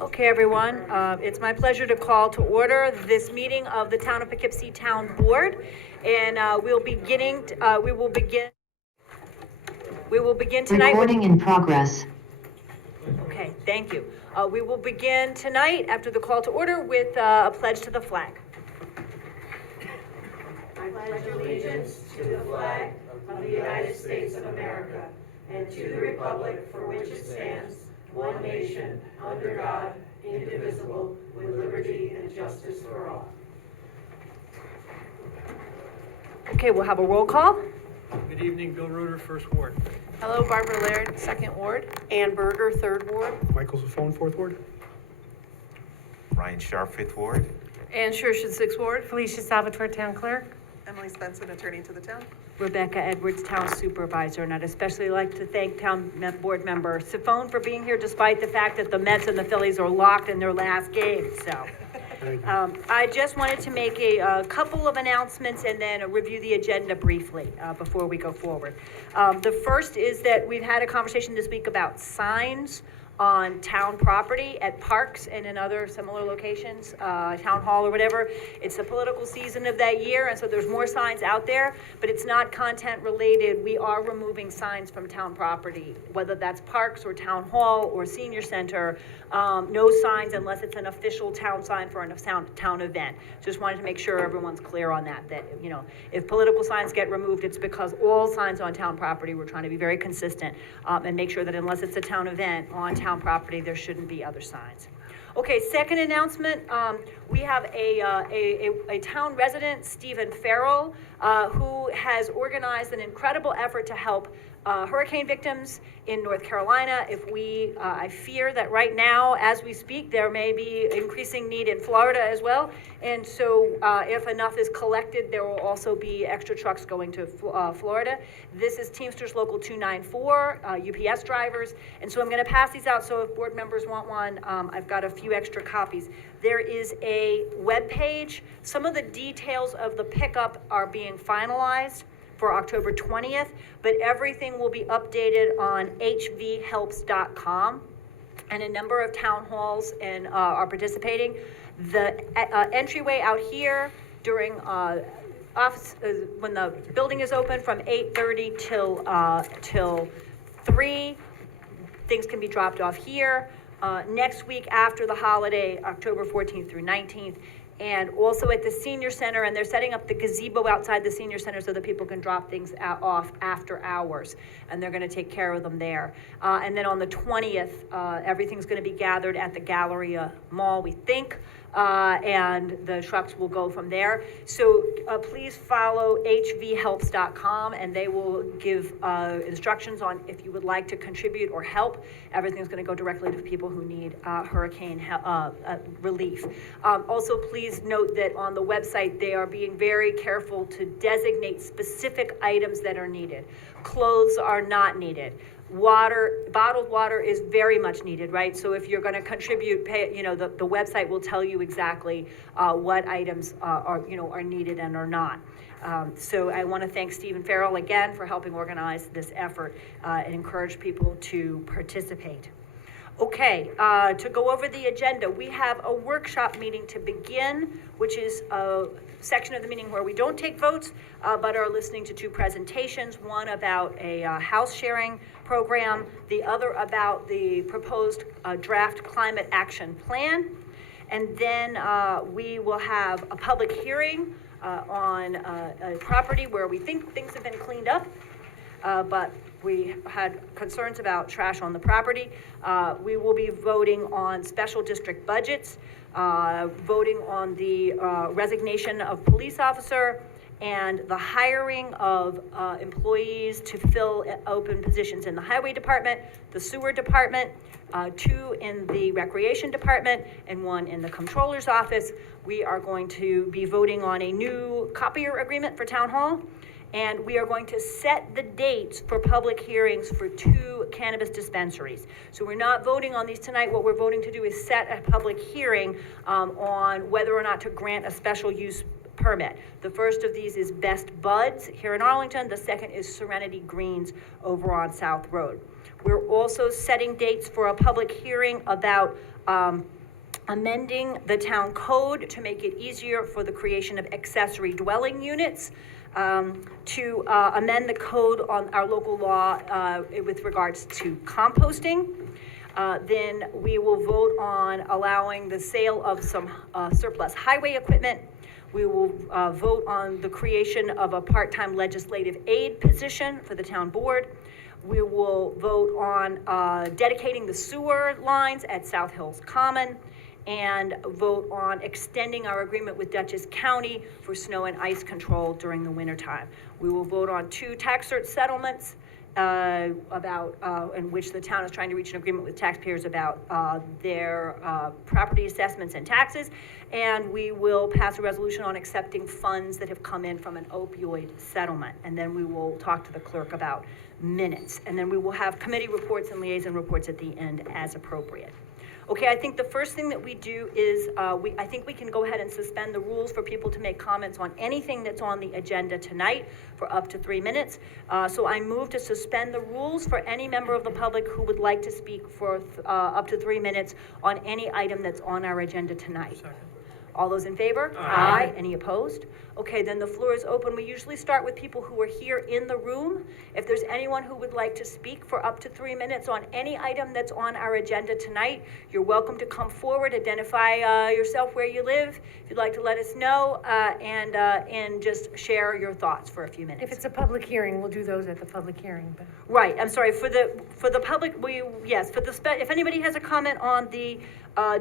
Okay, everyone, it's my pleasure to call to order this meeting of the Town of Poughkeepsie Town Board, and we will begin tonight with... Recording in progress. Okay, thank you. We will begin tonight after the call to order with a pledge to the flag. I pledge allegiance to the flag of the United States of America and to the republic for which it stands, one nation, under God, indivisible, with liberty and justice for all. Okay, we'll have a roll call. Good evening, Bill Ruder, First Ward. Hello, Barbara Laird, Second Ward. Ann Berger, Third Ward. Michael Zafone, Fourth Ward. Ryan Sharp, Fifth Ward. Ann Schurshin, Sixth Ward. Felicia Salvatore, Town Clerk. Emily Spencer, Attorney to the Town. Rebecca Edwards, Town Supervisor, and I'd especially like to thank Town Board Member Sifone for being here despite the fact that the Mets and the Phillies are locked in their last game, so. I just wanted to make a couple of announcements and then review the agenda briefly before we go forward. The first is that we've had a conversation this week about signs on town property at parks and in other similar locations, town hall or whatever. It's the political season of that year, and so there's more signs out there, but it's not content related. We are removing signs from town property, whether that's parks or town hall or senior center. No signs unless it's an official town sign for a town event. Just wanted to make sure everyone's clear on that, you know, if political signs get removed, it's because all signs on town property, we're trying to be very consistent and make sure that unless it's a town event on town property, there shouldn't be other signs. Okay, second announcement, we have a town resident, Stephen Farrell, who has organized an incredible effort to help hurricane victims in North Carolina. I fear that right now, as we speak, there may be increasing need in Florida as well. And so if enough is collected, there will also be extra trucks going to Florida. This is Teamsters Local 294, UPS drivers. And so I'm gonna pass these out, so if board members want one, I've got a few extra copies. There is a web page. Some of the details of the pickup are being finalized for October 20th, but everything will be updated on hvhelps.com, and a number of town halls are participating. The entryway out here during when the building is open from 8:30 till 3, things can be dropped off here. Next week after the holiday, October 14th through 19th, and also at the senior center, and they're setting up the gazebo outside the senior center so that people can drop things off after hours, and they're going to take care of them there. And then on the 20th, everything's going to be gathered at the Galleria Mall, we think, and the trucks will go from there. So please follow hvhelps.com, and they will give instructions on if you would like to contribute or help. Everything's going to go directly to people who need hurricane relief. Also, please note that on the website, they are being very careful to designate specific items that are needed. Clothes are not needed. Bottled water is very much needed, right? So if you're going to contribute, the website will tell you exactly what items are needed and are not. So I want to thank Stephen Farrell again for helping organize this effort and encourage people to participate. Okay, to go over the agenda, we have a workshop meeting to begin, which is a section of the meeting where we don't take votes, but are listening to two presentations, one about a house sharing program, the other about the proposed draft climate action plan. And then we will have a public hearing on a property where we think things have been cleaned up, but we had concerns about trash on the property. We will be voting on special district budgets, voting on the resignation of police officer, and the hiring of employees to fill open positions in the highway department, the sewer department, 2 in the recreation department, and 1 in the controller's office. We are going to be voting on a new copier agreement for town hall, and we are going to set the dates for public hearings for 2 cannabis dispensaries. So we're not voting on these tonight. What we're voting to do is set a public hearing on whether or not to grant a special use permit. The first of these is Best Buds here in Arlington. The second is Serenity Greens over on South Road. We're also setting dates for a public hearing about amending the town code to make it easier for the creation of accessory dwelling units, to amend the code on our local law with regards to composting. Then we will vote on allowing the sale of some surplus highway equipment. We will vote on the creation of a part-time legislative aid position for the town board. We will vote on dedicating the sewer lines at South Hills Common, and vote on extending our agreement with Dutchess County for snow and ice control during the wintertime. We will vote on 2 tax cert settlements in which the town is trying to reach an agreement with taxpayers about their property assessments and taxes. And we will pass a resolution on accepting funds that have come in from an opioid settlement. And then we will talk to the clerk about minutes. And then we will have committee reports and liaison reports at the end as appropriate. Okay, I think the first thing that we do is, I think we can go ahead and suspend the rules for people to make comments on anything that's on the agenda tonight for up to 3 minutes. So I move to suspend the rules for any member of the public who would like to speak for up to 3 minutes on any item that's on our agenda tonight. Second. All those in favor? Aye. Any opposed? Okay, then the floor is open. We usually start with people who are here in the room. If there's anyone who would like to speak for up to 3 minutes on any item that's on our agenda tonight, you're welcome to come forward, identify yourself, where you live, if you'd like to let us know, and just share your thoughts for a few minutes. If it's a public hearing, we'll do those at the public hearing, but. Right, I'm sorry, for the public, if anybody has a comment on the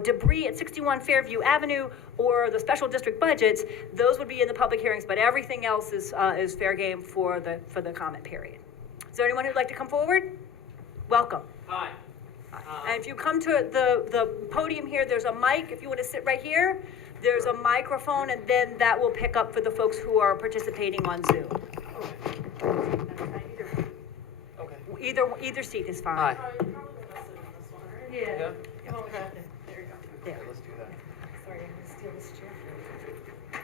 debris at 61 Fairview Avenue or the special district budgets, those would be in the public hearings, but everything else is fair game for the comment period. Is there anyone who'd like to come forward? Welcome. Hi. And if you come to the podium here, there's a mic. If you want to sit right here, there's a microphone, and then that will pick up for the folks who are participating on Zoom. Okay. Either seat is fine. Hi. Yeah. Yeah? There. Let's do that. Sorry, I'm gonna steal this chair.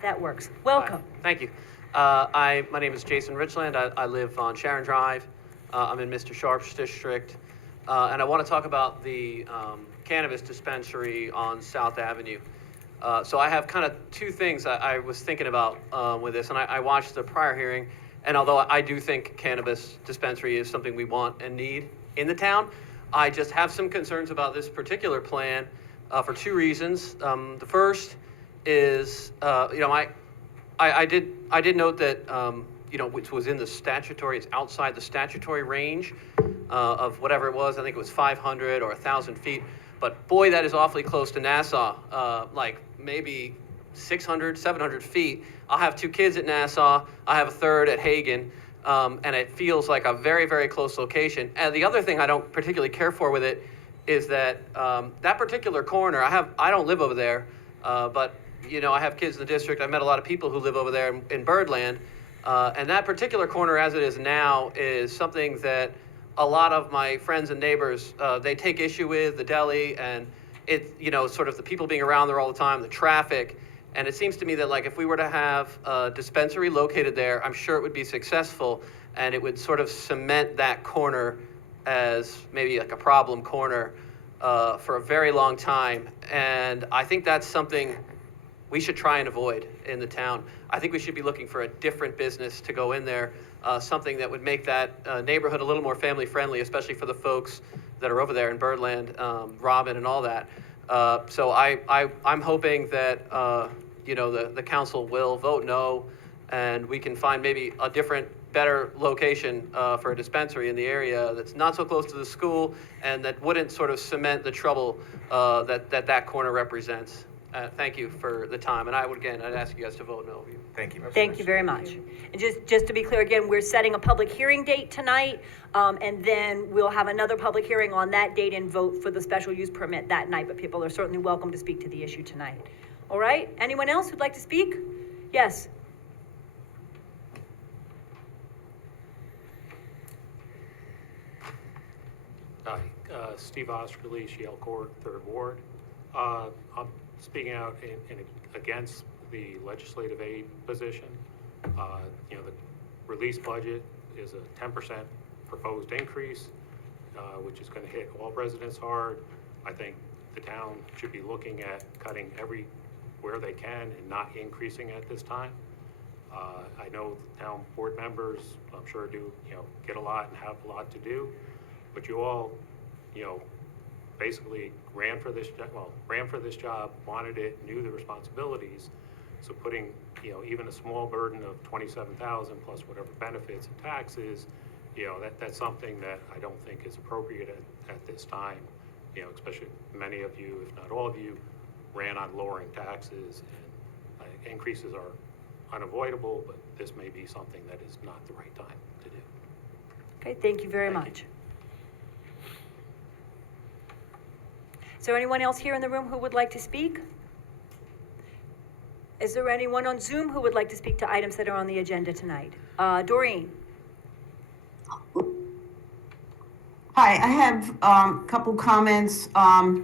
That works. Welcome. Hi. Thank you. My name is Jason Richland. I live on Sharon Drive. I'm in Mr. Sharp's district. And I want to talk about the cannabis dispensary on South Avenue. So I have kind of 2 things I was thinking about with this, and I watched the prior hearing, and although I do think cannabis dispensary is something we want and need in the town, I just have some concerns about this particular plan for 2 reasons. The first is, I did note that, which was in the statutory, it's outside the statutory range of whatever it was. I think it was 500 or 1,000 feet. But boy, that is awfully close to Nassau, like maybe 600, 700 feet. I'll have 2 kids at Nassau. I have a third at Hagen. And it feels like a very, very close location. And the other thing I don't particularly care for with it is that that particular corner, I don't live over there, but I have kids in the district. I've met a lot of people who live over there in Birdland. And that particular corner as it is now is something that a lot of my friends and neighbors, they take issue with, the deli, and it, sort of the people being around there all the time, the traffic. And it seems to me that, like, if we were to have a dispensary located there, I'm sure it would be successful, and it would sort of cement that corner as maybe like a problem corner for a very long time. And I think that's something we should try and avoid in the town. I think we should be looking for a different business to go in there, something that would make that neighborhood a little more family friendly, especially for the folks that are over there in Birdland, Robin and all that. So I'm hoping that the council will vote no, and we can find maybe a different, better location for a dispensary in the area that's not so close to the school and that wouldn't sort of cement the trouble that corner represents. Thank you for the time, and I'd ask you guys to vote no. Thank you. Thank you very much. And just to be clear, again, we're setting a public hearing date tonight, and then we'll have another public hearing on that date and vote for the special use permit that night, but people are certainly welcome to speak to the issue tonight. All right, anyone else who'd like to speak? Yes. Hi, Steve Osterly, Shell Court, 3rd Ward. I'm speaking out against the legislative aid position. The release budget is a 10% proposed increase. which is going to hit all residents hard. I think the town should be looking at cutting everywhere they can and not increasing at this time. I know the town board members, I'm sure do, get a lot and have a lot to do, but you all, basically ran for this job, wanted it, knew the responsibilities. So putting, even a small burden of 27,000 plus whatever benefits and taxes, that's something that I don't think is appropriate at this time. Especially many of you, if not all of you, ran on lowering taxes, and increases are unavoidable, but this may be something that is not the right time to do. Okay, thank you very much. Is there anyone else here in the room who would like to speak? Is there anyone on Zoom who would like to speak to items that are on the agenda tonight? Doreen? Hi, I have a couple comments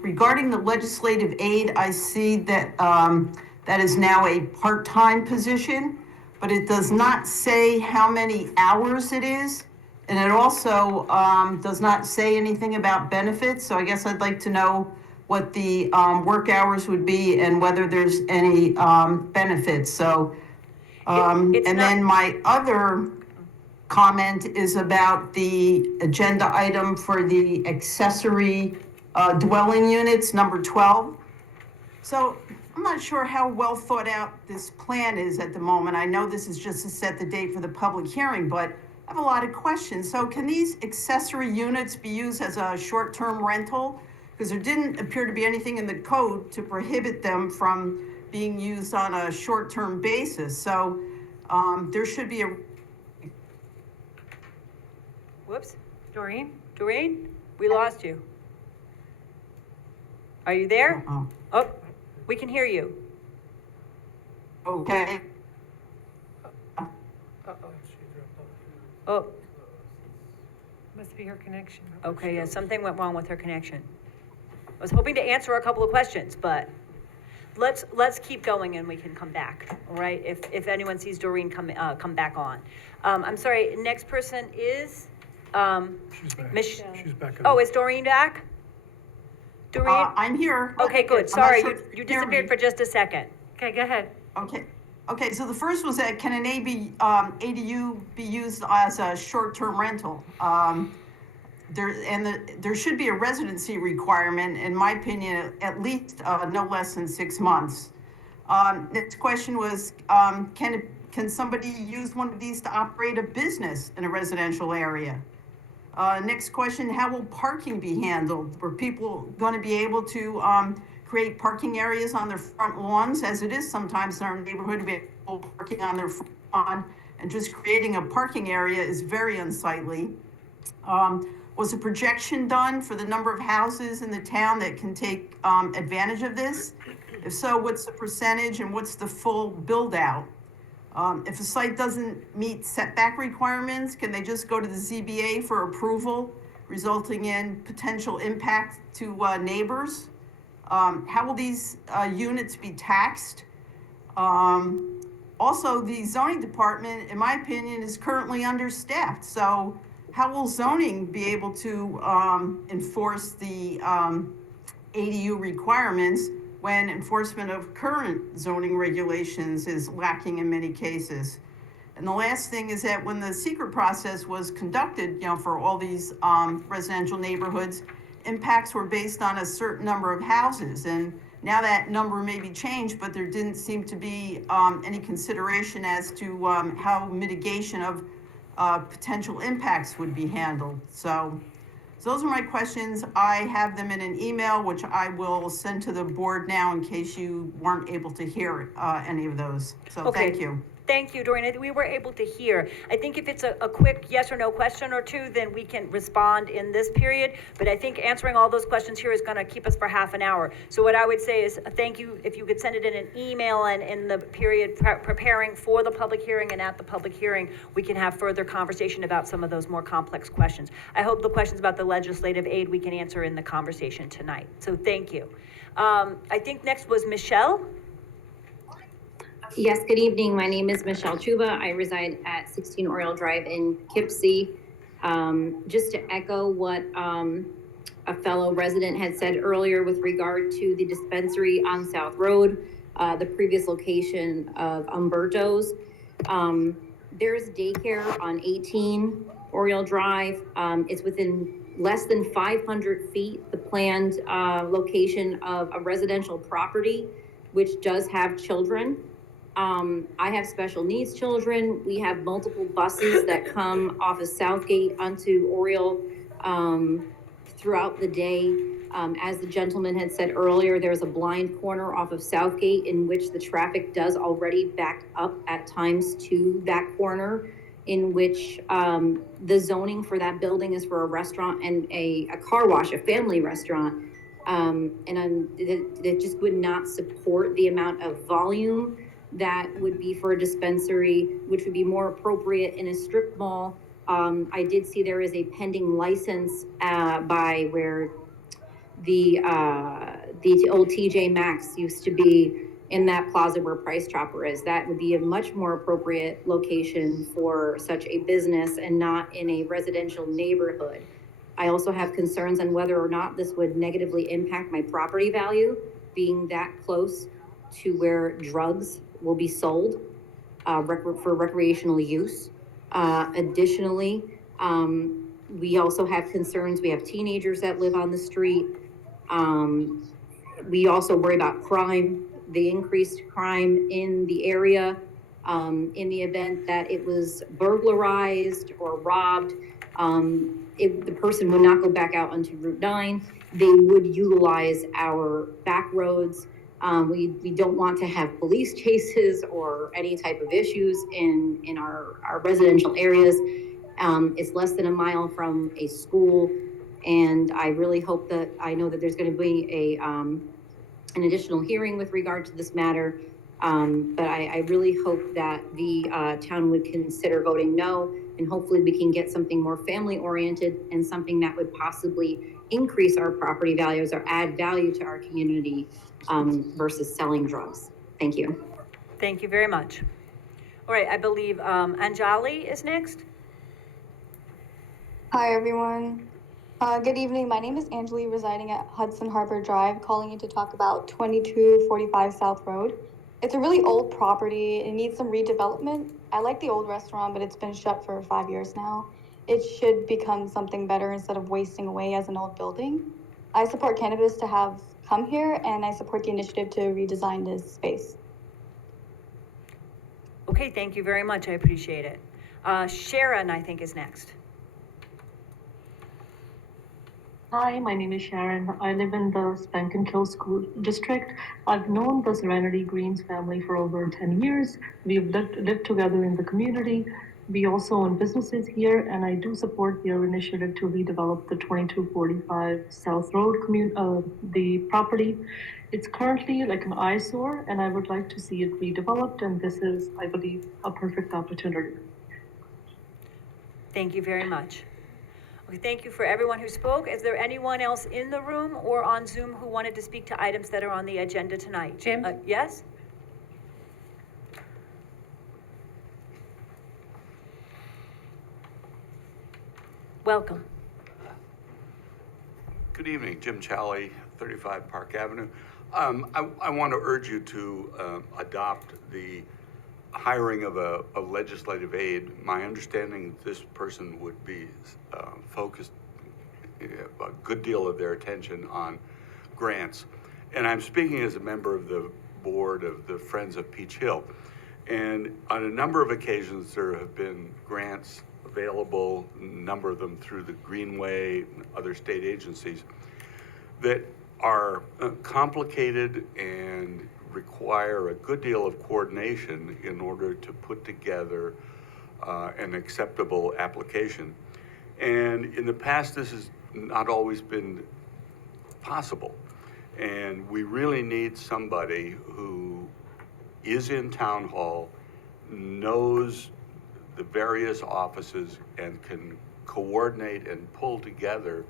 regarding the legislative aid. I see that that is now a part-time position, but it does not say how many hours it is. And it also does not say anything about benefits. So I guess I'd like to know what the work hours would be and whether there's any benefits. So, then my other comment is about the agenda item for the accessory dwelling units, number 12. So I'm not sure how well thought out this plan is at the moment. I know this is just to set the date for the public hearing, but I have a lot of questions. So can these accessory units be used as a short-term rental? Because there didn't appear to be anything in the code to prohibit them from being used on a short-term basis. So there should be a... Whoops. Doreen? Doreen, we lost you. Are you there? Oh, we can hear you. Okay. Oh, Must be her connection. okay, yeah, something went wrong with her connection. I was hoping to answer a couple of questions, but let's keep going and we can come back, all right? If anyone sees Doreen come back on. I'm sorry, next person is, She's back. Mich- She's back. oh, is Doreen back? Doreen? I'm here. Okay, good, I'm not sorry, sure you if you hear disappeared me. for just a second. Okay, go ahead. Okay, so the first was that can an ADU be used as a short-term rental? There should be a residency requirement, in my opinion, at least no less than 6 months. Next question was, can somebody use one of these to operate a business in a residential area? Next question, how will parking be handled? Were people going to be able to create parking areas on their front lawns, as it is sometimes in our neighborhood, to be able parking on their front lawn, and just creating a parking area is very unsightly. Was a projection done for the number of houses in the town that can take advantage of this? If so, what's the percentage and what's the full build out? If a site doesn't meet setback requirements, can they just go to the ZBA for approval, resulting in potential impact to neighbors? How will these units be taxed? Also, the zoning department, in my opinion, is currently understaffed. So how will zoning be able to enforce the ADU requirements when enforcement of current zoning regulations is lacking in many cases? And the last thing is that when the secret process was conducted, for all these residential neighborhoods, impacts were based on a certain number of houses. And now that number may be changed, but there didn't seem to be any consideration as to how mitigation of potential impacts would be handled. So those are my questions. I have them in an email, which I will send to the board now in case you weren't able to hear any of those. So Okay. thank you. Thank you, Doreen. We were able to hear. I think if it's a quick yes or no question or two, then we can respond in this period. But I think answering all those questions here is going to keep us for half an hour. So what I would say is thank you. If you could send it in an email and in the period preparing for the public hearing and at the public hearing, we can have further conversation about some of those more complex questions. I hope the questions about the legislative aid we can answer in the conversation tonight. So thank you. I think next was Michelle. Yes, good evening. My name is Michelle Chuba. I reside at 16 Oriole Drive in Poughkeepsie. Just to echo what a fellow resident had said earlier with regard to the dispensary on South Road, the previous location of Umberto's. There's daycare on 18 Oriole Drive. It's within less than 500 feet, the planned location of a residential property, which does have children. I have special needs children. We have multiple buses that come off of Southgate onto Oriole throughout the day. As the gentleman had said earlier, there's a blind corner off of Southgate in which the traffic does already back up at times to that corner, in which the zoning for that building is for a restaurant and a car wash, a family restaurant. It just would not support the amount of volume that would be for a dispensary, which would be more appropriate in a strip mall. I did see there is a pending license by where the old TJ Maxx used to be, in that plaza where Price Chopper is. That would be a much more appropriate location for such a business and not in a residential neighborhood. I also have concerns on whether or not this would negatively impact my property value, being that close to where drugs will be sold for recreational use. Additionally, we also have concerns. We have teenagers that live on the street. We also worry about crime, the increased crime in the area. In the event that it was burglarized or robbed, the person would not go back out onto Route 9. They would utilize our back roads. We don't want to have police chases or any type of issues in our residential areas. It's less than a mile from a school, and I really hope that, I know that there's going to be an additional hearing with regard to this matter, but I really hope that the town would consider voting no, and hopefully we can get something more family-oriented and something that would possibly increase our property values or add value to our community versus selling drugs. Thank you. Thank you very much. All right, I believe Anjali is next. Hi, everyone. Good evening. My name is Angeli, residing at Hudson Harbor Drive, calling in to talk about 2245 South Road. It's a really old property. It needs some redevelopment. I like the old restaurant, but it's been shut for 5 years now. It should become something better instead of wasting away as an old building. I support cannabis to have come here, and I support the initiative to redesign this space. Okay, thank you very much. I appreciate it. Sharon, I think, is next. Hi, my name is Sharon. I live in the Spankin-Kill School District. I've known the Serenity Greens family for over 10 years. We've lived together in the community. We also own businesses here, and I do support their initiative to redevelop the 2245 South Road the property. It's currently like an eyesore, and I would like to see it redeveloped, and this is, I believe, a perfect opportunity. Thank you very much. Okay, thank you for everyone who spoke. Is there anyone else in the room or on Zoom who wanted to speak to items that are on the agenda tonight? Jim? Yes? Welcome. Good evening, Jim Challey, 35 Park Avenue. I want to urge you to adopt the hiring of a legislative aide. My understanding this person would be focused a good deal of their attention on grants. And I'm speaking as a member of the board of the Friends of Peach Hill. And on a number of occasions, there have been grants available, a number of them through the Greenway and other state agencies, that are complicated and require a good deal of coordination in order to put together an acceptable application. And in the past, this has not always been possible. And we really need somebody who is in town hall, knows the various offices, and can coordinate and pull together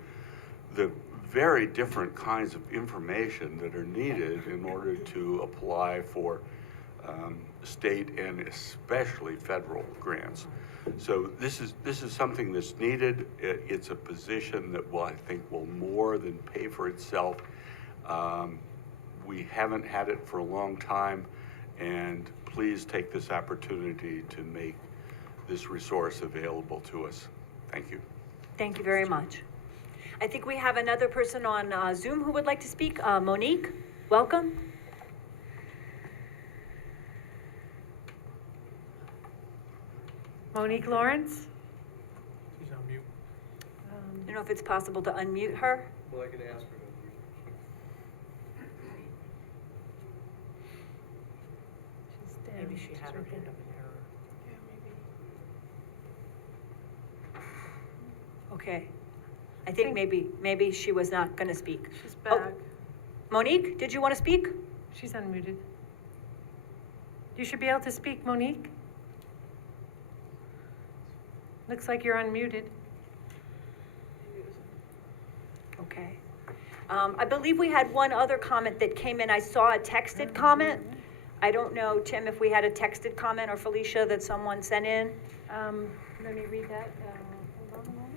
the very different kinds of information that are needed in order to apply for state and especially federal grants. So this is something that's needed. It's a position that I think will more than pay for itself. We haven't had it for a long time, and please take this opportunity to make this resource available to us. Thank you. Thank you very much. I think we have another person on Zoom who would like to speak. Monique, welcome. Monique Lawrence? She's on mute. I don't know if it's possible to unmute her. Well, I can ask her to She's down. Maybe she had her hand up in error. Okay. I think maybe she was not going to speak. She's Oh, back. Monique, did you want to speak? She's unmuted. You should be able to speak, Monique. Looks like you're unmuted. Okay. I believe we had one other comment that came in. I saw a texted comment. I don't know, Tim, if we had a texted comment or Felicia that someone sent in. Let me read that. Hold on a moment.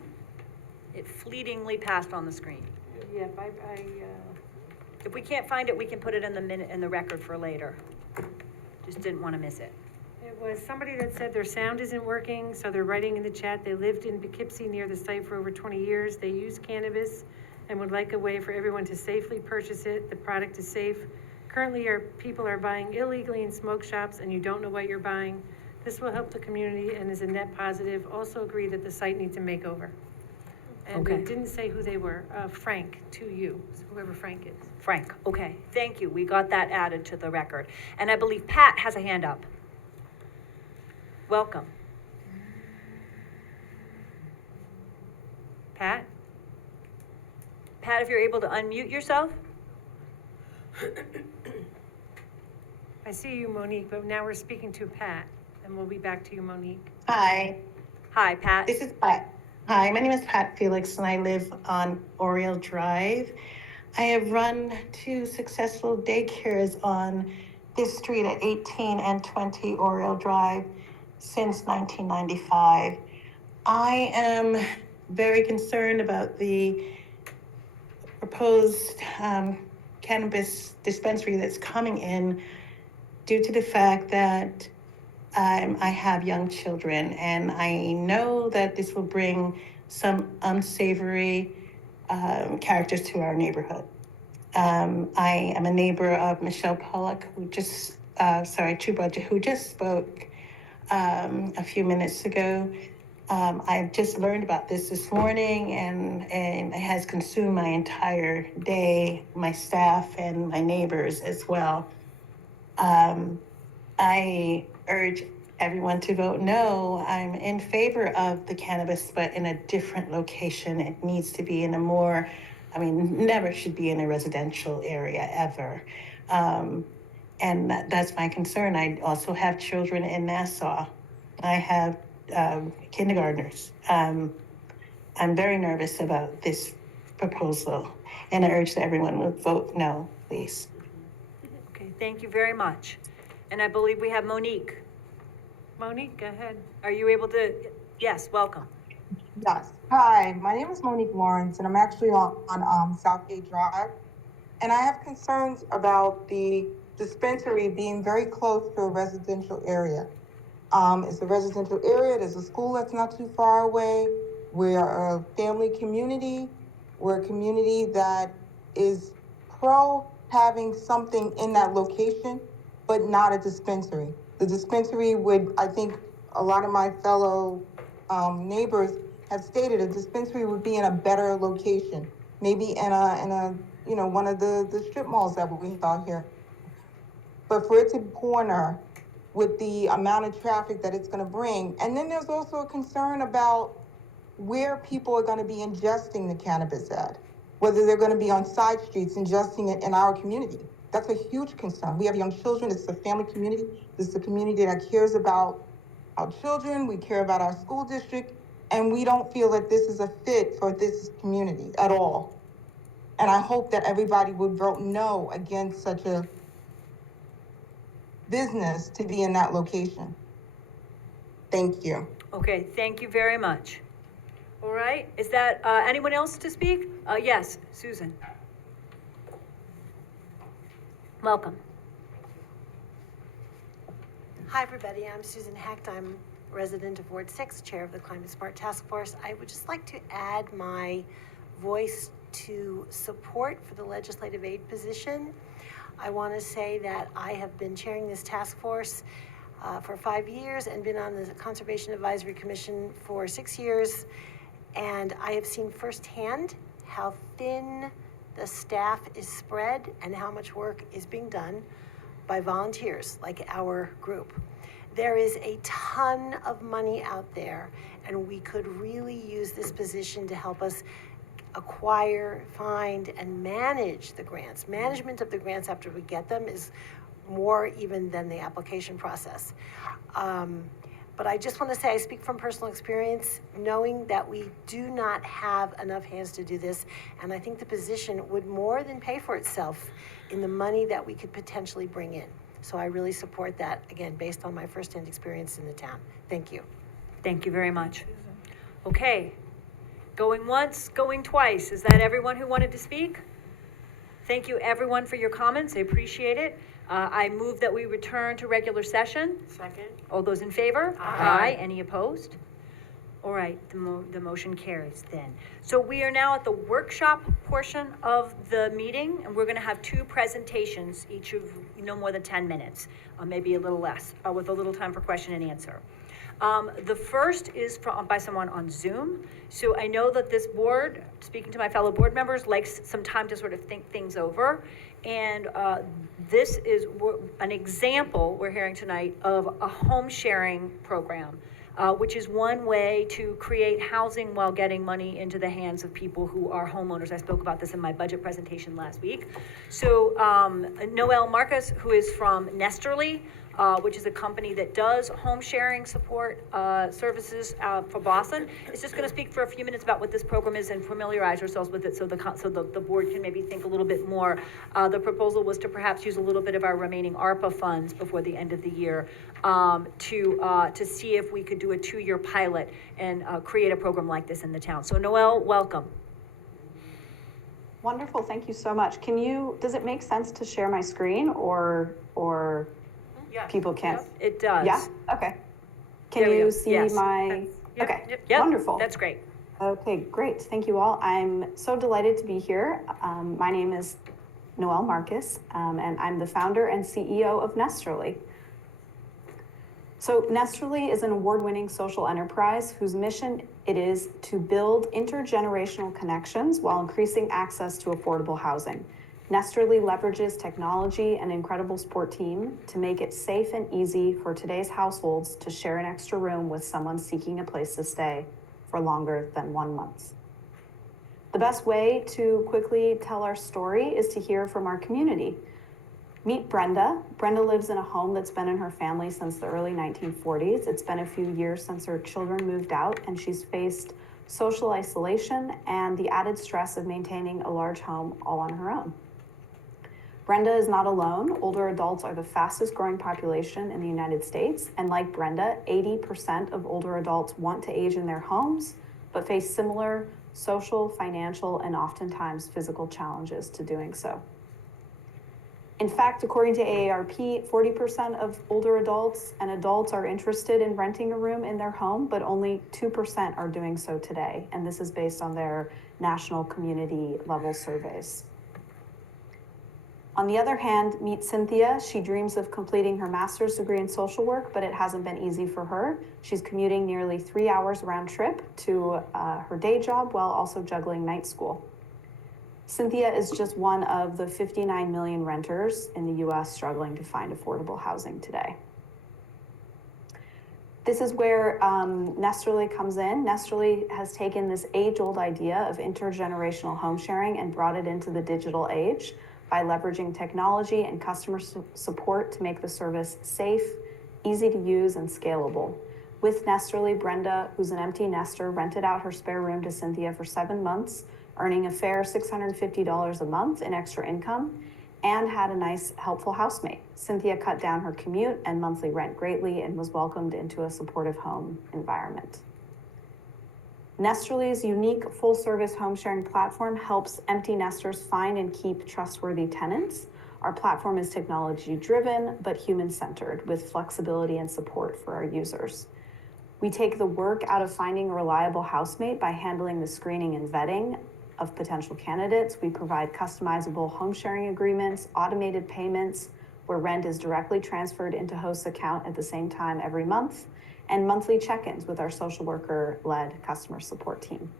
It fleetingly passed on the screen. Yeah, If we can't find it, we can put it in the record for later. Just didn't want to miss it. it was somebody that said their sound isn't working, so they're writing in the chat. They lived in Poughkeepsie near the site for over 20 years. They use cannabis and would like a way for everyone to safely purchase it. The product is safe. Currently, people are buying illegally in smoke shops, and you don't know what you're buying. This will help the community and is a net positive. Also agree that the site needs a makeover. And they Okay. didn't say who they were. Frank, to you, whoever Frank is. Frank, okay, thank you. We got that added to the record. And I believe Pat has a hand up. Welcome. Pat? Pat, if you're able to unmute yourself? I see you, Monique, but now we're speaking to Pat, and we'll be back to you, Monique. Hi, Hi, Pat. this is Pat. Hi, my name is Pat Felix, and I live on Oriole Drive. I have run 2 successful daycares on this street at 18 and 20 Oriole Drive since 1995. I am very concerned about the proposed cannabis dispensary that's coming in due to the fact that I have young children, and I know that this will bring some unsavory characters to our neighborhood. I am a neighbor of Michelle Pollock, Chubaja, who just spoke a few minutes ago. I've just learned about this morning, and it has consumed my entire day, my staff, and my neighbors as well. I urge everyone to vote no. I'm in favor of the cannabis, but in a different location. It needs to be in a more, never should be in a residential area ever. And that's my concern. I also have children in Nassau. I have kindergartners. I'm very nervous about this proposal, and I urge that everyone would vote no, please. Okay, thank you very much. And I believe we have Monique. Monique, go ahead. Are you able to? Yes, welcome. Yes. Hi, my name is Monique Lawrence, and I'm actually on Southgate Drive. And I have concerns about the dispensary being very close to a residential area. It's a residential area. There's a school that's not too far away. We're a family community. We're a community that is pro having something in that location, but not a dispensary. The dispensary would, I think a lot of my fellow neighbors have stated, a dispensary would be in a better location, maybe in a one of the strip malls that we saw here. But for it to corner with the amount of traffic that it's going to bring, and then there's also a concern about where people are going to be ingesting the cannabis at, whether they're going to be on side streets ingesting it in our community. That's a huge concern. We have young children. It's a family community. This is a community that cares about our children. We care about our school district, and we don't feel that this is a fit for this community at all. And I hope that everybody would vote no against such a business to be in that location. Thank you. Okay, thank you very much. All right, is that, anyone else to speak? Yes, Susan. Welcome. Hi, everybody. I'm Susan Hecht. I'm a resident of Ward 6, chair of the Climate Smart Task Force. I would just like to add my voice to support for the legislative aid position. I want to say that I have been chairing this task force for 5 years and been on the Conservation Advisory Commission for 6 years. And I have seen firsthand how thin the staff is spread and how much work is being done by volunteers like our group. There is a ton of money out there, and we could really use this position to help us acquire, find, and manage the grants. Management of the grants after we get them is more even than the application process. But I just want to say, I speak from personal experience, knowing that we do not have enough hands to do this, and I think the position would more than pay for itself in the money that we could potentially bring in. So I really support that, again, based on my firsthand experience in the town. Thank you. Thank you very much. Okay, going once, going twice. Is that everyone who wanted to speak? Thank you, everyone, for your comments. I appreciate it. I move that we return to regular session. Second. All those in favor? Aye. Any opposed? All right, the motion carries then. So we are now at the workshop portion of the meeting, and we're going to have 2 presentations, each of no more than 10 minutes, maybe a little less, with a little time for question and answer. The first is by someone on Zoom. So I know that this board, speaking to my fellow board members, likes some time to sort of think things over. And this is an example we're hearing tonight of a home sharing program, which is one way to create housing while getting money into the hands of people who are homeowners. I spoke about this in my budget presentation last week. So Noelle Marcus, who is from Nesterly, which is a company that does home sharing support services for Boston, is just going to speak for a few minutes about what this program is and familiarize ourselves with it so the board can maybe think a little bit more. The proposal was to perhaps use a little bit of our remaining ARPA funds before the end of the year to see if we could do a 2-year pilot and create a program like this in the town. So Noelle, welcome. Wonderful, thank you so much. Does it make sense to share my screen or Yeah. people can't? It does. Yeah, okay. There Can we go. you see Yes. my, Yep. okay, Yep. wonderful. That's great. Okay, great, thank you all. I'm so delighted to be here. My name is Noelle Marcus, and I'm the founder and CEO of Nesterly. So Nesterly is an award-winning social enterprise whose mission it is to build intergenerational connections while increasing access to affordable housing. Nesterly leverages technology and incredible support team to make it safe and easy for today's households to share an extra room with someone seeking a place to stay for longer than 1 month. The best way to quickly tell our story is to hear from our community. Meet Brenda. Brenda lives in a home that's been in her family since the early 1940s. It's been a few years since her children moved out, and she's faced social isolation and the added stress of maintaining a large home all on her own. Brenda is not alone. Older adults are the fastest growing population in the United States, and like Brenda, 80% of older adults want to age in their homes, but face similar social, financial, and oftentimes physical challenges to doing so. In fact, according to AARP, 40% of older adults and adults are interested in renting a room in their home, but only 2% are doing so today. And this is based on their national community level surveys. On the other hand, meet Cynthia. She dreams of completing her master's degree in social work, but it hasn't been easy for her. She's commuting nearly 3 hours round trip to her day job while also juggling night school. Cynthia is just one of the 59 million renters in the US struggling to find affordable housing today. This is where Nesterly comes in. Nesterly has taken this age-old idea of intergenerational home sharing and brought it into the digital age by leveraging technology and customer support to make the service safe, easy to use, and scalable. With Nesterly, Brenda, who's an empty nester, rented out her spare room to Cynthia for 7 months, earning a fair $650 a month in extra income. and had a nice, helpful housemate. Cynthia cut down her commute and monthly rent greatly and was welcomed into a supportive home environment. Nesterly's unique full-service home sharing platform helps empty nesters find and keep trustworthy tenants. Our platform is technology-driven but human-centered, with flexibility and support for our users. We take the work out of finding a reliable housemate by handling the screening and vetting of potential candidates. We provide customizable home sharing agreements, automated payments, where rent is directly transferred into host's account at the same time every month, and monthly check-ins with our social worker-led customer support team.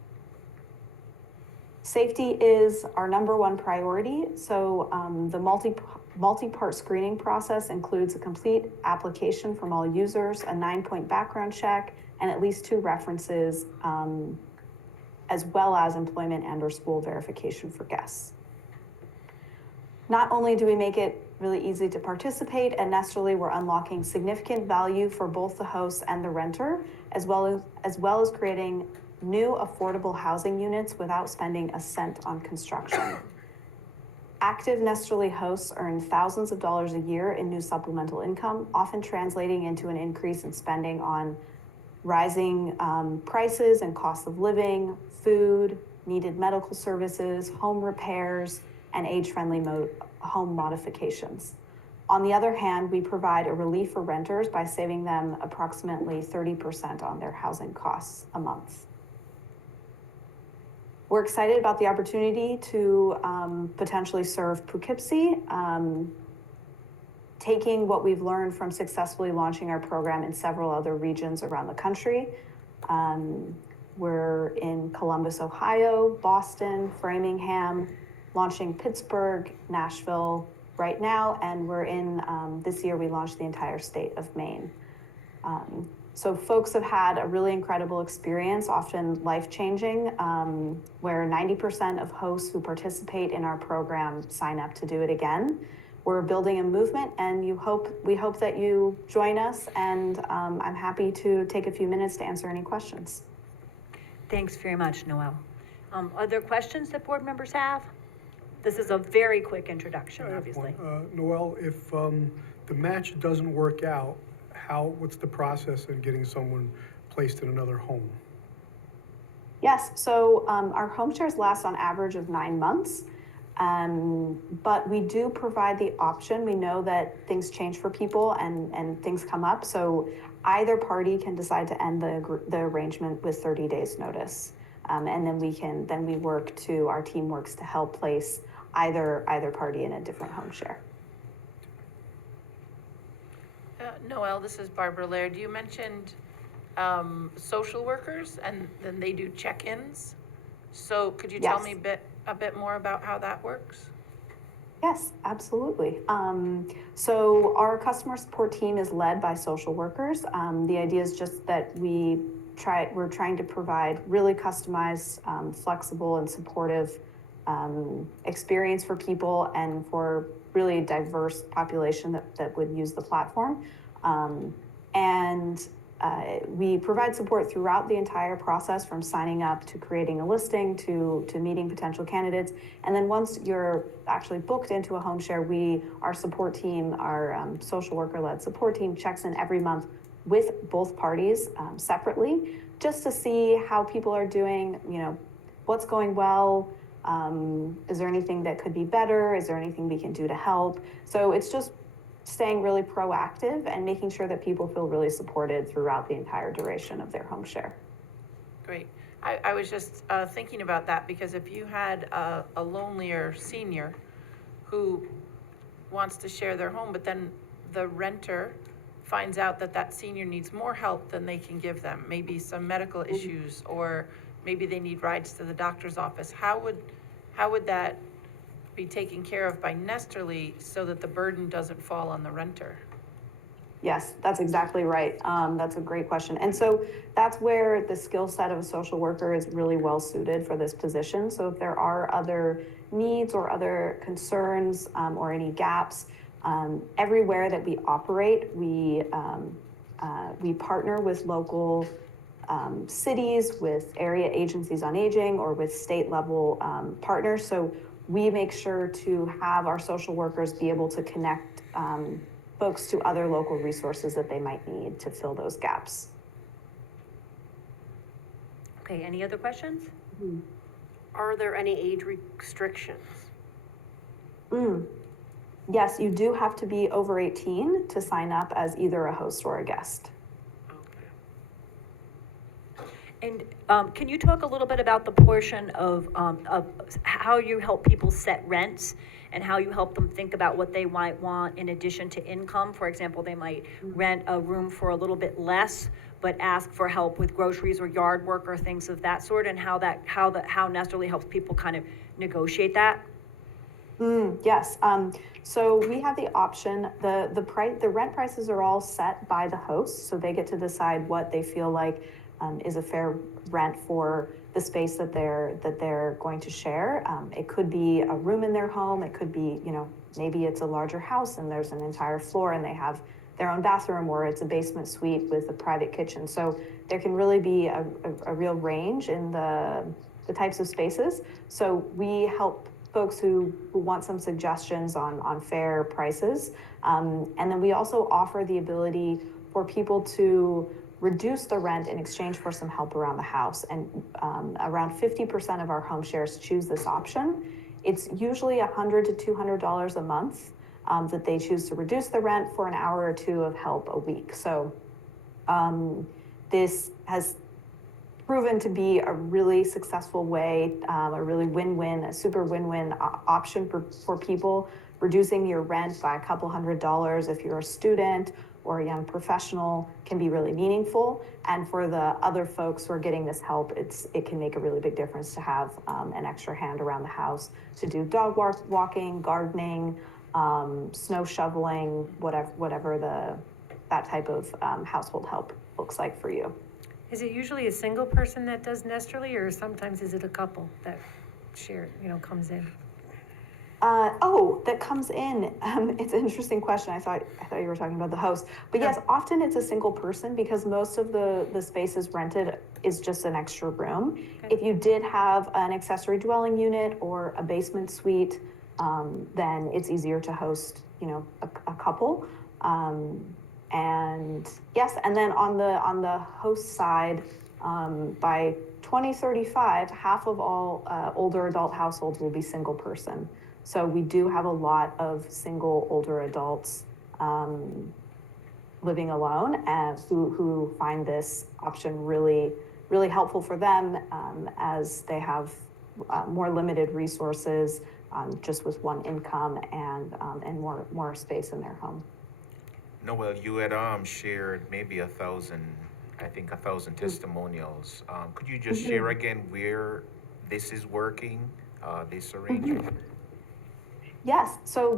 Safety is our number one priority, so the multi-part screening process includes a complete application from all users, a 9-point background check, and at least 2 references, as well as employment and/or school verification for guests. Not only do we make it really easy to participate, at Nesterly we're unlocking significant value for both the host and the renter, as well as creating new affordable housing units without spending a cent on construction. Active Nesterly hosts earn thousands of dollars a year in new supplemental income, often translating into an increase in spending on rising prices and cost of living, food, needed medical services, home repairs, and age-friendly home modifications. On the other hand, we provide a relief for renters by saving them approximately 30% on their housing costs a month. We're excited about the opportunity to potentially serve Poughkeepsie, taking what we've learned from successfully launching our program in several other regions around the country. We're in Columbus, Ohio, Boston, Framingham, launching Pittsburgh, Nashville right now, and we're in, this year we launched the entire state of Maine. So folks have had a really incredible experience, often life-changing, where 90% of hosts who participate in our program sign up to do it again. We're building a movement, and we hope that you join us, and I'm happy to take a few minutes to answer any questions. Thanks very much, Noelle. Other questions that board members have? This is a very quick introduction, obviously. Noelle, if the match doesn't work out, what's the process in getting someone placed in another home? Yes, so our home shares last on average of 9 months, but we do provide the option. We know that things change for people and things come up, so either party can decide to end the arrangement with 30 days notice. And then our team works to help place either party in a different home share. Noelle, this is Barbara Laird. You mentioned social workers, and then they do check-ins. So could you tell me a bit more about how that works? Yes, absolutely. So our customer support team is led by social workers. The idea is just that we're trying to provide really customized, flexible, and supportive experience for people and for really a diverse population that would use the platform. We provide support throughout the entire process, from signing up to creating a listing to meeting potential candidates. And then once you're actually booked into a home share, our support team, our social worker-led support team, checks in every month with both parties separately, just to see how people are doing, what's going well. Is there anything that could be better? Is there anything we can do to help? So it's just staying really proactive and making sure that people feel really supported throughout the entire duration of their home share. Great. I was just thinking about that, because if you had a lonelier senior who wants to share their home, but then the renter finds out that senior needs more help than they can give them, maybe some medical issues, or maybe they need rides to the doctor's office, how would that be taken care of by Nesterly so that the burden doesn't fall on the renter? Yes, that's exactly right. That's a great question. And so that's where the skill set of a social worker is really well suited for this position. So if there are other needs or other concerns or any gaps, everywhere that we operate, we partner with local cities, with area agencies on aging, or with state level partners. So we make sure to have our social workers be able to connect folks to other local resources that they might need to fill those gaps. Okay, any other questions? Are there any age restrictions? Yes, you do have to be over 18 to sign up as either a host or a guest. And can you talk a little bit about the portion of how you help people set rents and how you help them think about what they might want in addition to income? For example, they might rent a room for a little bit less, but ask for help with groceries or yard work or things of that sort, and how Nesterly helps people kind of negotiate that? Yes. So we have the option. The rent prices are all set by the host, so they get to decide what they feel like is a fair rent for the space that they're going to share. It could be a room in their home. It could be, maybe it's a larger house and there's an entire floor and they have their own bathroom, or it's a basement suite with a private kitchen. So there can really be a real range in the types of spaces. So we help folks who want some suggestions on fair prices. And then we also offer the ability for people to reduce the rent in exchange for some help around the house. And around 50% of our home shares choose this option. It's usually $100 to $200 a month that they choose to reduce the rent for an hour or two of help a week. So this has proven to be a really successful way, a really win-win, a super win-win option for people. Reducing your rent by a couple $100 if you're a student or a young professional can be really meaningful. And for the other folks who are getting this help, it can make a really big difference to have an extra hand around the house to do dog walking, gardening, snow shoveling, whatever that type of household help looks like for you. Is it usually a single person that does Nesterly, or sometimes is it a couple that share, comes in? That comes in. It's an interesting question. I thought you were talking about the host. But yes, often it's a single person because most of the spaces rented is just an extra room. Okay. If you did have an accessory dwelling unit or a basement suite, then it's easier to host, a couple. And yes, and then on the host side, by 2035, half of all older adult households will be single person. So we do have a lot of single older adults living alone and who find this option really, really helpful for them as they have more limited resources just with one income and more space in their home. Noel, you had shared maybe 1,000 testimonials. Could you just share again where this is working, this arrangement? Yes, so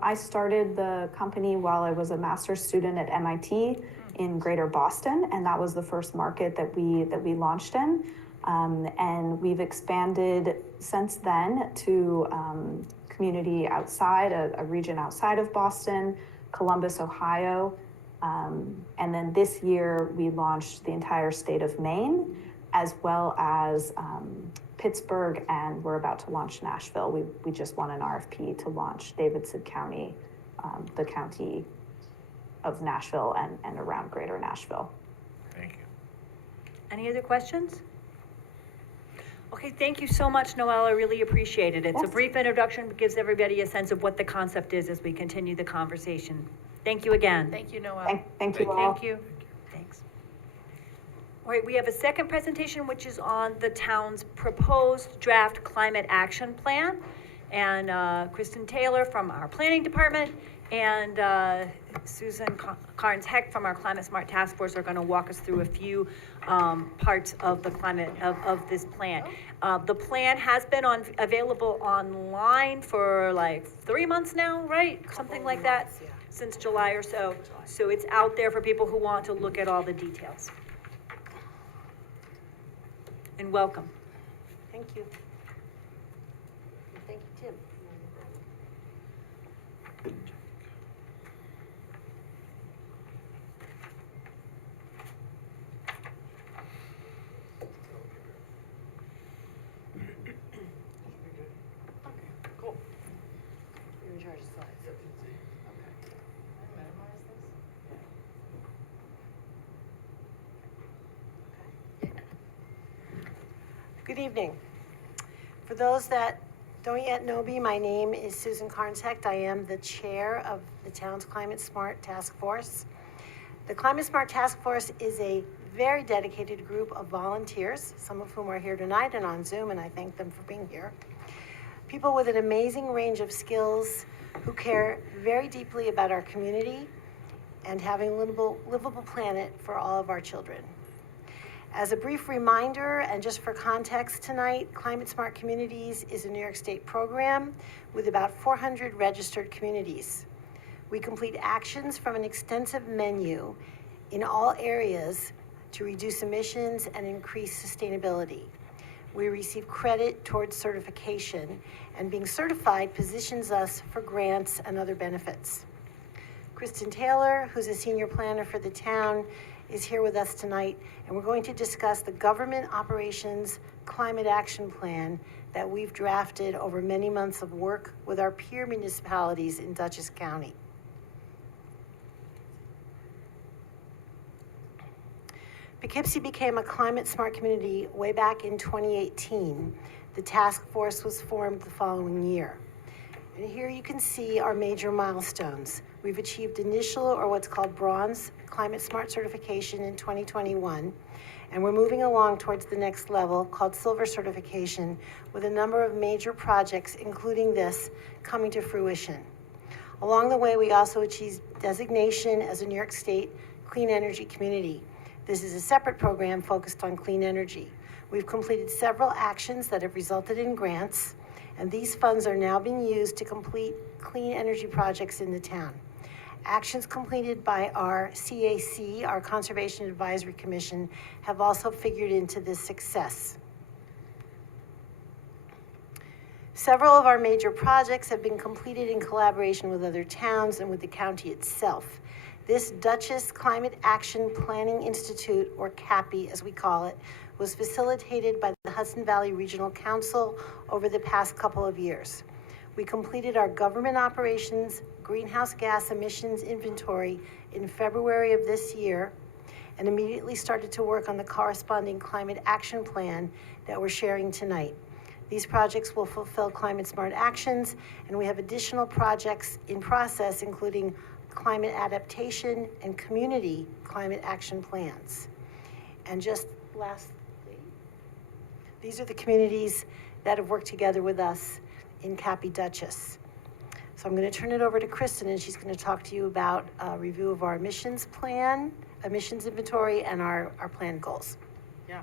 I started the company while I was a master's student at MIT in Greater Boston, and that was the first market that we launched in. And we've expanded since then to community outside, a region outside of Boston, Columbus, Ohio. And then this year we launched the entire state of Maine, as well as Pittsburgh, and we're about to launch Nashville. We just won an RFP to launch Davidson County, the county of Nashville and around Greater Nashville. Thank you. Any other questions? Okay, thank you so much, Noelle. I really appreciate it. It's a brief introduction, but gives everybody a sense of what the concept is as we continue the conversation. Thank you again. Thank you, Noelle. Thank you all. Thank you. Thanks. All right, we have a second presentation, which is on the town's proposed draft climate action plan. And Kristen Taylor from our planning department and Susan Carnes-Heck from our Climate Smart Task Force are going to walk us through a few parts of the climate of this plan. The plan has been available online for like 3 months now, right? Something like that, since July or so. So it's out there for people who want to look at all the details. And welcome. Thank you. Thank you, Tim. Good evening. For those that don't yet know me, my name is Susan Carnes-Hecht. I am the chair of the town's Climate Smart Task Force. The Climate Smart Task Force is a very dedicated group of volunteers, some of whom are here tonight and on Zoom, and I thank them for being here. People with an amazing range of skills who care very deeply about our community and having a livable planet for all of our children. As a brief reminder, and just for context tonight, Climate Smart Communities is a New York State program with about 400 registered communities. We complete actions from an extensive menu in all areas to reduce emissions and increase sustainability. We receive credit towards certification, and being certified positions us for grants and other benefits. Kristen Taylor, who's a senior planner for the town, is here with us tonight, and we're going to discuss the Government Operations Climate Action Plan that we've drafted over many months of work with our peer municipalities in Dutchess County. Poughkeepsie became a climate smart community way back in 2018. The task force was formed the following year. And here you can see our major milestones. We've achieved initial, or what's called bronze, climate smart certification in 2021, and we're moving along towards the next level called silver certification with a number of major projects, including this, coming to fruition. Along the way, we also achieved designation as a New York State clean energy community. This is a separate program focused on clean energy. We've completed several actions that have resulted in grants, and these funds are now being used to complete clean energy projects in the town. Actions completed by our CAC, our Conservation Advisory Commission, have also figured into this success. Several of our major projects have been completed in collaboration with other towns and with the county itself. This Dutchess Climate Action Planning Institute, or CAPI as we call it, was facilitated by the Hudson Valley Regional Council over the past couple of years. We completed our government operations greenhouse gas emissions inventory in February of this year and immediately started to work on the corresponding climate action plan that we're sharing tonight. These projects will fulfill climate smart actions, and we have additional projects in process, including climate adaptation and community climate action plans. And just lastly, these are the communities that have worked together with us in CAPI Dutchess. So I'm going to turn it over to Kristen, and she's going to talk to you about a review of our emissions plan, emissions inventory, and our planned goals. Yeah.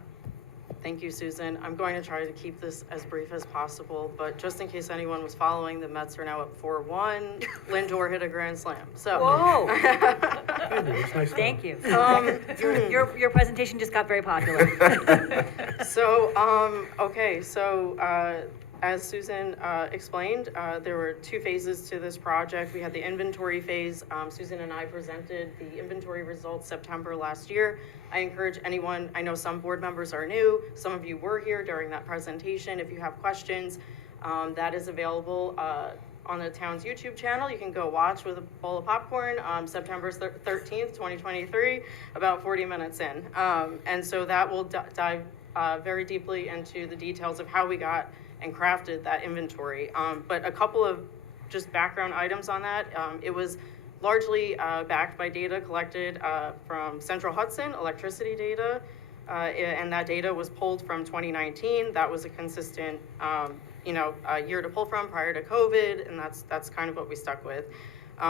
Thank you, Susan. I'm going to try to keep this as brief as possible, but just in case anyone was following, the Mets are now up 4-1. Lindor hit a grand slam. So. Whoa! Thank you. Your presentation just got very popular. So, okay, so as Susan explained, there were two phases to this project. We had the inventory phase. Susan and I presented the inventory results September last year. I encourage anyone, I know some board members are new, some of you were here during that presentation. If you have questions, that is available on the town's YouTube channel. You can go watch with a bowl of popcorn, September 13th, 2023, about 40 minutes in. And so that will dive very deeply into the details of how we got and crafted that inventory. But a couple of just background items on that. It was largely backed by data collected from Central Hudson, electricity data, and that data was pulled from 2019. That was a consistent year to pull from prior to COVID, and that's kind of what we stuck with.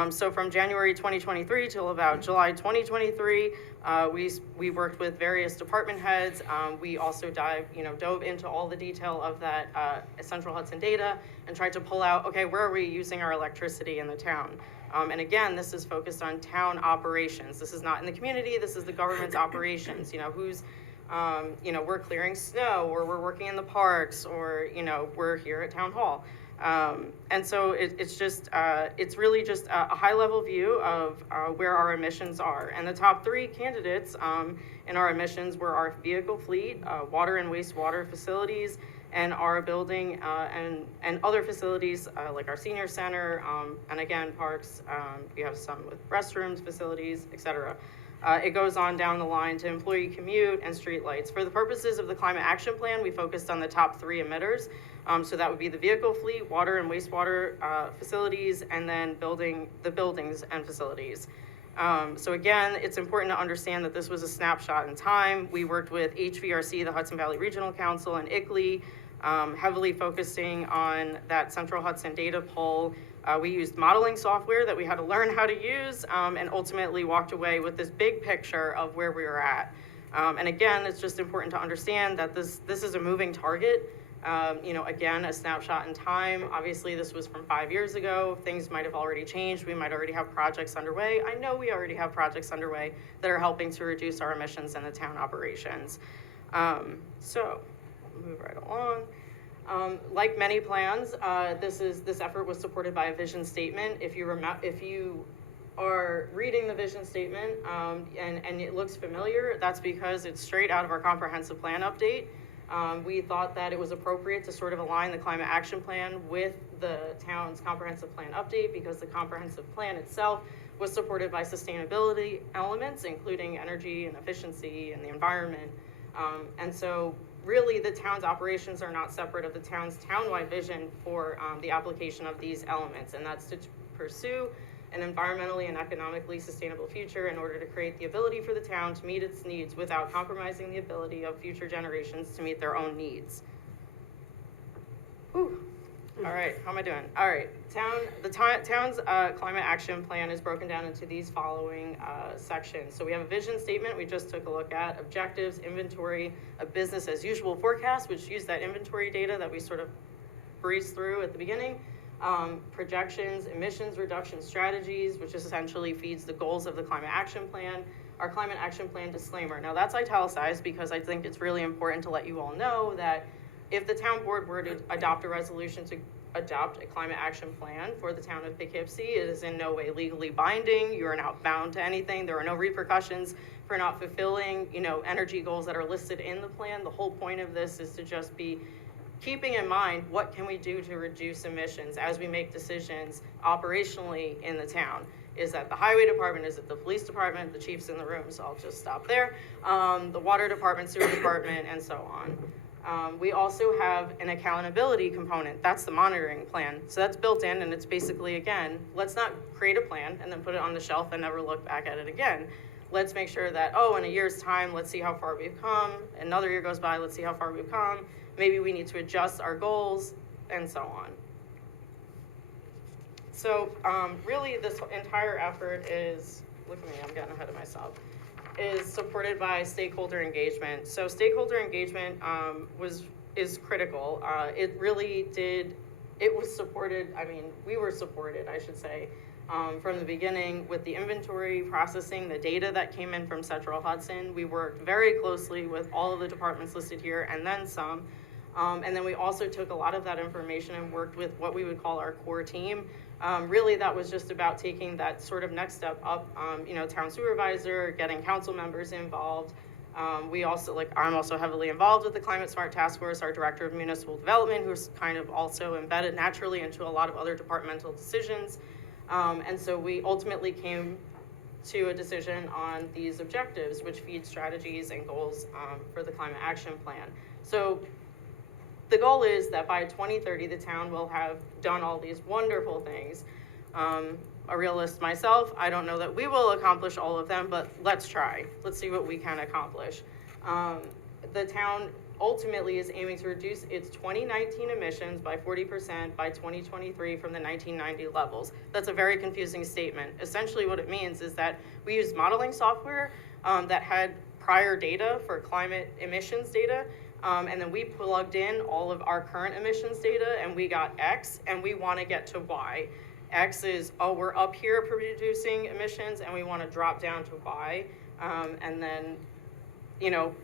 So from January 2023 till about July 2023, we worked with various department heads. We also dove into all the detail of that Central Hudson data and tried to pull out, okay, where are we using our electricity in the town? And again, this is focused on town operations. This is not in the community, this is the government's operations. Who's, we're clearing snow, or we're working in the parks, or, we're here at Town Hall. And so it's really just a high level view of where our emissions are. And the top three candidates in our emissions were our vehicle fleet, water and wastewater facilities, and our building and other facilities like our senior center, and again, parks. We have some with restrooms, facilities, etc. It goes on down the line to employee commute and streetlights. For the purposes of the climate action plan, we focused on the top 3 emitters. So that would be the vehicle fleet, water and wastewater facilities, and then the buildings and facilities. So again, it's important to understand that this was a snapshot in time. We worked with HVRC, the Hudson Valley Regional Council, and ICLEI, heavily focusing on that Central Hudson data pull. We used modeling software that we had to learn how to use, and ultimately walked away with this big picture of where we were at. And again, it's just important to understand that this is a moving target. Again, a snapshot in time. Obviously, this was from 5 years ago. Things might have already changed. We might already have projects underway. I know we already have projects underway that are helping to reduce our emissions in the town operations. So, we'll move right along. Like many plans, this effort was supported by a vision statement. If you are reading the vision statement and it looks familiar, that's because it's straight out of our comprehensive plan update. We thought that it was appropriate to sort of align the climate action plan with the town's comprehensive plan update because the comprehensive plan itself was supported by sustainability elements, including energy and efficiency and the environment. And so really the town's operations are not separate of the town's townwide vision for the application of these elements, and that's to pursue an environmentally and economically sustainable future in order to create the ability for the town to meet its needs without compromising the ability of future generations to meet their own needs. Whew. All right, how am I doing? All right, the town's climate action plan is broken down into these following sections. So we have a vision statement we just took a look at, objectives, inventory, a business as usual forecast, which used that inventory data that we sort of breezed through at the beginning, projections, emissions reduction strategies, which essentially feeds the goals of the climate action plan, our climate action plan disclaimer. Now that's italicized because I think it's really important to let you all know that if the town board were to adopt a resolution to adopt a climate action plan for the town of Poughkeepsie, it is in no way legally binding. You are not bound to anything. There are no repercussions for not fulfilling, energy goals that are listed in the plan. The whole point of this is to just be keeping in mind what can we do to reduce emissions as we make decisions operationally in the town. Is that the highway department? Is it the police department? The chief's in the room, so I'll just stop there. The water department, sewer department, and so on. We also have an accountability component. That's the monitoring plan. So that's built in, and it's basically, again, let's not create a plan and then put it on the shelf and never look back at it again. Let's make sure that, in a year's time, let's see how far we've come. Another year goes by, let's see how far we've come. Maybe we need to adjust our goals, and so on. So really this entire effort is, look at me, I'm getting ahead of myself, is supported by stakeholder engagement. So stakeholder engagement is critical. It was supported, we were supported, I should say, from the beginning with the inventory processing, the data that came in from Central Hudson. We worked very closely with all of the departments listed here and then some. And then we also took a lot of that information and worked with what we would call our core team. Really, that was just about taking that sort of next step up, town supervisor, getting council members involved. I'm also heavily involved with the Climate Smart Task Force, our Director of Municipal Development, who's kind of also embedded naturally into a lot of other departmental decisions. And so we ultimately came to a decision on these objectives, which feed strategies and goals for the Climate Action Plan. So the goal is that by 2030, the town will have done all these wonderful things. A realist myself, I don't know that we will accomplish all of them, but let's try. Let's see what we can accomplish. The town ultimately is aiming to reduce its 2019 emissions by 40% by 2023 from the 1990 levels. That's a very confusing statement. Essentially what it means is that we use modeling software that had prior data for climate emissions data, and then we plugged in all of our current emissions data and we got X, and we want to get to Y. X is, we're up here producing emissions and we want to drop down to Y, and then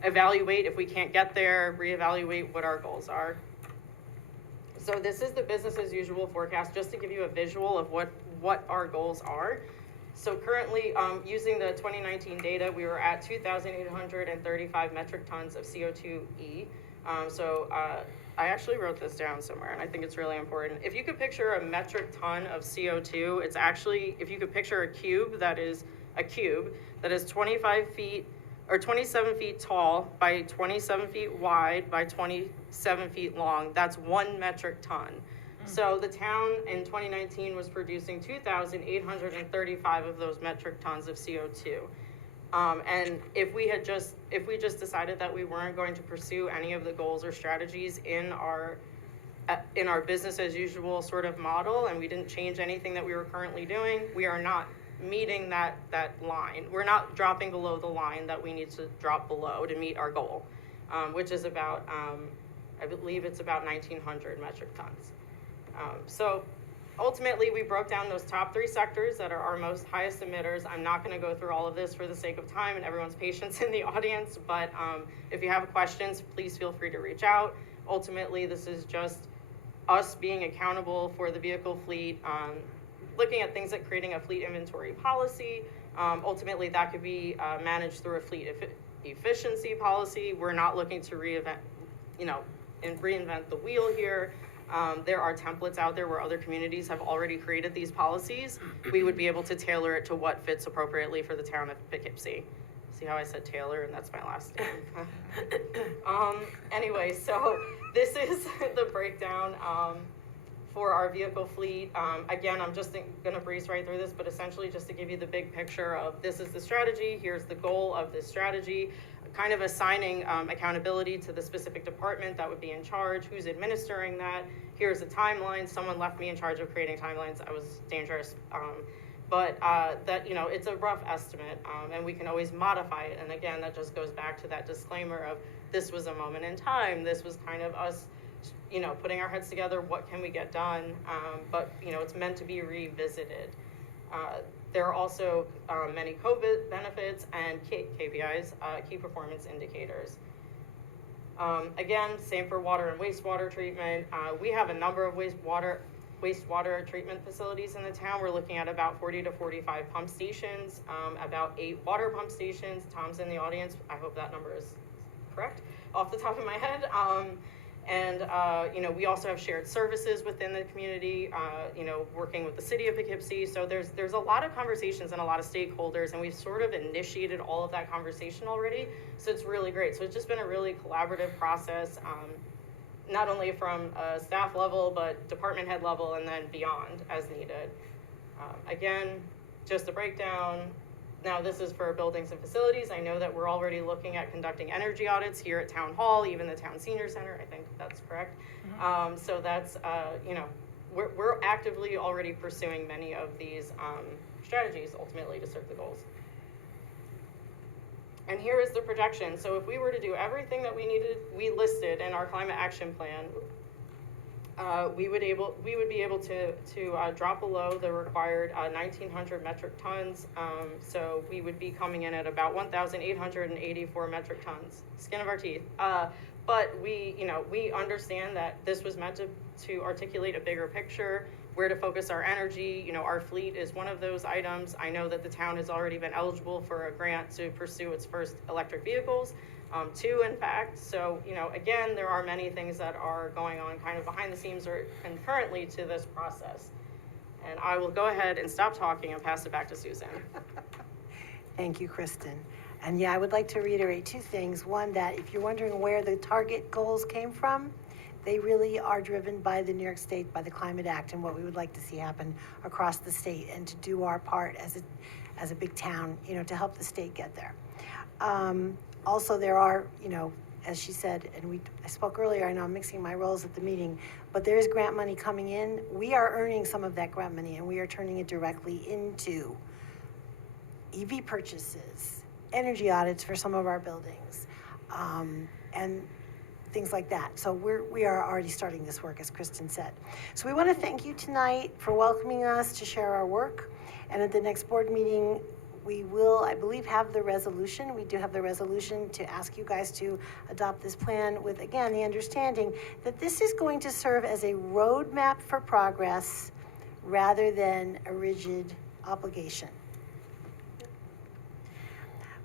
evaluate if we can't get there, reevaluate what our goals are. So this is the business as usual forecast, just to give you a visual of what our goals are. So currently, using the 2019 data, we were at 2,835 metric tons of CO2e. I actually wrote this down somewhere, and I think it's really important. If you could picture a metric ton of CO2, it's actually, if you could picture a cube that is a cube that is 25 feet or 27 feet tall by 27 feet wide by 27 feet long. That's 1 metric ton. So the town in 2019 was producing 2,835 of those metric tons of CO2. And if we just decided that we weren't going to pursue any of the goals or strategies in our business as usual sort of model, and we didn't change anything that we were currently doing, we are not meeting that line. We're not dropping below the line that we need to drop below to meet our goal, which is about, I believe it's about 1,900 metric tons. So ultimately, we broke down those top 3 sectors that are our most highest emitters. I'm not going to go through all of this for the sake of time and everyone's patience in the audience, but if you have questions, please feel free to reach out. Ultimately, this is just us being accountable for the vehicle fleet, looking at things like creating a fleet inventory policy. Ultimately, that could be managed through a fleet efficiency policy. We're not looking to reinvent the wheel here. There are templates out there where other communities have already created these policies. We would be able to tailor it to what fits appropriately for the town of Poughkeepsie. See how I said Taylor, and that's my last name. Anyway, so this is the breakdown for our vehicle fleet. Again, I'm just gonna breeze right through this, but essentially just to give you the big picture of this is the strategy, here's the goal of this strategy, kind of assigning accountability to the specific department that would be in charge, who's administering that. Here's a timeline. Someone left me in charge of creating timelines. That was dangerous. But that, it's a rough estimate, and we can always modify it. And again, that just goes back to that disclaimer of this was a moment in time. This was kind of us, putting our heads together. What can we get done? But it's meant to be revisited. There are also many COVID benefits and KPIs, key performance indicators. Again, same for water and wastewater treatment. We have a number of wastewater treatment facilities in the town. We're looking at about 40 to 45 pump stations, about 8 water pump stations. Tom's in the audience. I hope that number is correct off the top of my head. We also have shared services within the community, working with the city of Poughkeepsie. So there's a lot of conversations and a lot of stakeholders, and we've sort of initiated all of that conversation already. So it's really great. So it's just been a really collaborative process, not only from a staff level, but department head level, and then beyond as needed. Again, just a breakdown. Now, this is for buildings and facilities. I know that we're already looking at conducting energy audits here at Town Hall, even the Town Senior Center. I think that's correct. So that's, we're actively already pursuing many of these strategies ultimately to serve the goals. And here is the projection. So if we were to do everything that we listed in our climate action plan, we would be able to drop below the required 1,900 metric tons. So we would be coming in at about 1,884 metric tons, skin of our teeth. But we understand that this was meant to articulate a bigger picture, where to focus our energy. Our fleet is one of those items. I know that the town has already been eligible for a grant to pursue its first electric vehicles. 2, in fact. So, again, there are many things that are going on kind of behind the scenes or concurrently to this process. And I will go ahead and stop talking and pass it back to Susan. Thank you, Kristen. And yeah, I would like to reiterate 2 things. One, that if you're wondering where the target goals came from, they really are driven by the New York State, by the Climate Act, and what we would like to see happen across the state, and to do our part as a big town, to help the state get there. Also, there are, as she said, and I spoke earlier, I know I'm mixing my roles at the meeting, but there is grant money coming in. We are earning some of that grant money, and we are turning it directly into EV purchases, energy audits for some of our buildings, and things like that. So we are already starting this work, as Kristen said. So we want to thank you tonight for welcoming us to share our work. And at the next board meeting, we will, I believe, have the resolution. We do have the resolution to ask you guys to adopt this plan with, again, the understanding that this is going to serve as a roadmap for progress rather than a rigid obligation.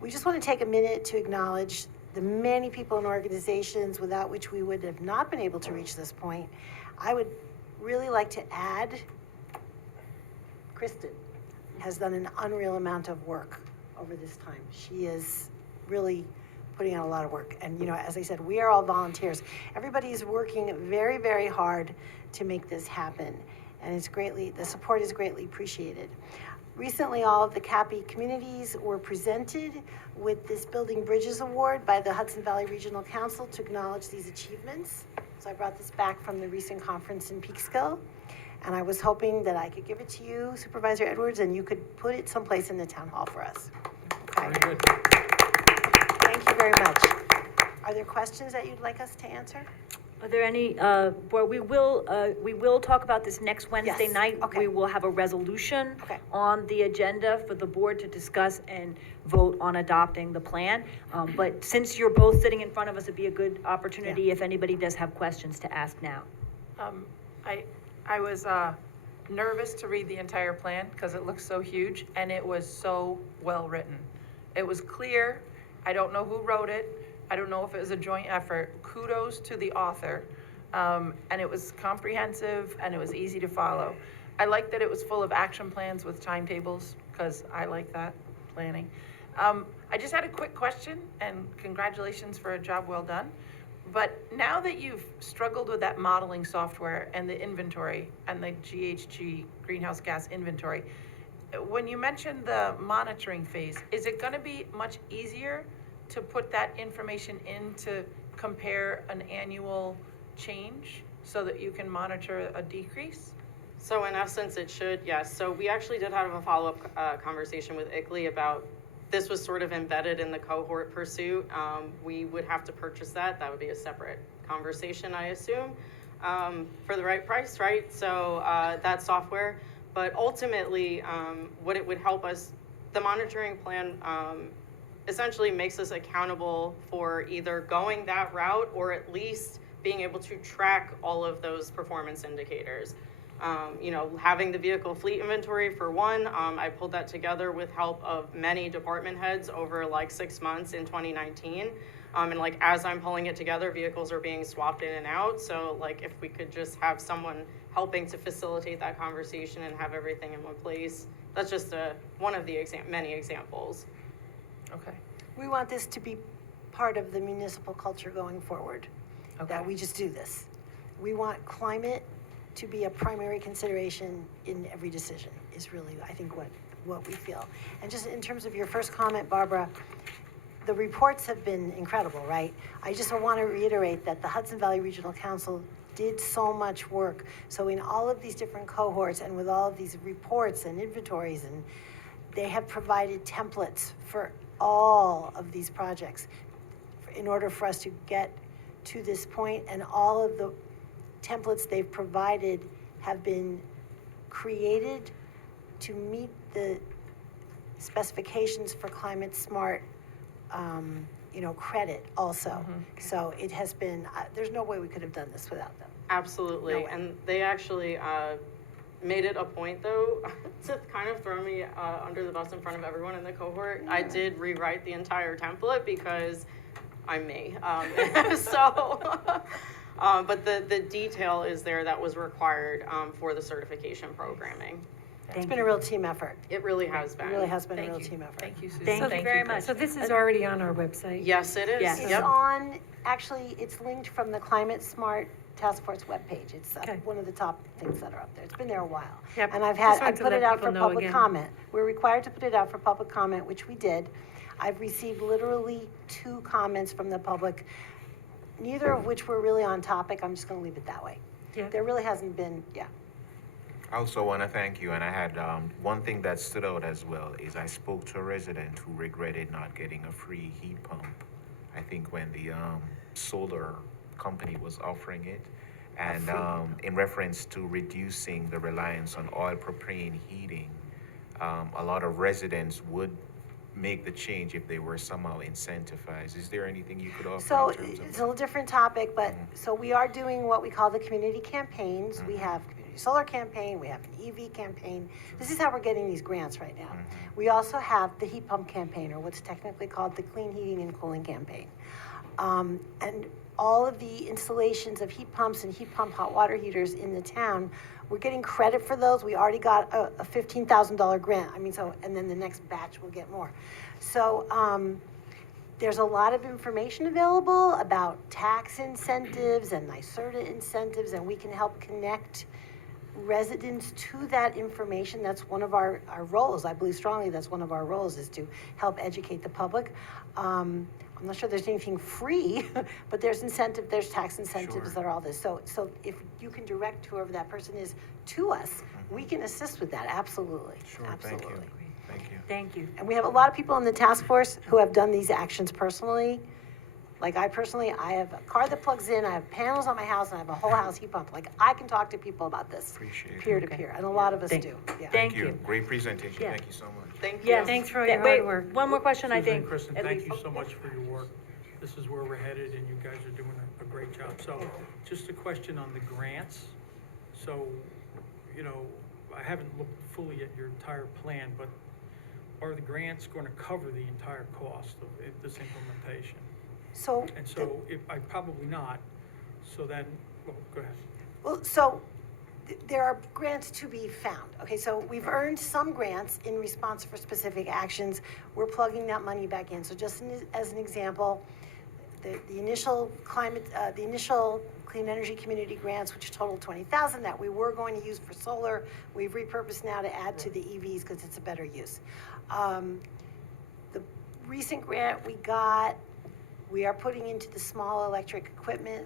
We just want to take a minute to acknowledge the many people and organizations without which we would have not been able to reach this point. I would really like to add Kristen. has done an unreal amount of work over this time. She is really putting out a lot of work. And, you know, as I said, we are all volunteers. Everybody is working very, very hard to make this happen. And the support is greatly appreciated. Recently, all of the CAPI communities were presented with this Building Bridges Award by the Hudson Valley Regional Council to acknowledge these achievements. So I brought this back from the recent conference in Peekskill. And I was hoping that I could give it to you, Supervisor Edwards, and you could put it someplace in the town hall for us. Okay. Very good. Thank you very much. Are there questions that you'd like us to answer? Are there any, well, we will talk about this next Wednesday Yes, night. okay. We will have a resolution Okay. on the agenda for the board to discuss and vote on adopting the plan. But since you're both sitting in front of us, it'd be a good opportunity if anybody does have questions to ask now. I was nervous to read the entire plan because it looks so huge and it was so well written. It was clear. I don't know who wrote it. I don't know if it was a joint effort. Kudos to the author. And it was comprehensive and it was easy to follow. I like that it was full of action plans with timetables because I like that planning. I just had a quick question and congratulations for a job well done. But now that you've struggled with that modeling software and the inventory and the GHG greenhouse gas inventory, when you mentioned the monitoring phase, is it going to be much easier to put that information in to compare an annual change so that you can monitor a decrease? So in essence, it should, yes. So we actually did have a follow-up conversation with ICLEI about this was sort of embedded in the cohort pursuit. We would have to purchase that. That would be a separate conversation, I assume, for the right price, right? So that software. But ultimately, what it would help us, the monitoring plan essentially makes us accountable for either going that route or at least being able to track all of those performance indicators. You know, having the vehicle fleet inventory for one, I pulled that together with help of many department heads over like 6 months in 2019. And like, as I'm pulling it together, vehicles are being swapped in and out. So like, if we could just have someone helping to facilitate that conversation and have everything in one place, that's just one of the many examples. Okay. We want this to be part of the municipal culture going forward, that we just do this. We want climate to be a primary consideration in every decision is really, I think, what we feel. And just in terms of your first comment, Barbara, the reports have been incredible, right? I just want to reiterate that the Hudson Valley Regional Council did so much work. So in all of these different cohorts and with all of these reports and inventories, and they have provided templates for all of these projects in order for us to get to this point, and all of the templates they've provided have been created to meet the specifications for climate smart, credit also. Mm-hmm. So it has been, there's no way we could have done this without them. Absolutely. No, and they actually made it a point, though, to kind of throw me under the bus in front of everyone in the cohort. Yeah. I did rewrite the entire template because I'm me. But the detail is there that was required for the certification programming. It's been a real team effort. It really has been. It really has been a real team effort. Thank you, Susan. Thank you very much. So this is already on our website? Yes, it is. Yes. It's on, actually, it's linked from the Climate Smart Task Force webpage. It's one of the top things that are up there. It's been there a while. Yep. And I put it out for public comment. We're required to put it out for public comment, which we did. I've received literally 2 comments from the public, neither of which were really on topic. I'm just going to leave it that way. Yeah. There really hasn't been, I also want to thank you, and I had one thing that stood out as well is I spoke to a resident who regretted not getting a free heat pump. I think when the solar company was offering it, and in reference to reducing the reliance on oil propane heating, a lot of residents would make the change if they were somehow incentivized. Is there anything you could offer? So in terms of it's a little different topic, but so we are doing what we call the community campaigns. Mm-hmm. We have community solar campaign, we have an EV campaign. This is how we're getting these grants right now. Mm-hmm. We also have the heat pump campaign, or what's technically called the clean heating and cooling campaign. And all of the installations of heat pumps and heat pump hot water heaters in the town, we're getting credit for those. We already got a $15,000 grant. I mean, so, and then the next batch will get more. So, there's a lot of information available about tax incentives and NYSERDA incentives, and we can help connect residents to that information. That's one of our roles. I believe strongly that's one of our roles, is to help educate the public. I'm not sure there's anything free, but there's incentive, there's tax incentives that are all this. So if you can direct whoever that person is to us, we can assist with that, absolutely. Sure, Absolutely. thank you. Thank you. Thank you. And we have a lot of people in the task force who have done these actions personally. Like I have a car that plugs in, I have panels on my house, and I have a whole house heat pump. Like I can talk to people about this. Appreciate it. Peer to peer, and a lot of us Thank- do. Yeah. Thank you. Great presentation. Yeah. Thank you so much. Thank you. Yes. Thanks for all your Wait, hard work. one more question, I Susan think. and Kristen, at thank least. you so much for your work. This is where we're headed, and you guys are doing a great job. So, just a question on the grants. So, you know, I haven't looked fully at your entire plan, but are the grants going to cover the entire cost of this implementation? So. And so, probably not, so then, well, go ahead. Well, so there are grants to be found. Okay, so we've earned some grants in response for specific actions. We're plugging that money back in. So just as an example, the initial clean energy community grants, which totaled 20,000 that we were going to use for solar, we've repurposed now to add to the EVs because it's a better use. The recent grant we got, we are putting into the small electric equipment,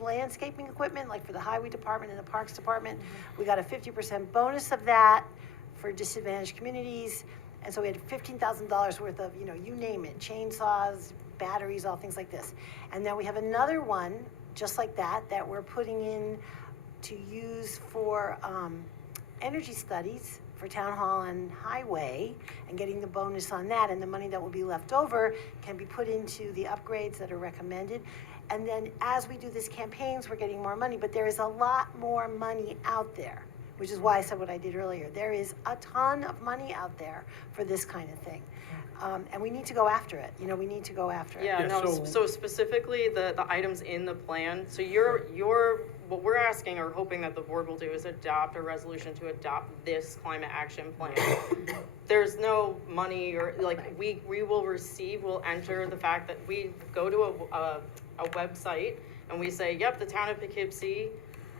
landscaping equipment, like for the highway department and the parks department. We got a 50% bonus of that for disadvantaged communities. And so we had $15,000 worth of, you name it, chainsaws, batteries, all things like this. And then we have another one, just like that we're putting in to use for energy studies for town hall and highway, and getting the bonus on that, and the money that will be left over can be put into the upgrades that are recommended. And then as we do these campaigns, we're getting more money, but there is a lot more money out there, which is why I said what I did earlier. There is a ton of money out there for this kind of thing. And we need to go after it. We need to go after it. Yeah, no, so specifically the items in the plan, so what we're asking or hoping that the board will do is adopt a resolution to adopt this climate action plan. There's no money or we'll enter the fact that we go to a website and we say, yep, the town of Poughkeepsie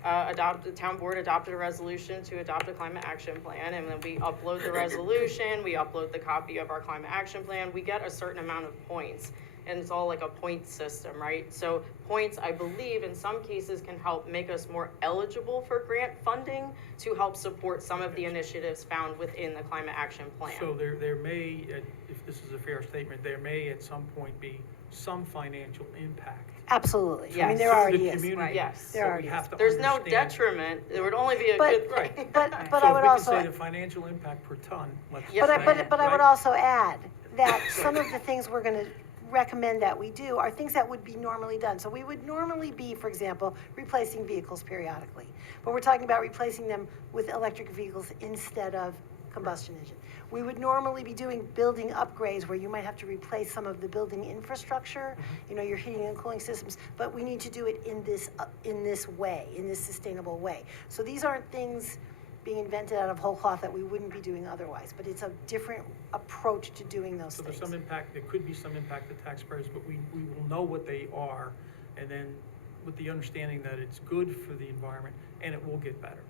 the town board adopted a resolution to adopt a climate action plan, and then we upload the resolution, we upload the copy of our climate action plan, we get a certain amount of points, and it's all like a point system, right? So points, I believe, in some cases can help make us more eligible for grant funding to help support some of the initiatives found within the climate action plan. So there may, if this is a fair statement, there may at some point be some financial impact. Absolutely. Yes. I mean, there To the already is. community. Yes. There So already we have to There's no understand- detriment, it would only be a But- good thing. Right. But So I would also. if we can say the financial impact per ton, let's Yes, say, But I would right? also add that some of the things we're gonna recommend that we do are things that would be normally done. So we would normally be, for example, replacing vehicles periodically. But we're talking about replacing them with electric vehicles instead of combustion engine. We would normally be doing building upgrades where you might have to replace some of the building infrastructure, your heating and cooling systems, but we need to do it in this way, in this sustainable way. So these aren't things being invented out of whole cloth that we wouldn't be doing otherwise, but it's a different approach to doing those So things. there's some impact, there could be some impact to taxpayers, but we will know what they are, and then with the understanding that it's good for the environment, and it will get better.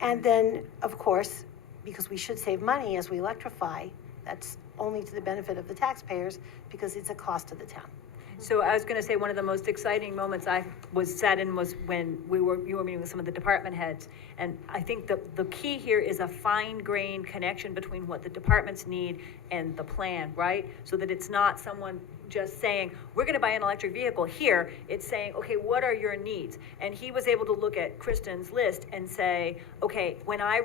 And then, of course, because we should save money as we electrify, that's only to the benefit of the taxpayers because it's a cost to the town. So I was gonna say, one of the most exciting moments I sat in was when you were meeting with some of the department heads. And I think the key here is a fine-grained connection between what the departments need and the plan, right? So that it's not someone just saying, we're gonna buy an electric vehicle here. It's saying, okay, what are your needs? And he was able to look at Kristen's list and say, okay, when I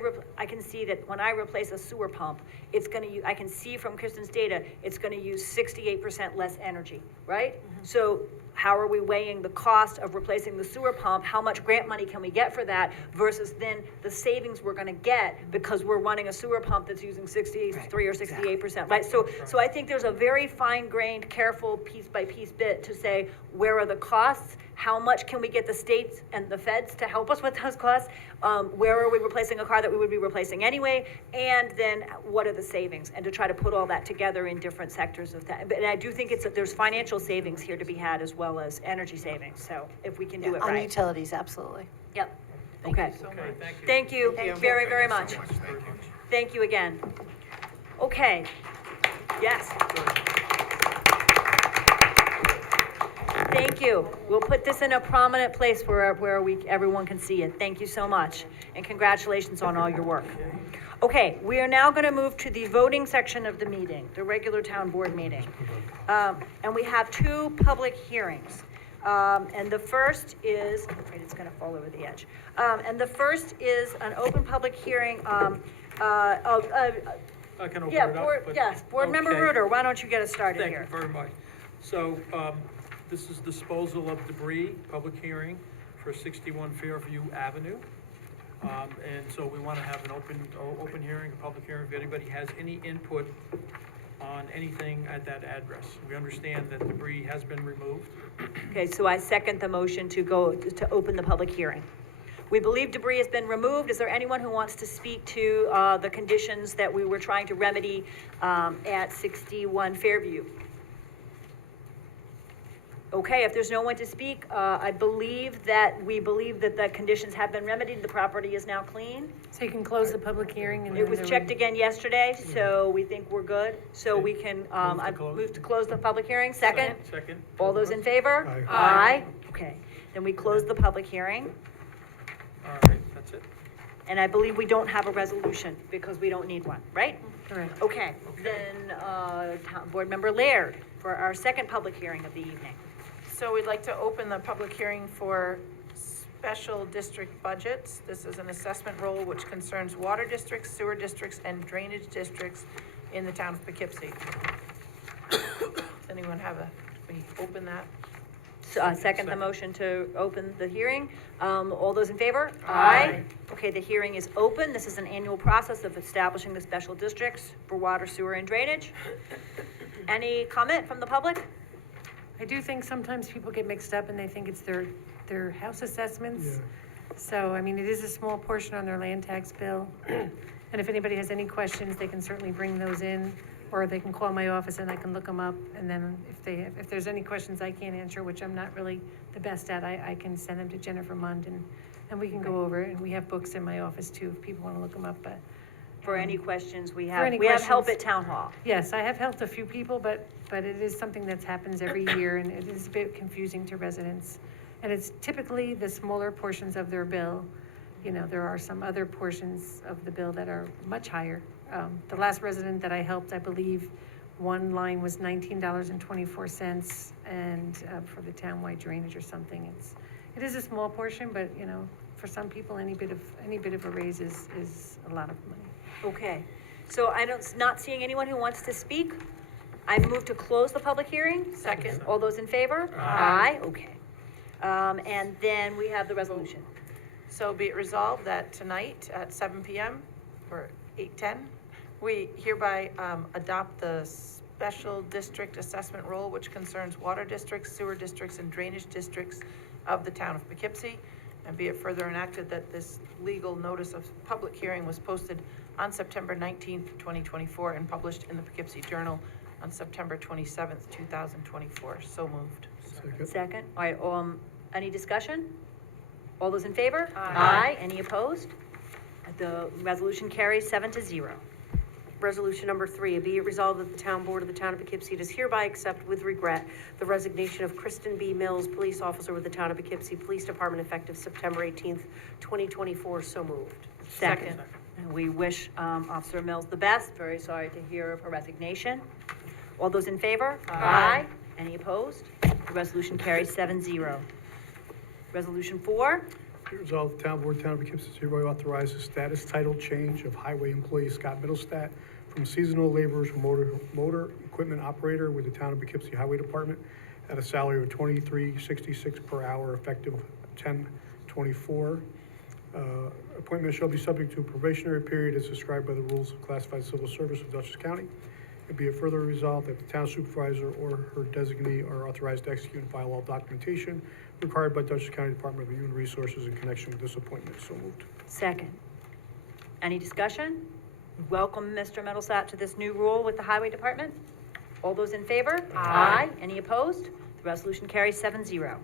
can see that when I replace a sewer pump, I can see from Kristen's data, it's gonna use 68% less energy, right? So how are we weighing the cost of replacing the sewer pump? How much grant money can we get for that versus then the savings we're gonna get because we're running a sewer pump that's using 63 or 68%, right? So I think there's a very fine-grained, careful careful piece by piece bit to say, where are the costs? How much can we get the states and the feds to help us with those costs? Where are we replacing a car that we would be replacing anyway? And then what are the savings? And to try to put all that together in different sectors of that. But I do think there's financial savings here to be had as well as energy savings. So if we can do it On right. utilities, absolutely. Yep. Okay. Thank you. Thank you very, very much. Thank you again. Okay. Yes. Thank you. We'll put this in a prominent place where everyone can see it. Thank you so much. And congratulations on all your work. Okay, we are now going to move to the voting section of the meeting, the regular town board meeting. And we have two public hearings. And the first is, wait, it's going to fall over the edge. And the first is an open public hearing I can open yeah, it up. board, but- yes, Board Member Okay. Reuter, why don't you get us started Thank here? you very much. So, this is disposal of debris, public hearing for 61 Fairview Avenue. And so we want to have an open hearing, a public hearing, if anybody has any input on anything at that address. We understand that debris has been removed. Okay, so I second the motion to open the public hearing. We believe debris has been removed. Is there anyone who wants to speak to the conditions that we were trying to remedy at 61 Fairview? Okay, if there's no one to speak, we believe that the conditions have been remedied. The property is now clean. So you can close the public hearing and It then was there checked would- again yesterday, so we think we're good. So we can, I move to close the public hearing. Second? Second. All those in favor? Aye. Okay, then we close the public hearing. All right, that's it. And I believe we don't have a resolution because we don't need one, right? Correct. Okay, then, Board Member Laird for our second public hearing of the evening. So we'd like to open the public hearing for special district budgets. This is an assessment roll which concerns water districts, sewer districts, and drainage districts in the town of Poughkeepsie. Does anyone have we open that? Second the motion to open the hearing. All those in favor? Aye. Okay, the hearing is open. This is an annual process of establishing the special districts for water, sewer, and drainage. Any comment from the public? I do think sometimes people get mixed up and they think it's their house assessments. So, I mean, it is a small portion on their land tax bill. And if anybody has any questions, they can certainly bring those in, or they can call my office and I can look them up. And then if there's any questions I can't answer, which I'm not really the best at, I can send them to Jennifer Mund and we can go over it. And we have books in my office too, if people want to look them up, but. For any questions, we For have any help questions. at Town Hall. Yes, I have helped a few people, but it is something that happens every year, and it is a bit confusing to residents. And it's typically the smaller portions of their bill. You know, there are some other portions of the bill that are much higher. The last resident that I helped, I believe, one line was $19.24, and for the townwide drainage or something, it is a small portion, but, you know, for some people, any bit of a raise is a lot of money. Okay, so not seeing anyone who wants to speak. I move to close the public hearing. Second. All those in favor? Aye. Okay. And then we have the resolution. So be it resolved that tonight at 7 PM or 8:10, we hereby adopt the special district assessment roll which concerns water districts, sewer districts, and drainage districts of the town of Poughkeepsie. And be it further enacted that this legal notice of public hearing was posted on September 19th, 2024, and published in the Poughkeepsie Journal on September 27th, 2024. So moved. Second. All right, any discussion? All those in favor? Aye. Any opposed? The resolution carries 7-0. Resolution number 3, be it resolved that the town board of the town of Poughkeepsie does hereby accept with regret the resignation of Kristen B. Mills, police officer with the town of Poughkeepsie Police Department, effective September 18th, 2024. So moved. Second. And we wish Officer Mills the best. Very sorry to hear of her resignation. All those in favor? Aye. Any opposed? The resolution carries 7-0. Resolution 4. Be resolved, the town board, town of Poughkeepsie hereby authorizes status title change of highway employee Scott Middlestat from seasonal laborer to motor equipment operator with the town of Poughkeepsie Highway Department at a salary of $23.66 per hour effective 10/24. Appointment shall be subject to a probationary period as described by the rules of classified civil service of Dutchess County. And be it further resolved that the town supervisor or her designee are authorized to execute and file all documentation required by Dutchess County Department of Human Resources in connection with this appointment. So moved. Second. Any discussion? Welcome Mr. Middlesat to this new role with the Highway Department. All those in favor? Aye. Any opposed? The resolution carries 7-0.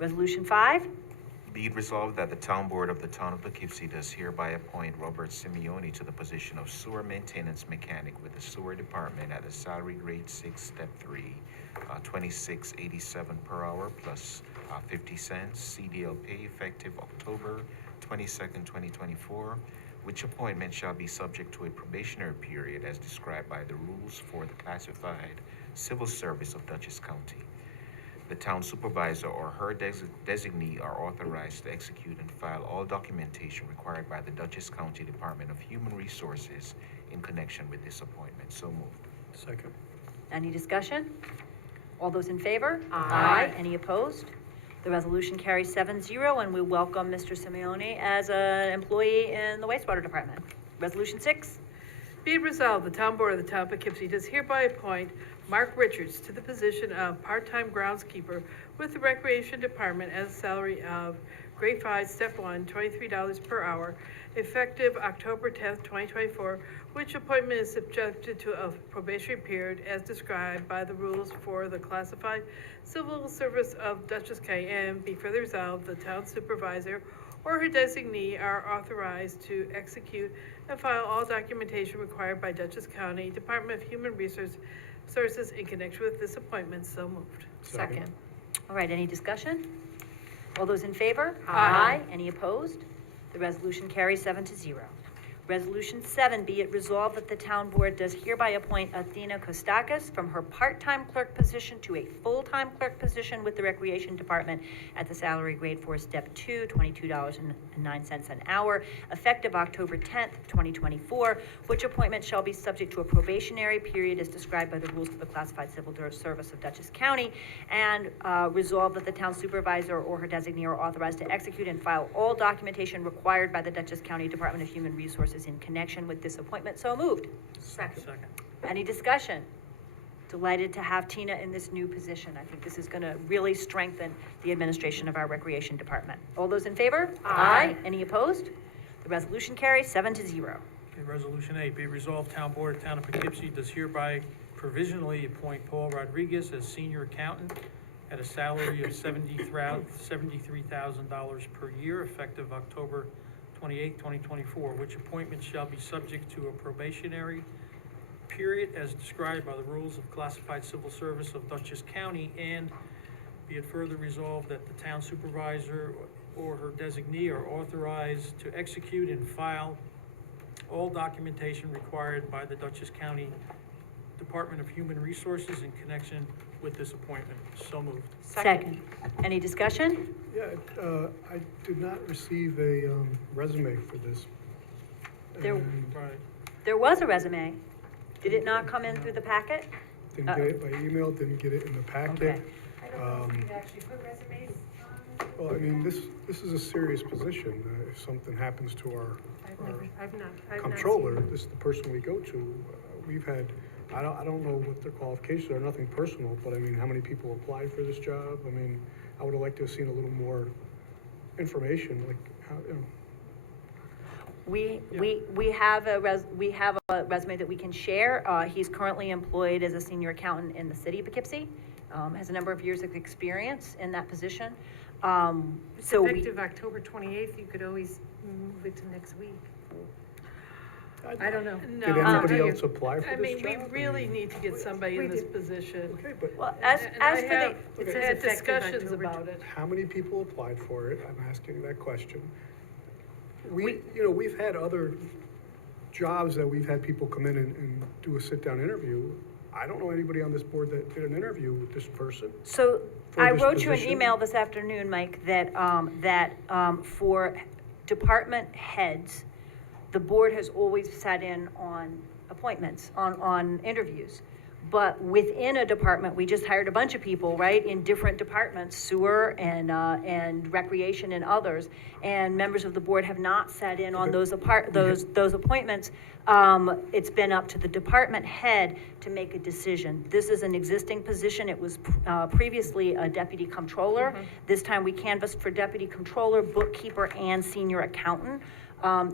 Resolution 5. Be it resolved that the town board of the town of Poughkeepsie does hereby appoint Robert Simeone to the position of sewer maintenance mechanic with the sewer department at a salary grade 6, step 3, $26.87 per hour plus 50 cents CDL pay effective October 22nd, 2024, which appointment shall be subject to a probationary period as described by the rules for the classified civil service of Dutchess County. The town supervisor or her designee are authorized to execute and file all documentation required by the Dutchess County Department of Human Resources in connection with this appointment. So moved. Second. Any discussion? All those in favor? Aye. Any opposed? The resolution carries 7-0, and we welcome Mr. Simeone as an employee in the wastewater department. Resolution 6. Be it resolved, the town board of the town of Poughkeepsie does hereby appoint Mark Richards to the position of part-time groundskeeper with the Recreation Department at a salary of grade 5, step 1, $23 per hour, effective October 10th, 2024, which appointment is subjected to a probationary period as described by the rules for the classified civil service of Dutchess County. And be further resolved, the town supervisor or her designee are authorized to execute and file all documentation required by Dutchess County Department of Human Resources in connection with this appointment. So moved. Second. All right, any discussion? All those in favor? Aye. Any opposed? The resolution carries 7-0. Resolution 7, be it resolved that the town board does hereby appoint Athena Kostakis from her part-time clerk position to a full-time clerk position with the Recreation Department at the salary grade 4, step 2, $22.09 an hour, effective October 10th, 2024, which appointment shall be subject to a probationary period as described by the rules of the classified civil service of Dutchess County, and resolved that the town supervisor or her designee are authorized to execute and file all documentation required by the Dutchess County Department of Human Resources in connection with this appointment. So moved. Second. Any discussion? Delighted to have Tina in this new position. I think this is going to really strengthen the administration of our Recreation Department. All those in favor? Aye. Any opposed? The resolution carries 7-0. Okay, Resolution 8, be it resolved, town board of town of Poughkeepsie does hereby provisionally appoint Paul Rodriguez as senior accountant at a salary of $73,000 per year, effective October 28, 2024, which appointment shall be subject to a probationary period as described by the rules of classified civil service of Dutchess County, and be it further resolved that the town supervisor or her designee are authorized to execute and file all documentation required by the Dutchess County Department of Human Resources in connection with this appointment. So moved. Second. Any discussion? Yeah, I did not receive a resume for this. There- And Right. There was a resume. Did it not come in through the packet? Didn't get it by email, didn't get it in the packet. Okay. I don't know if we've actually put resumes on. Well, I mean, this is a serious position. If something happens to our I've not comptroller, this is the person we go to. We've had, I don't know what their qualifications are, nothing personal, but I mean, how many people applied for this job? I mean, I would have liked to have seen a little more information, like, how, you know. We have a resume that we can share. He's currently employed as a senior accountant in the city of Poughkeepsie. Has a number of years of experience in that position. So we, Effective October 28th, you could always move it to next week. I don't know. No. Did anybody else apply for I this mean, we job? really need to get somebody in this position. Okay, but well, as And for I the, have It says had effective discussions October about it. how many people applied for it? I'm asking that question. We've had other jobs that we've had people come in and do a sit-down interview. I don't know anybody on this board that did an interview with this person. so For I this wrote you an position? email this afternoon, Mike, that for department heads, the board has always sat in on appointments, on interviews. but within a department, we just hired a bunch of people, right, in different departments, sewer and recreation and others, and members of the board have not sat in on those appointments. It's been up to the department head to make a decision. This is an existing position. It was previously a deputy comptroller. This time we canvassed for deputy comptroller, bookkeeper, and senior accountant.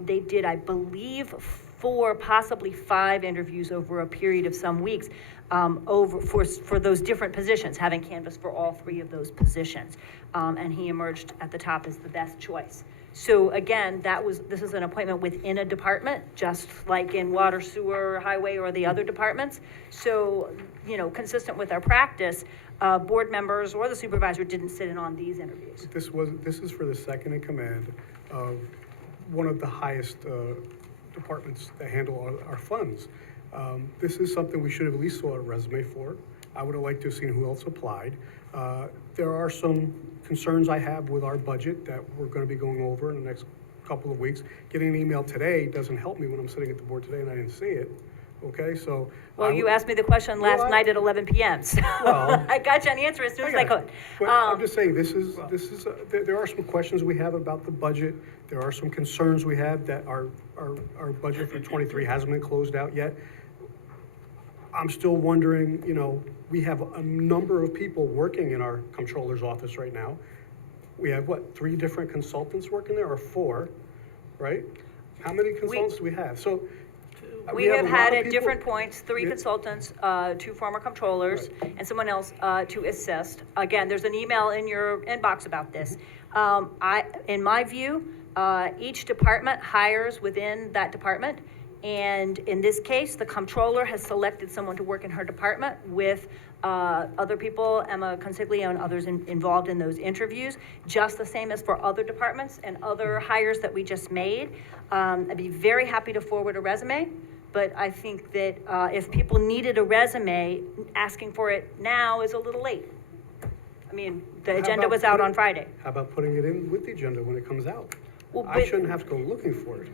They did, I believe, 4, possibly 5 interviews over a period of some weeks for those different positions, having canvassed for all 3 of those positions. And he emerged at the top as the best choice. So again, this is an appointment within a department, just like in water, sewer, highway, or the other departments. So, consistent with our practice, board members or the supervisor didn't sit in on these interviews. This is for the second in command of one of the highest departments that handle our funds. This is something we should have at least saw a resume for. I would have liked to have seen who else applied. There are some concerns I have with our budget that we're going to be going over in the next couple of weeks. Getting an email today doesn't help me when I'm sitting at the board today and I didn't see it. Okay, so. Well, you asked me the question last night at 11 p.m., so I got you an answer as soon as I could. But I'm just saying, there are some questions we have about the budget. There are some concerns we have that our budget for 23 hasn't been closed out yet. I'm still wondering, we have a number of people working in our comptroller's office right now. We have, 3 different consultants working there, or 4, right? How many consultants do we have? So we have had at different points 3 consultants, 2 former comptrollers, and someone else to assist. Again, there's an email in your inbox about this. In my view, each department hires within that department. And in this case, the comptroller has selected someone to work in her department with other people, Emma Consiglio and others involved in those interviews, just the same as for other departments and other hires that we just made. I'd be very happy to forward a resume, but I think that if people needed a resume, asking for it now is a little late. I mean, the agenda was out on Friday. How about putting it in with the agenda when it comes out? Well, I shouldn't have to go looking for it.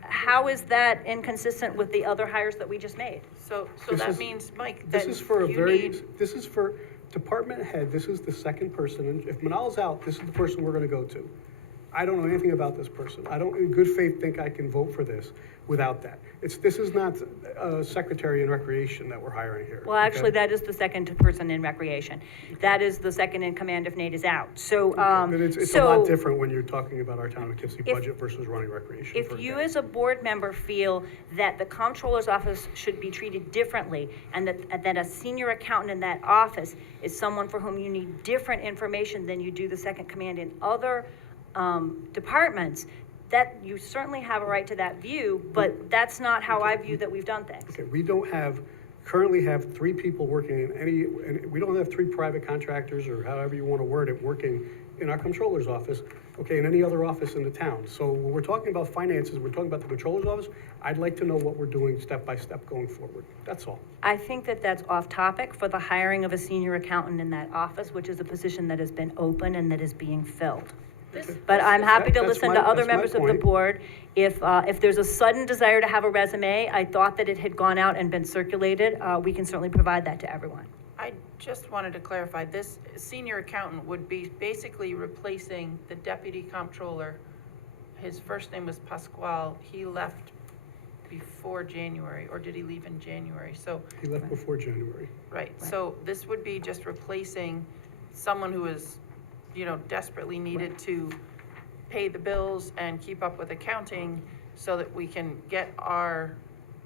How is that inconsistent with the other hires that we just made? So that means, Mike, This that is for you this is for department head. This is the second person. And if Manal's out, this is the person we're gonna go to. I don't know anything about this person. I don't, in good faith, think I can vote for this without that. This is not secretary in recreation that we're hiring here. Well, actually, that is the second person in recreation. That is the second in command if Nate is out. So, But it's a lot different when you're talking about our town of Poughkeepsie budget versus running recreation. If you as a board member feel that the comptroller's office should be treated differently and that a senior accountant in that office is someone for whom you need different information than you do the second command in other departments, that you certainly have a right to that view, but that's not how I view that we've done things. Okay, we don't currently have 3 people working and we don't have 3 private contractors, or however you want to word it, working in our comptroller's office, okay, in any other office in the town. So when we're talking about finances, we're talking about the comptroller's office, I'd like to know what we're doing step by step going forward. That's all. I think that that's off topic for the hiring of a senior accountant in that office, which is a position that has been open and that is being filled. But I'm happy to listen to other members of the board. If there's a sudden desire to have a resume, I thought that it had gone out and been circulated, we can certainly provide that to everyone. I just wanted to clarify, this senior accountant would be basically replacing the deputy comptroller. His first name was Pasquale. He left before January, or did he leave in January? So He left before January. right. So this would be just replacing someone who is, desperately needed to pay the bills and keep up with accounting so that we can get our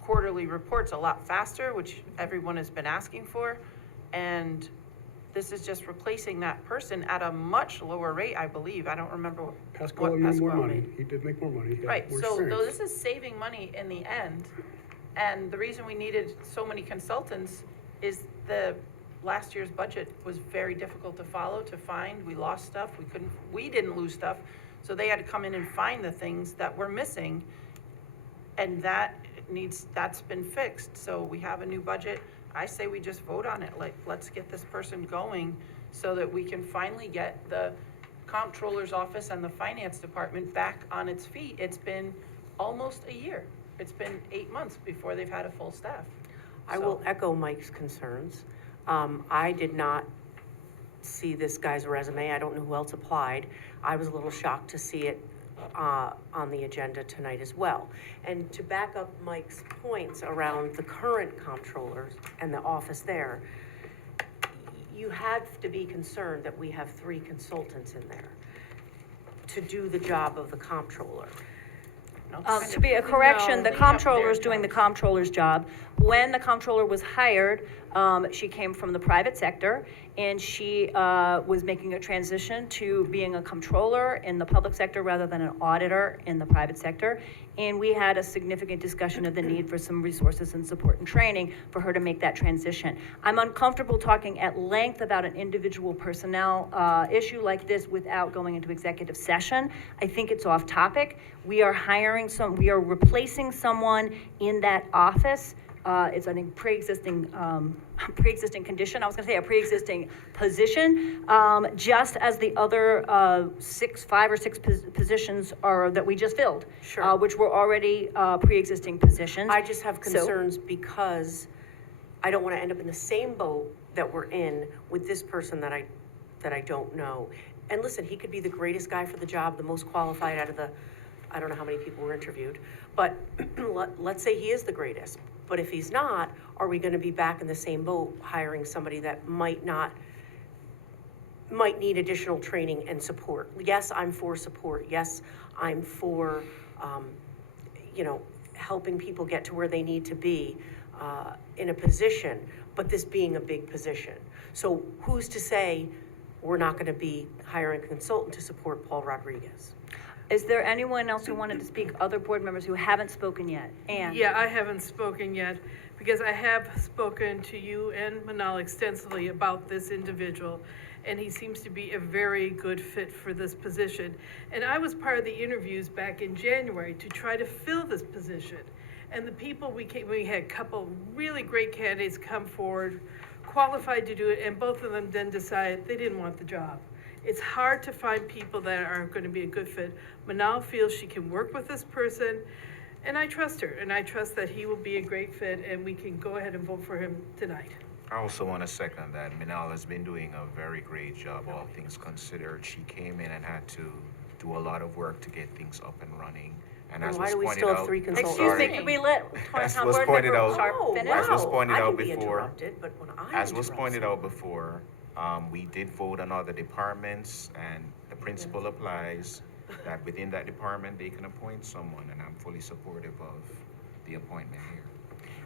quarterly reports a lot faster, which everyone has been asking for. And this is just replacing that person at a much lower rate, I believe. I don't remember what Pasquale made more money. He did make more money. He had Right, more so experience. this is saving money in the end. And the reason we needed so many consultants is last year's budget was very difficult to follow, to find. We lost stuff, we didn't lose stuff. So they had to come in and find the things that were missing. And that's been fixed. So we have a new budget. I say we just vote on it. Let's get this person going so that we can finally get the comptroller's office and the finance department back on its feet. It's been almost a year. It's been 8 months before they've had a full staff. I will echo Mike's concerns. I did not see this guy's resume. I don't know who else applied. I was a little shocked to see it on the agenda tonight as well. And to back up Mike's points around the current comptrollers and the office there, you have to be concerned that we have 3 consultants in there to do the job of the comptroller. To be a correction, the comptroller is doing the comptroller's job. When the comptroller was hired, she came from the private sector, and she was making a transition to being a comptroller in the public sector rather than an auditor in the private sector. And we had a significant discussion of the need for some resources and support and training for her to make that transition. I'm uncomfortable talking at length about an individual personnel issue like this without going into executive session. I think it's off topic. We are replacing someone in that office. It's a pre-existing condition. I was going to say a pre-existing position, just as the other 5 or 6 positions are that we just filled, which were already pre-existing positions. I just have concerns because I don't want to end up in the same boat that we're in with this person that I don't know. And listen, he could be the greatest guy for the job, the most qualified out of the, I don't know how many people were interviewed, but let's say he is the greatest. But if he's not, are we going to be back in the same boat, hiring somebody that might need additional training and support? Yes, I'm for support. Yes, I'm for, helping people get to where they need to be in a position, but this being a big position. So who's to say we're not going to be hiring a consultant to support Paul Rodriguez? Is there anyone else who wanted to speak, other board members who haven't spoken yet? Anne? Yeah, I haven't spoken yet because I have spoken to you and Manal extensively about this individual, and he seems to be a very good fit for this position. And I was part of the interviews back in January to try to fill this position. And the people we had a couple really great candidates come forward, qualified to do it, and both of them then decided they didn't want the job. It's hard to find people that are going to be a good fit. Manal feels she can work with this person, and I trust her, and I trust that he will be a great fit, and we can go ahead and vote for him tonight. I also want to second that. Minal has been doing a very great job, all things considered. She came in and had to do a lot of work to get things up and running. And as why was do we pointed still have out, 3 consultants? Excuse me, can we let as town was board pointed member out, Sharp finish? as was pointed I out can be before, interrupted, but when as was pointed out before, we did vote on other departments, and the principle applies that within that department they can appoint someone, and I'm fully supportive of the appointment here.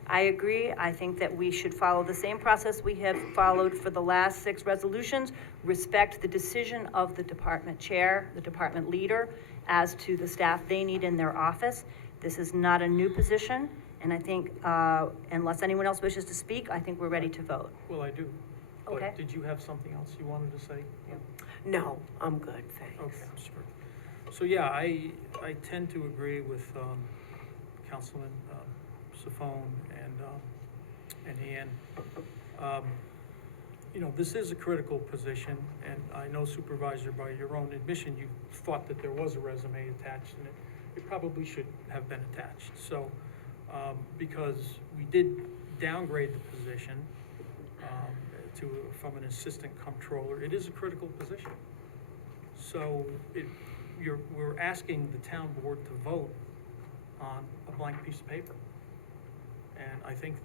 I agree. I think that we should follow the same process we have followed for the last 6 resolutions, respect the decision of the department chair, the department leader, as to the staff they need in their office. This is not a new position, and I think, unless anyone else wishes to speak, I think we're ready to vote. Well, I do. Okay. But did you have something else you wanted to say? No, I'm good, thanks. Okay, I'm sure. So, yeah, I tend to agree with Councilman Safone and Ann. This is a critical position, and I know, Supervisor, by your own admission, you thought that there was a resume attached, and it probably should have been attached. So, because we did downgrade the position from an assistant comptroller, it is a critical position. So we're asking the town board to vote on a blank piece of paper. And I think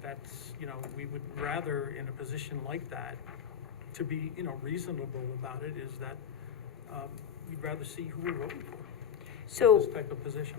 that's, we would rather, in a position like that, to be, reasonable about it, is that we'd rather see who we're voting for. So this type of position.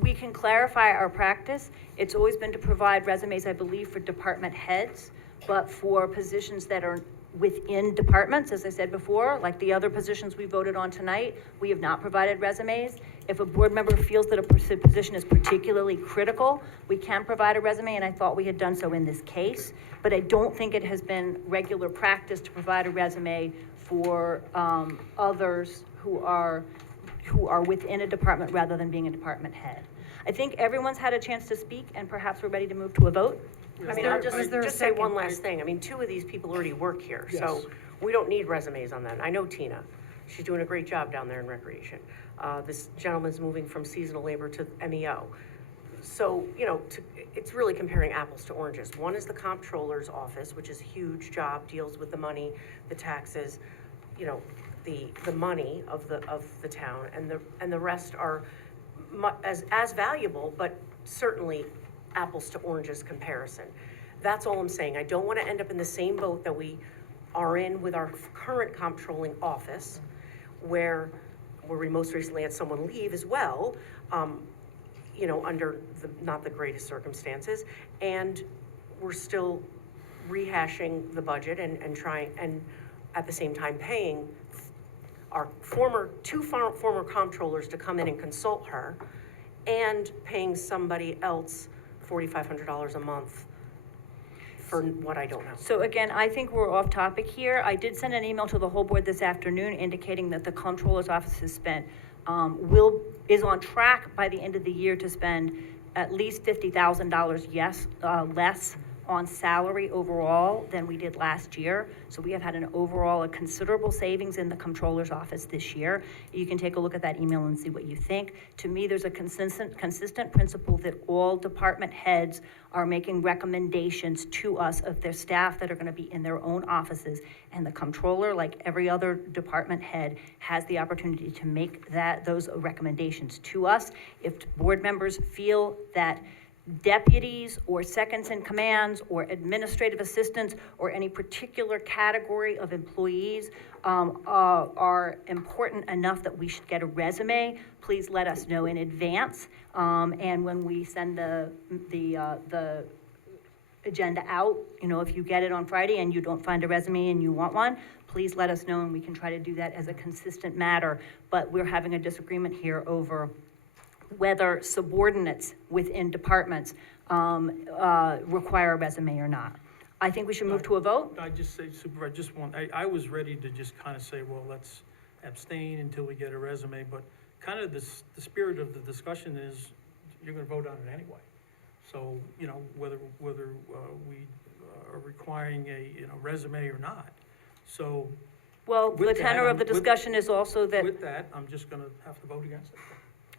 we can clarify our practice. It's always been to provide resumes, I believe, for department heads, but for positions that are within departments, as I said before, like the other positions we voted on tonight, we have not provided resumes. If a board member feels that a position is particularly critical, we can provide a resume, and I thought we had done so in this case. But I don't think it has been regular practice to provide a resume for others who are within a department rather than being a department head. I think everyone's had a chance to speak, and perhaps we're ready to move to a vote. I mean, I'll just say one last thing. I mean, 2 of these people already work here, so we don't need resumes on them. I know Tina. She's doing a great job down there in recreation. This gentleman's moving from seasonal labor to MEO. So, it's really comparing apples to oranges. One is the comptroller's office, which is a huge job, deals with the money, the taxes, you know, the money of the town, and the rest are as valuable, but certainly apples to oranges comparison. That's all I'm saying. I don't want to end up in the same boat that we are in with our current comptrolling office, where we most recently had someone leave as well, you know, under not the greatest circumstances, and we're still rehashing the budget and trying, and at the same time paying our two former comptrollers to come in and consult her, and paying somebody else $4,500 a month for what I don't know. So again, I think we're off topic here. I did send an email to the whole board this afternoon indicating that the comptroller's office has spent, is on track by the end of the year to spend at least $50,000, less on salary overall than we did last year. So we have had a considerable savings in the comptroller's office this year. You can take a look at that email and see what you think. To me, there's a consistent principle that all department heads are making recommendations to us of their staff that are going to be in their own offices. And the comptroller, like every other department head, has the opportunity to make those recommendations to us. If board members feel that deputies or seconds in commands or administrative assistants or any particular category of employees are important enough that we should get a resume, please let us know in advance. And when we send the agenda out, you know, if you get it on Friday and you don't find a resume and you want one, please let us know and we can try to do that as a consistent matter. But we're having a disagreement here over whether subordinates within departments require a resume or not. I think we should move to a vote. I just say, Supervisor, I was ready to just kind of say, well, let's abstain until we get a resume, but kind of the spirit of the discussion is you're gonna vote on it anyway. So, you know, whether we are requiring a, you know, resume or not. So. Well, the with tenor that, of the discussion is also that. With that, I'm just gonna have to vote against it.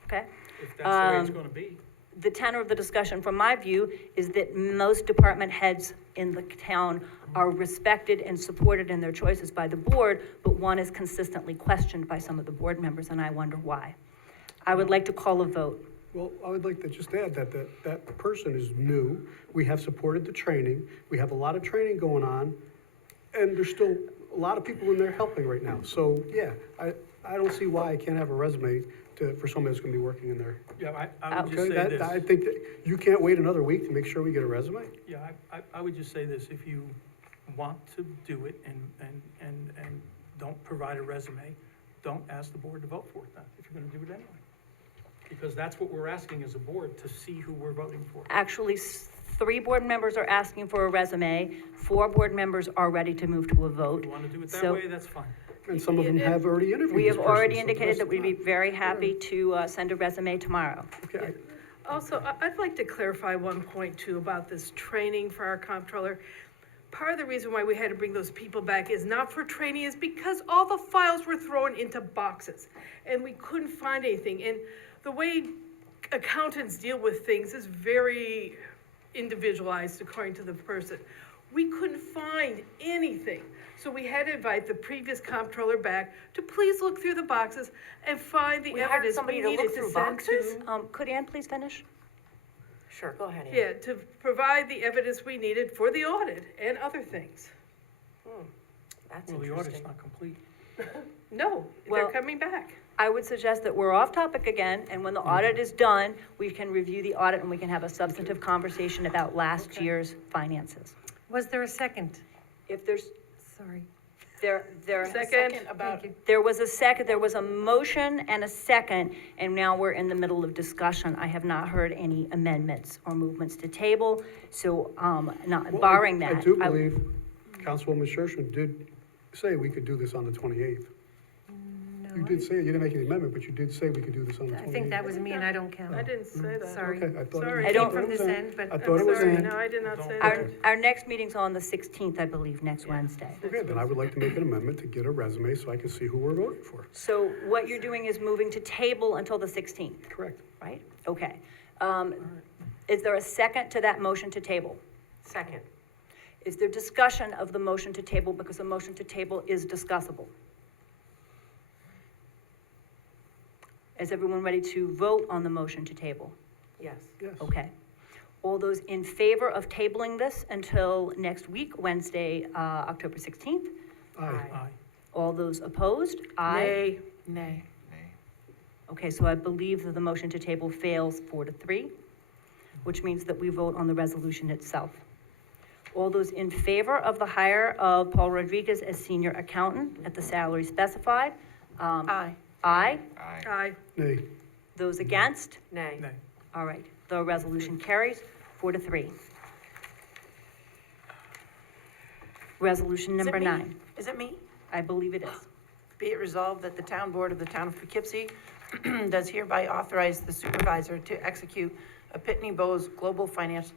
Okay. If that's the way it's gonna be. The tenor of the discussion, from my view, is that most department heads in the town are respected and supported in their choices by the board, but one is consistently questioned by some of the board members, and I wonder why. I would like to call a vote. Well, I would like to just add that that person is new. We have supported the training. We have a lot of training going on, and there's still a lot of people in there helping right now. So, yeah, I don't see why I can't have a resume for somebody that's gonna be working in there. Yeah, I would just say Okay, this. I think that you can't wait another week to make sure we get a resume? Yeah, I would just say this, if you want to do it and don't provide a resume, don't ask the board to vote for it then, if you're gonna do it anyway. Because that's what we're asking as a board, to see who we're voting for. Actually, 3 board members are asking for a resume, 4 board members are ready to move to a vote. If you wanna do it that So- way, that's fine. And some of them have already interviewed We this have person, already so indicated that's that we'd be not- very happy to send a resume tomorrow. Okay, Also, I'd like to clarify one point too about this training for our comptroller. Part of the reason why we had to bring those people back is not for training, is because all the files were thrown into boxes and we couldn't find anything. And the way accountants deal with things is very individualized according to the person. We couldn't find anything. So we had to invite the previous comptroller back to please look through the boxes and find the We hired evidence somebody we to look needed to through send boxes? to. Could Ann please finish? Sure, go ahead, Ann. Yeah, to provide the evidence we needed for the audit and other things. That's Well, the interesting. audit's not complete. No, Well- they're coming back. I would suggest that we're off topic again, and when the audit is done, we can review the audit and we can have a substantive conversation about last year's finances. Was there a second? If there's, Sorry. there Second. About, There was a second, there was a motion and a second, and now we're in the middle of discussion. I have not heard any amendments or movements to table, so, not Well, barring I that. do believe Councilwoman Shershman did say we could do this on the 28th. You did say, you didn't make any amendment, but you did say we could do this on the 28th. I think that was me and I don't count. I didn't say that. Sorry. Okay, I thought it Sorry. was. I don't- thought it From was this in. end, but I I'm thought it was Sorry, in. no, I did not say Our, that. our next meeting's on the 16th, I believe, next Wednesday. Okay, then I would like to make an amendment to get a resume so I can see who we're voting for. So what you're doing is moving to table until the 16th, Correct. right? Okay. Is there a second to that motion to table? Second. Is there discussion of the motion to table, because the motion to table is discussable? Is everyone ready to vote on the motion to table? Yes. Okay. All those in favor of tabling this until next week, Wednesday, October 16th? Aye. All those opposed? Aye. Nay. Okay, so I believe that the motion to table fails 4-3, which means that we vote on the resolution itself. All those in favor of the hire of Paul Rodriguez as senior accountant at the salary specified? Aye. Aye. Aye. Nay. Those against? Nay. Nay. All right, the resolution carries 4-3. Resolution Is it number me? 9. Is it me? I believe it is. Be it resolved that the town board of the town of Poughkeepsie does hereby authorize the supervisor to execute a Pitney Bowes Global Financial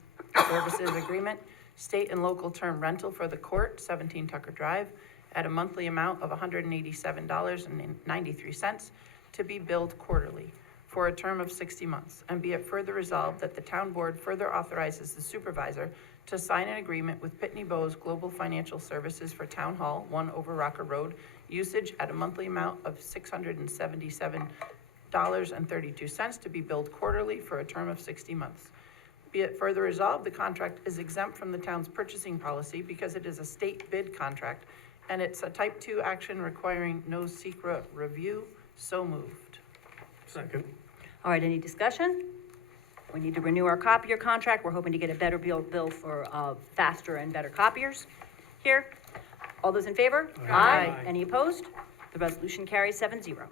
Services Agreement, state and local term rental for the court, 17 Tucker Drive, at a monthly amount of $187.93 to be billed quarterly for a term of 60 months. And be it further resolved that the town board further authorizes the supervisor to sign an agreement with Pitney Bowes Global Financial Services for Town Hall, 1 Over Rocker Road, usage at a monthly amount of $677.32 to be billed quarterly for a term of 60 months. Be it further resolved, the contract is exempt from the town's purchasing policy because it is a state bid contract, and it's a type 2 action requiring no secret review. So moved. Second. All right, any discussion? We need to renew our copier contract. We're hoping to get a better bill for faster and better copiers here. All those in favor? Aye. Any opposed? The resolution carries 7-0.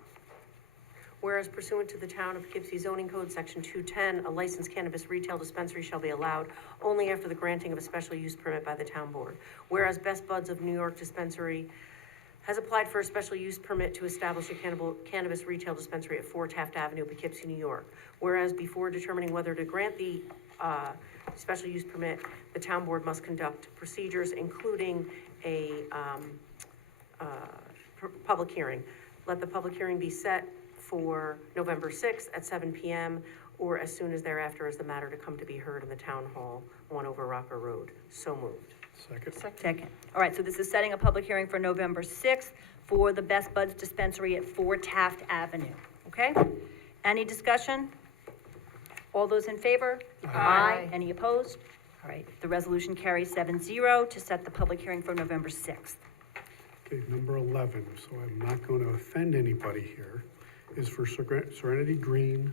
Whereas pursuant to the Town of Poughkeepsie zoning code, section 210, a licensed cannabis retail dispensary shall be allowed only after the granting of a special use permit by the town board. Whereas Best Buds of New York Dispensary has applied for a special use permit to establish a cannabis retail dispensary at 4 Taft Avenue, Poughkeepsie, New York. Whereas before determining whether to grant the special use permit, the town board must conduct procedures, including a public hearing. Let the public hearing be set for November 6th at 7 p.m. or as soon as thereafter as the matter to come to be heard in the town hall, 1 Over Rocker Road. So moved. Second. Second. All right, so this is setting a public hearing for November 6th for the Best Buds dispensary at 4 Taft Avenue, okay? Any discussion? All those in favor? Aye. Any opposed? All right, the resolution carries 7-0 to set the public hearing for November 6th. Okay, number 11, so I'm not going to offend anybody here, is for Serenity Green,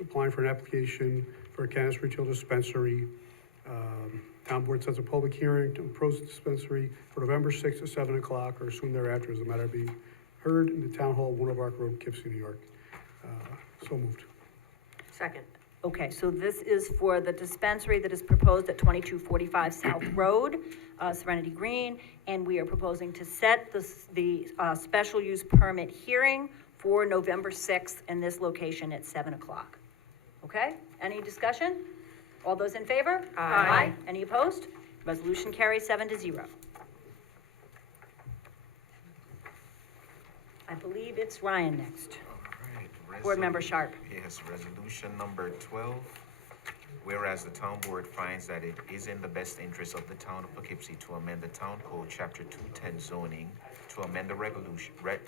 applying for an application for a cannabis retail dispensary. Town board sets a public hearing to approach the dispensary for November 6th at 7 o'clock or soon thereafter as the matter be heard in the Town Hall, 1 Over Rock Road, Poughkeepsie, New York. So moved. Second. Okay, so this is for the dispensary that is proposed at 2245 South Road, Serenity Green, and we are proposing to set the special use permit hearing for November 6th in this location at 7 o'clock. Okay, any discussion? All those in favor? Aye. Any opposed? Resolution carries 7-0. I believe it's Ryan next. All right. Board Member Sharp. Yes, resolution number 12. Whereas the town board finds that it is in the best interest of the town of Poughkeepsie to amend the town code, chapter 210 zoning, to amend the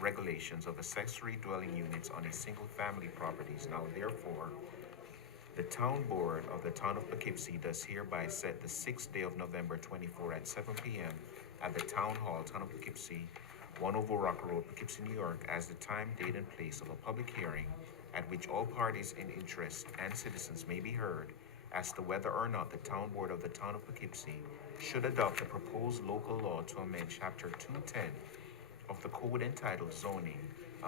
regulations of accessory dwelling units on a single-family properties. Now, therefore, the town board of the town of Poughkeepsie does hereby set the 6th day of November 24 at 7 p.m. at the town hall, town of Poughkeepsie, 1 Over Rock Road, Poughkeepsie, New York, as the time, date, and place of a public hearing at which all parties in interest and citizens may be heard as to whether or not the town board of the town of Poughkeepsie should adopt a proposed local law to amend chapter 210 of the code entitled zoning,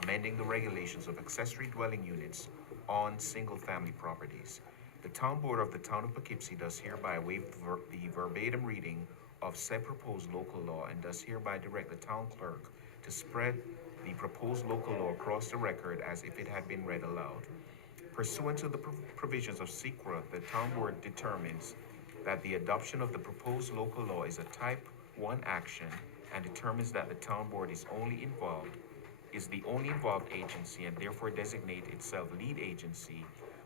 amending the regulations of accessory dwelling units on single-family properties. The town board of the town of Poughkeepsie does hereby waive the verbatim reading of said proposed local law and does hereby direct the town clerk to spread the proposed local law across the record as if it had been read aloud. Pursuant to the provisions of SECRA, the town board determines that the adoption of the proposed local law is a type 1 action and determines that the town board is the only involved agency and therefore designate itself lead agency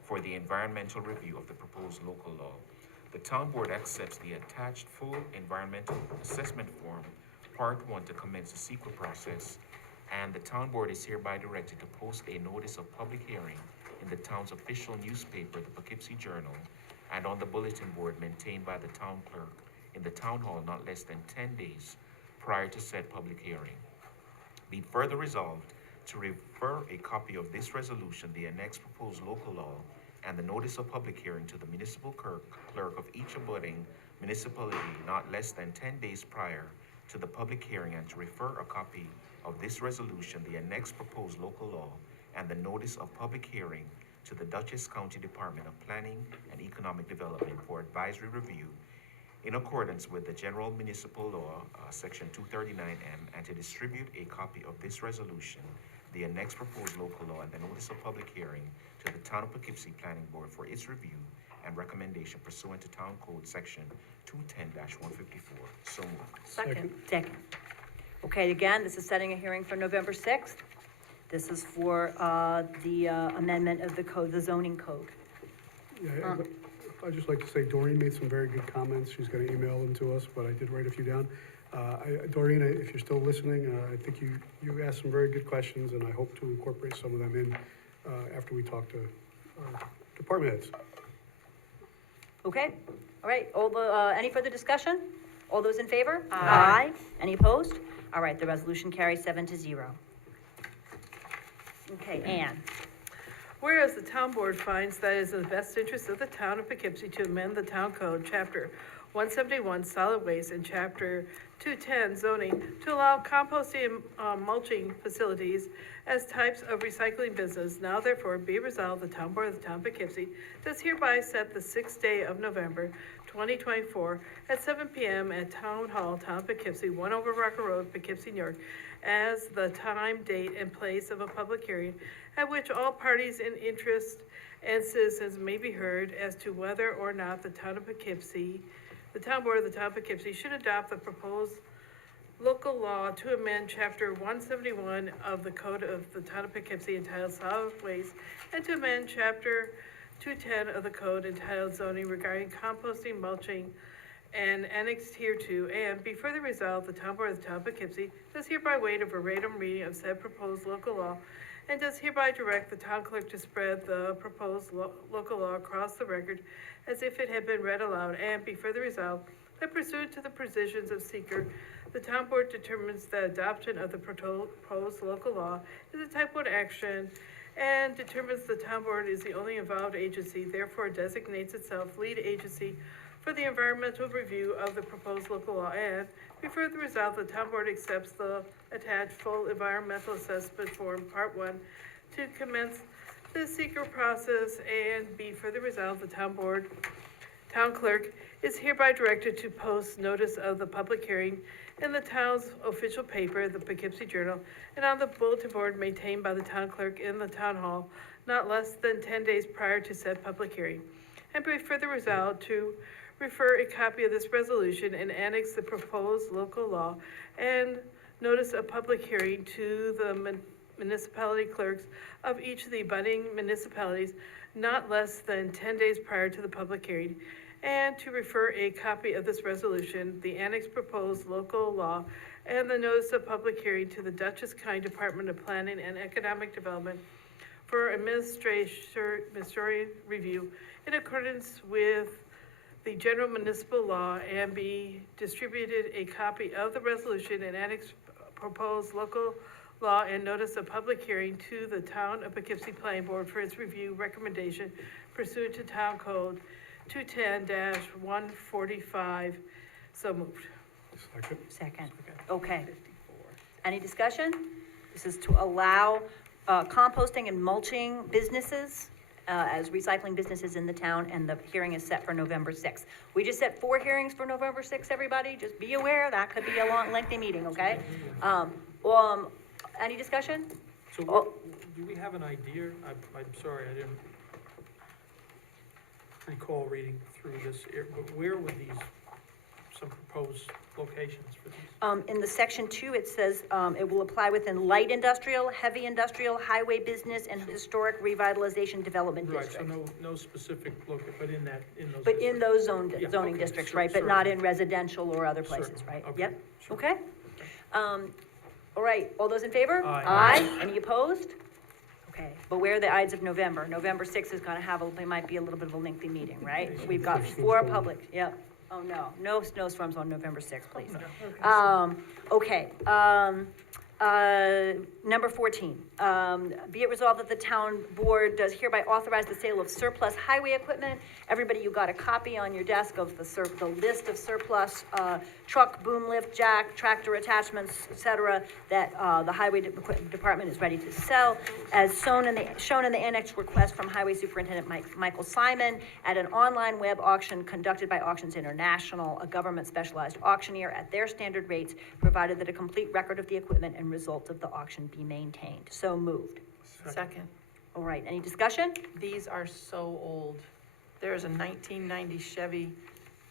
for the environmental review of the proposed local law. The town board accepts the attached full environmental assessment form, part 1, to commence the secret process, and the town board is hereby directed to post a notice of public hearing in the town's official newspaper, the Poughkeepsie Journal, and on the bulletin board maintained by the town clerk in the town hall not less than 10 days prior to said public hearing. Be further resolved to refer a copy of this resolution, the annexed proposed local law, and the notice of public hearing to the municipal clerk of each abutting municipality not less than 10 days prior to the public hearing, and to refer a copy of this resolution, the annexed proposed local law, and the notice of public hearing to the Dutchess County Department of Planning and Economic Development for advisory review in accordance with the General Municipal Law, Section 239M, and to distribute a copy of this resolution, the annexed proposed local law, and the notice of public hearing to the Town of Poughkeepsie Planning Board for its review and recommendation pursuant to Town Code Section 210-154. So moved. Second. Okay, again, this is setting a hearing for November 6th. This is for the amendment of the code, the zoning code. Yeah, I'd just like to say Doreen made some very good comments. She's gonna email them to us, but I did write a few down. Doreen, if you're still listening, I think you asked some very good questions, and I hope to incorporate some of them in after we talk to department heads. Okay, all right, all the, any further discussion? All those in favor? Aye. Any opposed? All right, the resolution carries 7-0. Okay, Ann. Whereas the town board finds that it is in the best interest of the town of Poughkeepsie to amend the town code, chapter 171, solid waste, and chapter 210, zoning, to allow composting and mulching facilities as types of recycling business. Now therefore be resolved, the town board of the town of Poughkeepsie does hereby set the 6th day of November 2024 at 7 p.m. at Town Hall, Town of Poughkeepsie, 1 Over Rocker Road, Poughkeepsie, New York, as the time, date, and place of a public hearing at which all parties in interest and citizens may be heard as to whether or not the town of Poughkeepsie, the town board of the town of Poughkeepsie should adopt the proposed local law to amend chapter 171 of the code of the town of Poughkeepsie entitled solid waste, and to amend chapter 210 of the code entitled zoning regarding composting, mulching, and annexed hereto, and be further resolved, the town board of the town of Poughkeepsie does hereby waive a verbatim reading of said proposed local law, and does hereby direct the town clerk to spread the proposed local law across the record as if it had been read aloud, and be further resolved that pursuant to the provisions of seeker, the town board determines that adoption of the proposed local law is a type 1 action, and determines the town board is the only involved agency, therefore designates itself lead agency for the environmental review of the proposed local law, and be further resolved, the town board accepts the attached full environmental assessment form, part 1, to commence the secret process, and be further resolved, the town clerk is hereby directed to post notice of the public hearing in the town's official paper, the Poughkeepsie Journal, and on the bulletin board maintained by the town clerk in the town hall, not less than 10 days prior to said public hearing, and be further resolved to refer a copy of this resolution and annex the proposed local law and notice a public hearing to the municipality clerks of each of the abutting municipalities not less than 10 days prior to the public hearing, and to refer a copy of this resolution, the annexed proposed local law, and the notice of public hearing to the Dutchess County Department of Planning and Economic Development for administrative review in accordance with the general municipal law, and be distributed a copy of the resolution and annexed proposed local law and notice of public hearing to the town of Poughkeepsie Planning Board for its review recommendation pursuant to Town Code 210-145. So moved. Second. Okay. Any discussion? This is to allow composting and mulching businesses as recycling businesses in the town, and the hearing is set for November 6th. We just set 4 hearings for November 6th, everybody. Just be aware, that could be a long, lengthy meeting, okay? Any discussion? So do we have an idea? I'm sorry, I didn't recall reading through this, but where would these some proposed locations for these? In the section 2, it says, it will apply within light industrial, heavy industrial, highway business, and historic revitalization development Right, so districts. no specific but in those. But in those Yeah, zoning okay, districts, right, but not in residential or other Certainly, places, right? okay, Yep, sure. okay. All right, all those in favor? Aye. Any opposed? Okay, beware the Ides of November. November 6th is gonna have, it might be a little bit of a lengthy meeting, right? We've got 4 public, yep. Oh, no snowstorms on November 6th, please. Okay, number 14, be it resolved that the town board does hereby authorize the sale of surplus highway equipment. Everybody, you got a copy on your desk of the list of surplus, truck, boom lift, jack, tractor attachments, et cetera, that, the highway department is ready to sell. As shown in the annex request from Highway Superintendent Michael Simon at an online web auction conducted by Auctions International, a government specialized auctioneer at their standard rates, provided that a complete record of the equipment and results of the auction be maintained. So moved. Second. All right, any discussion? These are so old. There's a 1990 Chevy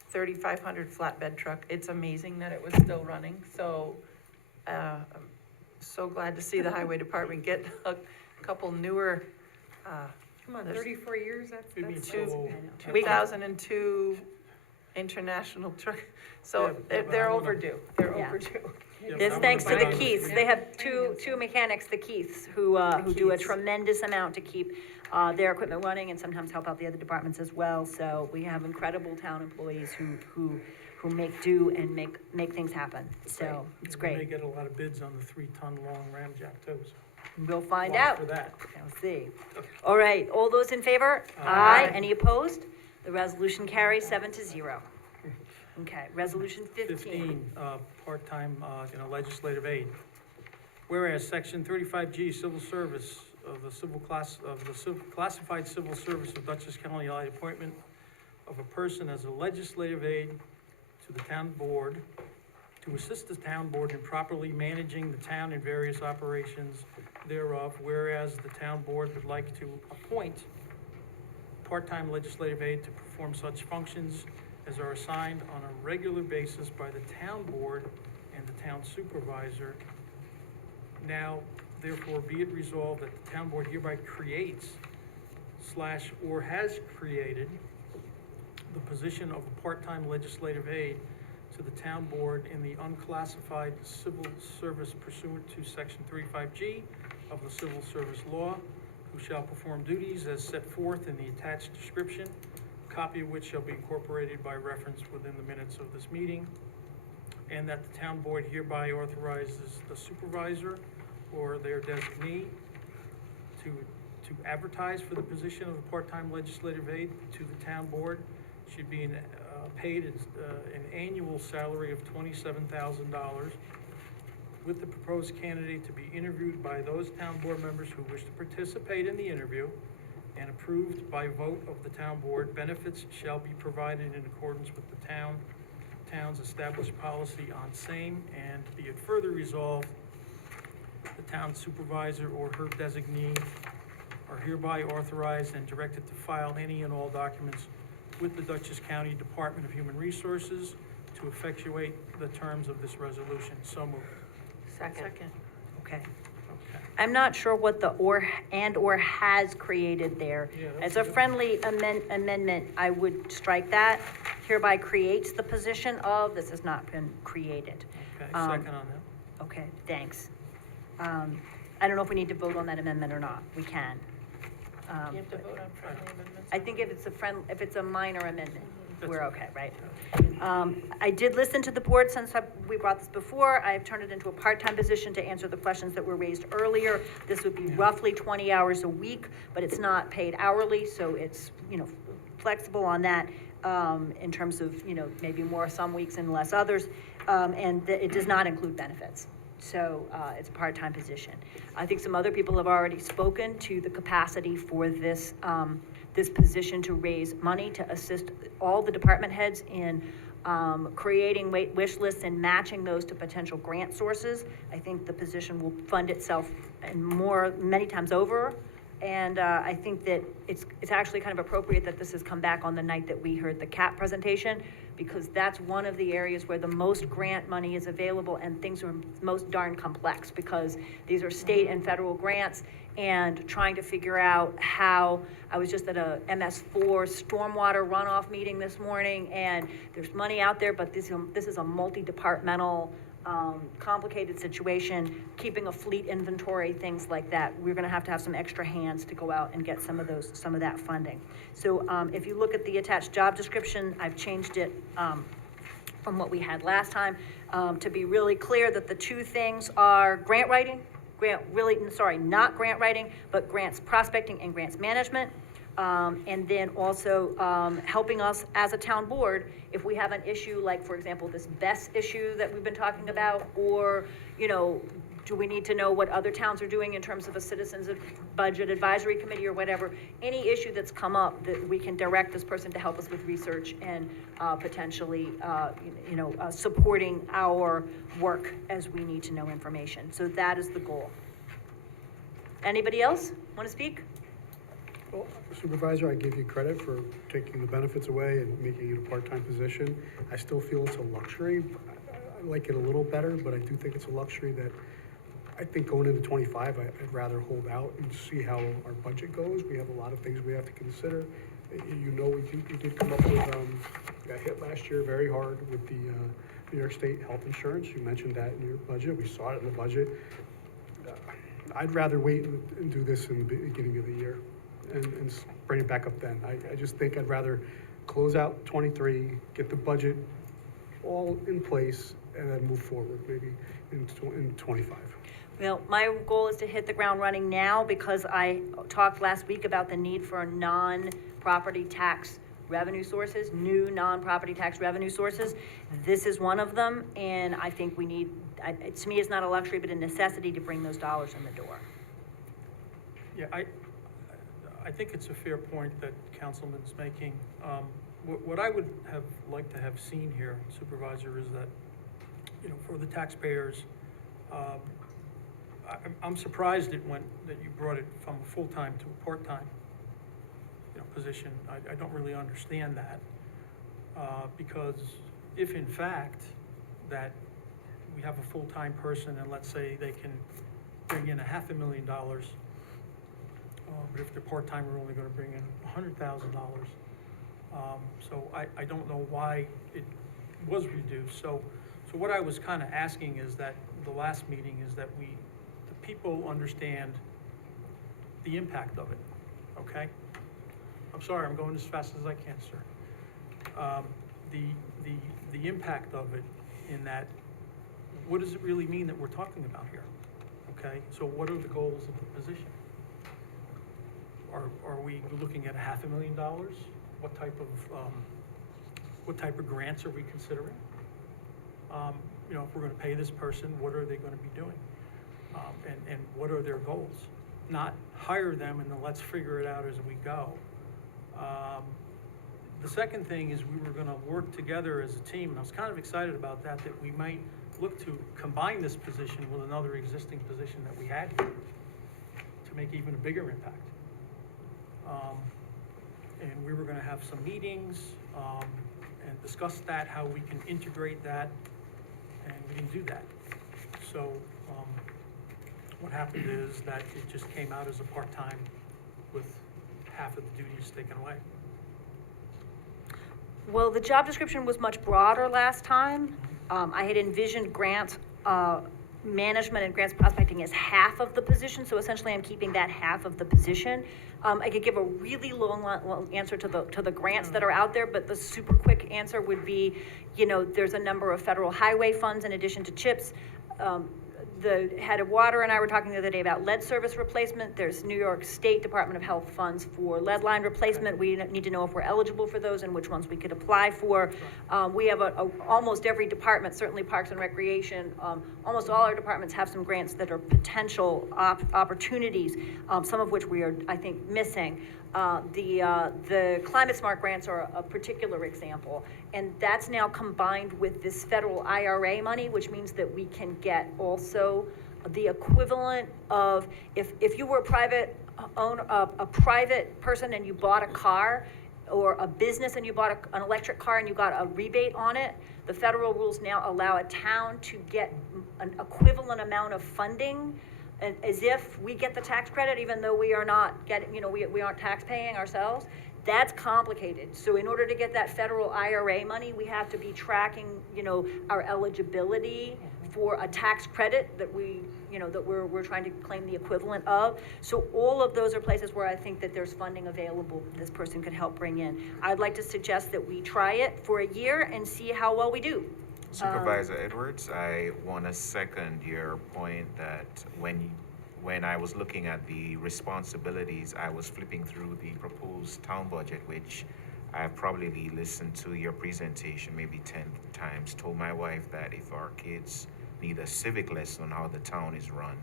3500 flatbed truck. It's amazing that it was still running. So, I'm so glad to see the highway department get a couple newer, Come on, There's- 34 years, that's It's two- so old. 2002 International truck. So Yeah, they're, but I they're don't know. overdue. They're Yeah. overdue. Yeah, but This I thanks to wanna the buy- Keiths. They have two mechanics, the Keiths, who do a Keiths. tremendous amount to keep their equipment running and sometimes help out the other departments as well. So we have incredible town employees who make do and make things happen. So it's We may great. get a lot of bids on the 3-ton long Ramjack too, so. We'll find watch out. for that. We'll see. All right, all those in favor? Aye. Any opposed? The resolution carries 7-0. Okay, resolution 15. Part-time, legislative aid. Whereas section 35G, civil service of the classified civil service of Dutchess County, Illinois, appointment of a person as a legislative aid to the town board, to assist the town board in properly managing the town and various operations thereof, whereas the town board would like to appoint part-time legislative aid to perform such functions as are assigned on a regular basis by the town board and the town supervisor. Now, therefore, be it resolved that the town board hereby creates / or has created the position of a part-time legislative aid to the town board in the unclassified civil service pursuant to section 35G of the civil service law, who shall perform duties as set forth in the attached description, copy of which shall be incorporated by reference within the minutes of this meeting, and that the town board hereby authorizes the supervisor or their designee to advertise for the position of a part-time legislative aid to the town board. Should be paid an annual salary of $27,000, with the proposed candidate to be interviewed by those town board members who wish to participate in the interview and approved by vote of the town board. Benefits shall be provided in accordance with the town's established policy on same, and be it further resolved, the town supervisor or her designee are hereby authorized and directed to file any and all documents with the Dutchess County Department of Human Resources to effectuate the terms of this resolution. So moved. Second. Okay. Okay. I'm not sure what the or has created there. Yeah, As that's a a good- friendly amendment, I would strike that. Hereby creates the position of, this has not been created. Okay, Um, second on that. Okay, thanks. I don't know if we need to vote on that amendment or not. We can. You have to vote on friendly amendments? I think if it's a minor amendment, we're okay, right? I did listen to the board since we brought this before. I have turned it into a part-time position to answer the questions that were raised earlier. This would be roughly 20 hours a week, but it's not paid hourly, so it's, flexible on that, in terms of, maybe more some weeks and less others. And it does not include benefits. So, it's a part-time position. I think some other people have already spoken to the capacity for this, this position to raise money to assist all the department heads in creating wish lists and matching those to potential grant sources. I think the position will fund itself and many times over. And I think that it's actually kind of appropriate that this has come back on the night that we heard the CAP presentation, because that's one of the areas where the most grant money is available and things are most darn complex, because these are state and federal grants, and trying to figure out how, I was just at a MS4 stormwater runoff meeting this morning, and there's money out there, but this is a multi-departmental, complicated situation, keeping a fleet inventory, things like that. We're gonna have to have some extra hands to go out and get some of that funding. So if you look at the attached job description, I've changed it from what we had last time to be really clear that the two things are grant writing, not grant writing, but grants prospecting and grants management. And then also helping us as a town board if we have an issue like, for example, this BES issue that we've been talking about, or, you know, do we need to know what other towns are doing in terms of a citizens budget advisory committee or whatever? Any issue that's come up that we can direct this person to help us with research and potentially, supporting our work as we need to know information. So that is the goal. Anybody else want to speak? Well, Supervisor, I give you credit for taking the benefits away and making it a part-time position. I still feel it's a luxury. I like it a little better, but I do think it's a luxury that I think going into 25, I'd rather hold out and see how our budget goes. We have a lot of things we have to consider. You know, we did come up with, got hit last year very hard with the New York State health insurance. You mentioned that in your budget. We saw it in the budget. I'd rather wait and do this in the beginning of the year and bring it back up then. I just think I'd rather close out 23, get the budget all in place, and then move forward maybe in 25. Well, my goal is to hit the ground running now, because I talked last week about the need for non-property tax revenue sources, new non-property tax revenue sources. This is one of them, and I think we need, to me, it's not a luxury, but a necessity to bring those dollars in the door. Yeah, I think it's a fair point that Councilman's making. What I would have liked to have seen here, Supervisor, is that, you know, for the taxpayers, I'm surprised that you brought it from a full-time to a part-time, you know, position. I don't really understand that, because if in fact that we have a full-time person and let's say they can bring in $500,000, but if they're part-time, we're only gonna bring in $100,000. So I don't know why it was reduced. So what I was kind of asking is that the last meeting is that the people understand the impact of it, okay? I'm sorry, I'm going as fast as I can, sir. The impact of it in that, what does it really mean that we're talking about here, okay? So what are the goals of the position? Are we looking at $500,000? What type of grants are we considering? You know, if we're gonna pay this person, what are they gonna be doing? And what are their goals? Not hire them and then let's figure it out as we go. The second thing is we were gonna work together as a team, and I was kind of excited about that we might look to combine this position with another existing position that we had here to make even a bigger impact. And we were gonna have some meetings and discuss that, how we can integrate that, and we didn't do that. So what happened is that it just came out as a part-time with half of the duties taken away. Well, the job description was much broader last time. I had envisioned grants management and grants prospecting as half of the position, so essentially I'm keeping that half of the position. I could give a really long answer to the grants that are out there, but the super quick answer would be, you know, there's a number of federal highway funds in addition to CHIPS. The head of water and I were talking the other day about lead service replacement. There's New York State Department of Health funds for lead line replacement. We need to know if we're eligible for those and which ones we could apply for. We have almost every department, certainly Parks and Recreation, almost all our departments have some grants that are potential opportunities, some of which we are, I think, missing. The Climate Smart grants are a particular example, and that's now combined with this federal IRA money, which means that we can get also the equivalent of, if you were a private own a private person and you bought a car, or a business and you bought an electric car and you got a rebate on it, the federal rules now allow a town to get an equivalent amount of funding as if we get the tax credit, even though we are not getting, we aren't tax paying ourselves. That's complicated. So in order to get that federal IRA money, we have to be tracking, our eligibility for a tax credit that we're trying to claim the equivalent of. So all of those are places where I think that there's funding available this person could help bring in. I'd like to suggest that we try it for a year and see how well we do. Supervisor Edwards, I want to second your point that when I was looking at the responsibilities, I was flipping through the proposed town budget, which I've probably listened to your presentation maybe 10 times, told my wife that if our kids need a civic lesson on how the town is run,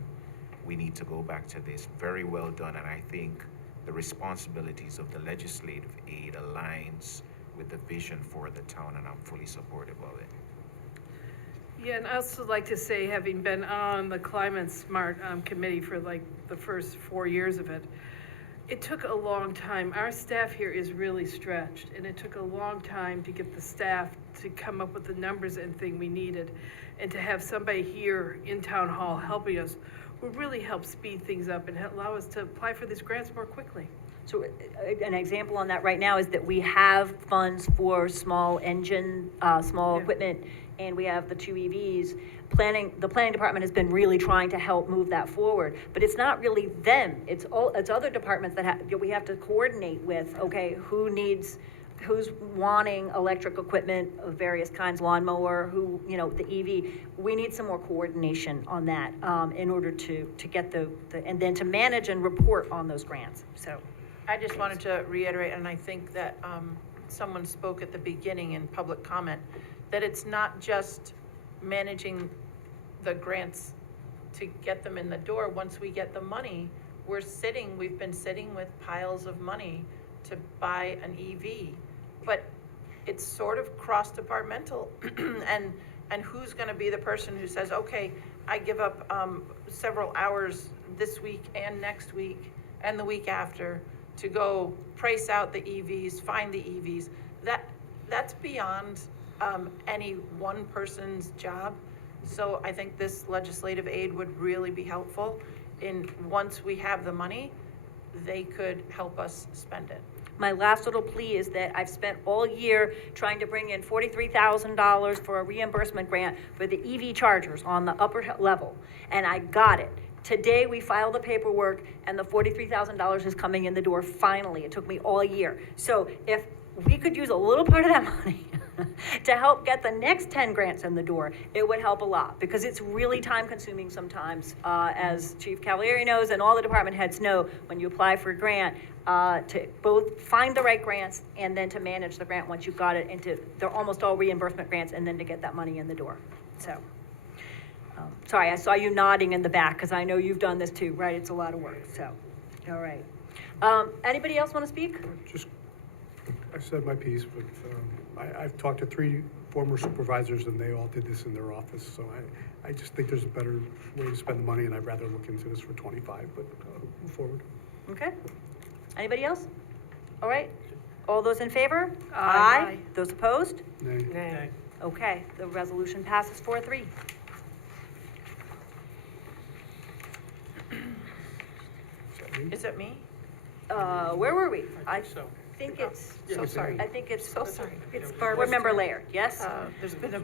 we need to go back to this. Very well done, and I think the responsibilities of the legislative aid aligns with the vision for the town, and I'm fully supportive of it. Yeah, and I also like to say, having been on the Climate Smart Committee for like the first 4 years of it, it took a long time. Our staff here is really stretched, and it took a long time to get the staff to come up with the numbers and thing we needed. And to have somebody here in Town Hall helping us will really help speed things up and allow us to apply for these grants more quickly. So an example on that right now is that we have funds for small engine, small equipment, and we have the 2 EVs. The planning department has been really trying to help move that forward, but it's not really them. It's other departments that we have to coordinate with. Okay, who's wanting electric equipment of various kinds, lawnmower, the EV. We need some more coordination on that in order to get and then to manage and report on those grants. So I just wanted to reiterate, and I think that someone spoke at the beginning in public comment, that it's not just managing the grants to get them in the door. Once we get the money, we've been sitting with piles of money to buy an EV. But it's sort of cross-departmental, and who's gonna be the person who says, okay, I give up several hours this week and next week and the week after to go price out the EVs, find the EVs. That's beyond any one person's job. So I think this legislative aid would really be helpful once we have the money, they could help us spend it. my last little plea is that I've spent all year trying to bring in $43,000 for a reimbursement grant for the EV chargers on the upper level, and I got it. Today, we filed the paperwork, and the $43,000 is coming in the door finally. It took me all year. So if we could use a little part of that money to help get the next 10 grants in the door, it would help a lot, because it's really time-consuming sometimes, as Chief Cavalieri knows and all the department heads know, when you apply for a grant, to both find the right grants and then to manage the grant once you've got it, and they're almost all reimbursement grants, and then to get that money in the door. So, sorry, I saw you nodding in the back, because I know you've done this too, right? It's a lot of work, so, all right. Anybody else want to speak? I said my piece, but I've talked to 3 former supervisors, and they all did this in their office. So I just think there's a better way to spend the money, and I'd rather look into this for 25, but move forward. Okay. Anybody else? All right. All those in favor? Aye. Those opposed? Nay. Nay. Okay, the resolution passes 4-3. Is it me? Where were we? I think so. think it's, So sorry. I think it's, So sorry. it's board member Laird, yes? There's been a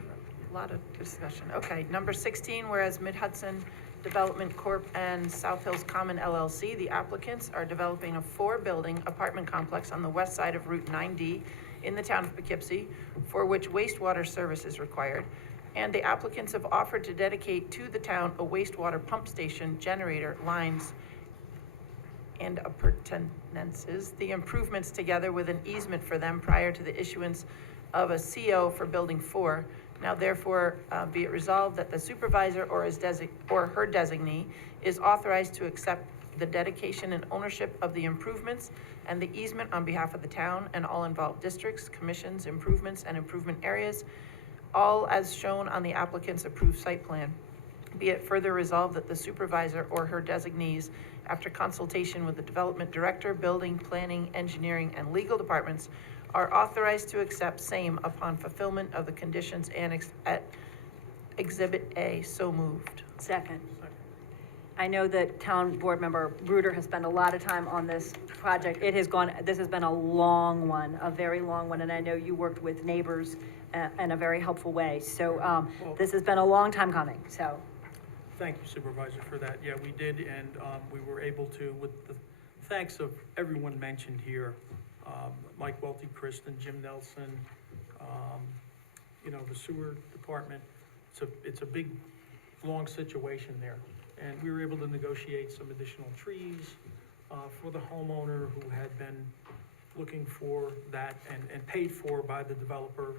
lot of discussion. Okay, number 16, whereas Mid-Hudson Development Corp. and South Hills Common LLC, the applicants are developing a 4-building apartment complex on the west side of Route 9D in the town of Poughkeepsie, for which wastewater service is required. And the applicants have offered to dedicate to the town a wastewater pump station, generator, lines, and appurtenances, the improvements together with an easement for them prior to the issuance of a CO for Building 4. Now therefore, be it resolved that the supervisor or her designee is authorized to accept the dedication and ownership of the improvements and the easement on behalf of the town and all involved districts, commissions, improvements, and improvement areas, all as shown on the applicant's approved site plan. Be it further resolved that the supervisor or her designees, after consultation with the development director, building, planning, engineering, and legal departments, are authorized to accept same upon fulfillment of the conditions annexed at Exhibit A. So moved. Second. I know that town board member Bruder has spent a lot of time on this project. This has been a long one, a very long one, and I know you worked with neighbors in a very helpful way. So, this has been a long time coming, so. Thank you, Supervisor, for that. Yeah, we did, and we were able to, with the thanks of everyone mentioned here, Mike Welty, Kristen, Jim Nelson, the sewer department. It's a big, long situation there. And we were able to negotiate some additional trees for the homeowner who had been looking for that and paid for by the developer,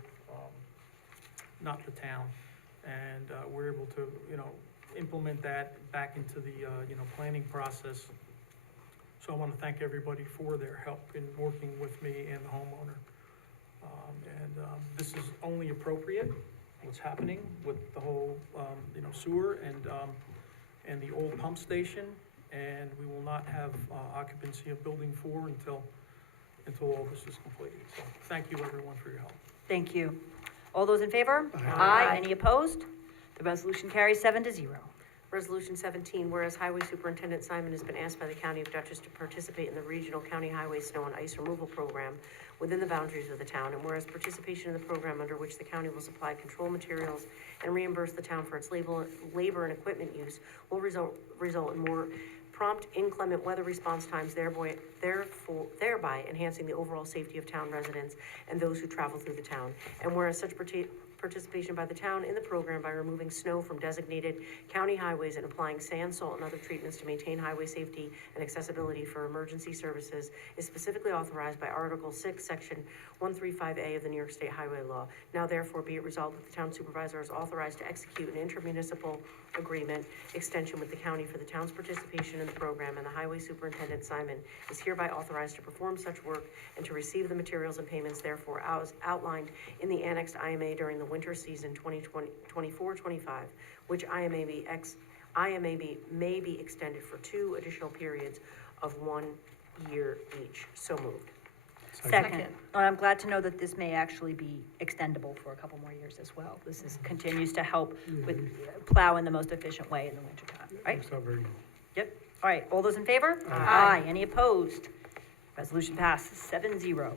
not the town. And we're able to, implement that back into the, planning process. So I want to thank everybody for their help in working with me and the homeowner. This is only appropriate, what's happening with the whole, sewer and the old pump station, and we will not have occupancy of building 4 until all this is completed. So thank you, everyone, for your help. Thank you. All those in favor? Aye. Any opposed? The resolution carries 7-0. Resolution 17, whereas Highway Superintendent Simon has been asked by the County of Dutchess to participate in the Regional County Highway Snow and Ice Removal Program within the boundaries of the town, and whereas participation in the program under which the county will supply control materials and reimburse the town for its labor and equipment use will result in more prompt inclement weather response times, thereby enhancing the overall safety of town residents and those who travel through the town. And whereas such participation by the town in the program by removing snow from designated county highways and applying sand, salt, and other treatments to maintain highway safety and accessibility for emergency services is specifically authorized by Article 6, Section 135A of the New York State Highway Law. Now therefore be it resolved that the town supervisor is authorized to execute an intermunicipal agreement extension with the county for the town's participation in the program, and the Highway Superintendent Simon is hereby authorized to perform such work and to receive the materials and payments therefore as outlined in the annexed IMA during the winter season 2024-25, which IMA may be extended for 2 additional periods of 1 year each. So moved. Second. I'm glad to know that this may actually be extendable for a couple more years as well. Continues to help with plow in the most efficient way in the wintertime, right? Works out very well. Yep. All right, all those in favor? Aye. Any opposed? Resolution passes 7-0.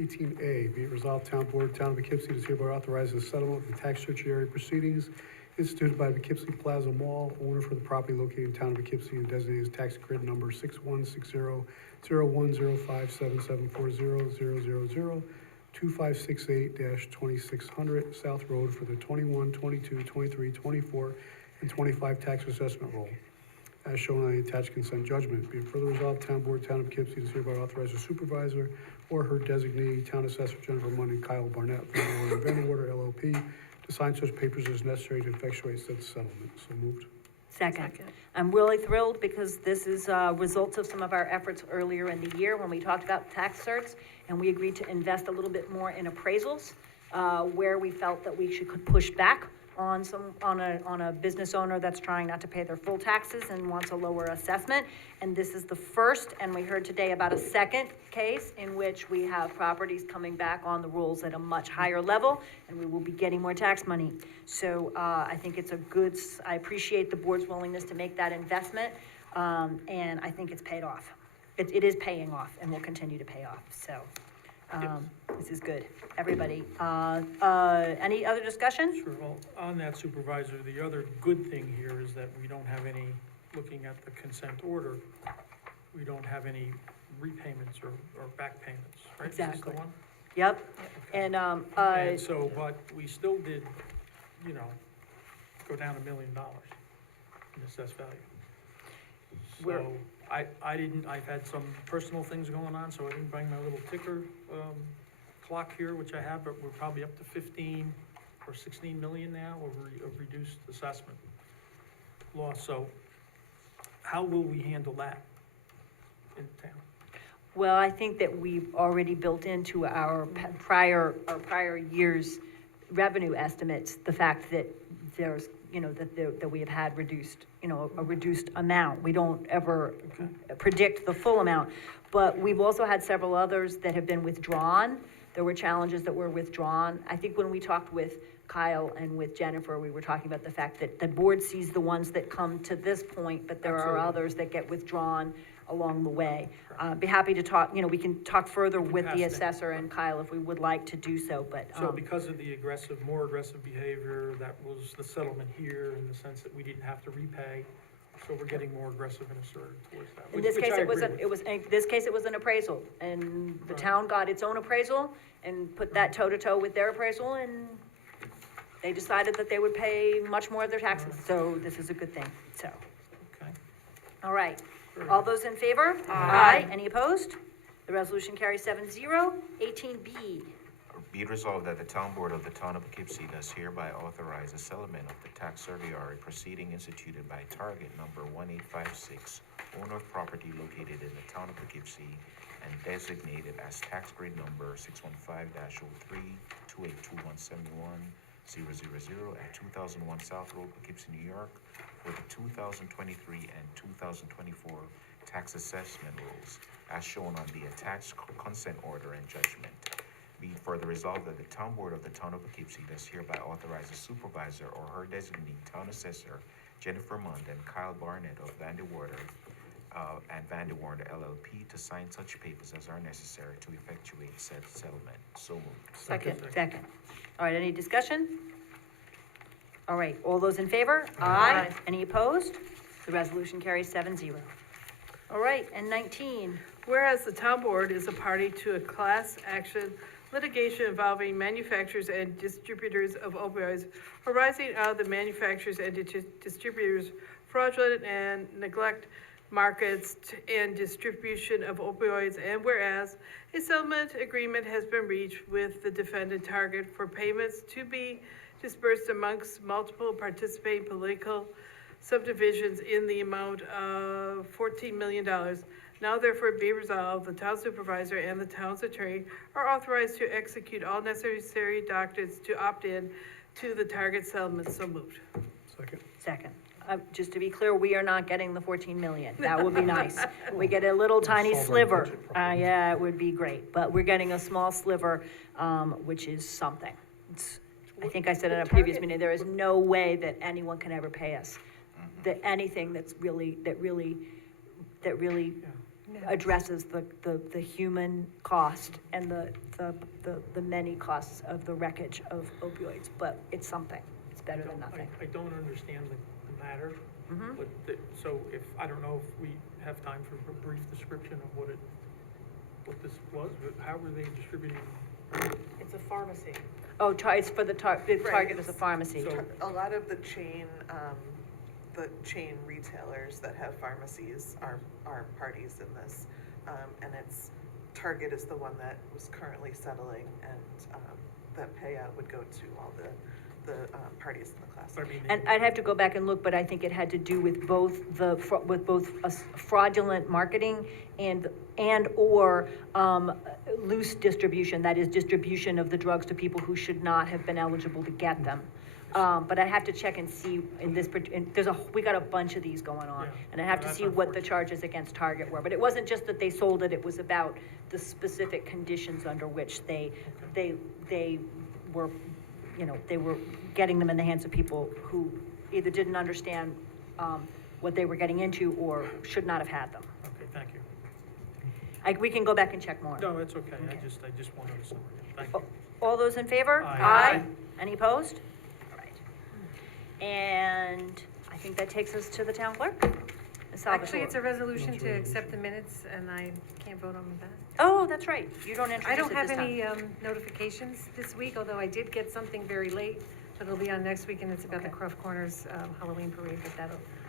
18A, be it resolved, Town Board, Town of Poughkeepsie does hereby authorize the settlement of the tax certiorari proceedings instituted by Poughkeepsie Plaza Mall, owner for the property located in Town of Poughkeepsie and designated as tax grid number 6160010577400000 2568-2600 South Road for the 21, 22, 23, 24, and 25 tax assessment roll, as shown on the attached consent judgment. Be it further resolved, Town Board, Town of Poughkeepsie does hereby authorize the supervisor or her designee, Town Assessor Jennifer Mundy, Kyle Barnett, Vanderwater LLP, to sign such papers as necessary to effectuate said settlement. So moved. Second. I'm really thrilled because this is results of some of our efforts earlier in the year when we talked about tax certs, and we agreed to invest a little bit more in appraisals, where we felt that we could push back on a business owner that's trying not to pay their full taxes and wants a lower assessment. And this is the first, and we heard today about a second case in which we have properties coming back on the rules at a much higher level, and we will be getting more tax money. So I think it's I appreciate the board's willingness to make that investment, and I think it's paid off. It is paying off and will continue to pay off, so. This is good. Everybody, any other discussion? Sure, well, on that, Supervisor, the other good thing here is that we don't have any, looking at the consent order, we don't have any repayments or back payments, right? Is this the Exactly. one? Yep, and, And so, but we still did, go down $1 million in assessed value. We're- So, I've had some personal things going on, so I didn't bring my little ticker, clock here, which I have, but we're probably up to 15 or 16 million now of reduced assessment loss. So how will we handle that in town? well, I think that we've already built into our prior year's revenue estimates, the fact that there's you know, that we have had reduced, you know, a reduced amount. We don't ever predict the full amount, but we've also had several others that have been withdrawn. There were challenges that were withdrawn. I think when we talked with Kyle and with Jennifer, we were talking about the fact that the board sees the ones that come to this point, but there are others that get withdrawn along the way. Be happy to talk, you know, we can talk further with the assessor and Kyle if we would like to do so, but. So because of the more aggressive behavior, that was the settlement here in the sense that we didn't have to repay. So we're getting more aggressive and assertive towards that. In this case, in this case, it was an appraisal, and the town got its own appraisal and put that toe-to-toe with their appraisal, and they decided that they would pay much more of their taxes, so this is a good thing, so. Okay. All right, all those in favor? Aye. Any opposed? The resolution carries 7-0. 18B. Be it resolved that the town board of the town of Poughkeepsie does hereby authorize the settlement of the tax certiorari proceeding instituted by target number 1856, owner of property located in the town of Poughkeepsie and designated as tax grade number 615-03-282171-000 at 2001 South Road, Poughkeepsie, New York, for the 2023 and 2024 tax assessment rules, as shown on the attached consent order and judgment. Be it further resolved that the town board of the town of Poughkeepsie does hereby authorize the supervisor or her designee town assessor, Jennifer Mund and Kyle Barnett of Van de Water, and Van de Water LLP to sign such papers as are necessary to effectuate said settlement. So moved. Second. All right, any discussion? All right, all those in favor? Aye. Any opposed? The resolution carries 7-0. All right, and 19. Whereas the town board is a party to a class action litigation involving manufacturers and distributors of opioids arising out of the manufacturers and distributors fraudulent and neglect markets and distribution of opioids, and whereas a settlement agreement has been reached with the defendant target for payments to be dispersed amongst multiple participating political subdivisions in the amount of $14 million. Now therefore be resolved, the town supervisor and the town's attorney are authorized to execute all necessary documents to opt in to the target settlement. So moved. Second. Just to be clear, we are not getting the 14 million. That would be nice. We get a little tiny sliver. Yeah, it would be great, but we're getting a small sliver, which is something. I think I said in a previous meeting, there is no way that anyone can ever pay us that anything that really addresses the human cost and the many costs of the wreckage of opioids, but it's something. It's better than nothing. I don't understand the matter, but so if, I don't know if we have time for a brief description of what this was, but how were they distributing? It's a pharmacy. Oh, it's for the target is a pharmacy. So A lot of the chain retailers that have pharmacies are parties in this. And Target is the one that was currently settling, and that payout would go to all the parties in the class. And I'd have to go back and look, but I think it had to do with both fraudulent marketing and/or loose distribution, that is distribution of the drugs to people who should not have been eligible to get them. But I have to check and see we got a bunch of these going on, and I have to see what the charges against Target were. But it wasn't just that they sold it; it was about the specific conditions under which they were, they were getting them in the hands of people who either didn't understand what they were getting into or should not have had them. Okay, thank you. We can go back and check more. No, it's okay. I just wanted to summary. Thank you. All those in favor? Aye. Any opposed? All right. And I think that takes us to the town clerk. Ms. Salvatore. Actually, it's a resolution to accept the minutes, and I can't vote on that. Oh, that's right. You don't introduce I don't it have this time. any notifications this week, although I did get something very late, but it'll be on next week, and it's about the Croft Corners Halloween parade,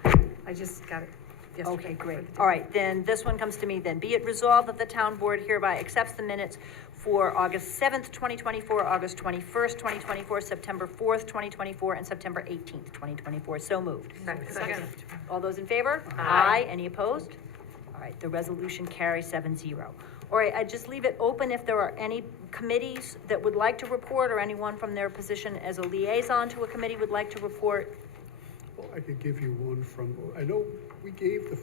but I just got it yesterday. Okay, great. All right, then this one comes to me then. Be it resolved that the town board hereby accepts the minutes for August 7th, 2024, August 21st, 2024, September 4th, 2024, and September 18th, 2024. So moved. Second. All those in favor? Aye. Any opposed? All right, the resolution carries 7-0. All right, I just leave it open if there are any committees that would like to report, or anyone from their position as a liaison to a committee would like to report. I could give you one from, I know we gave the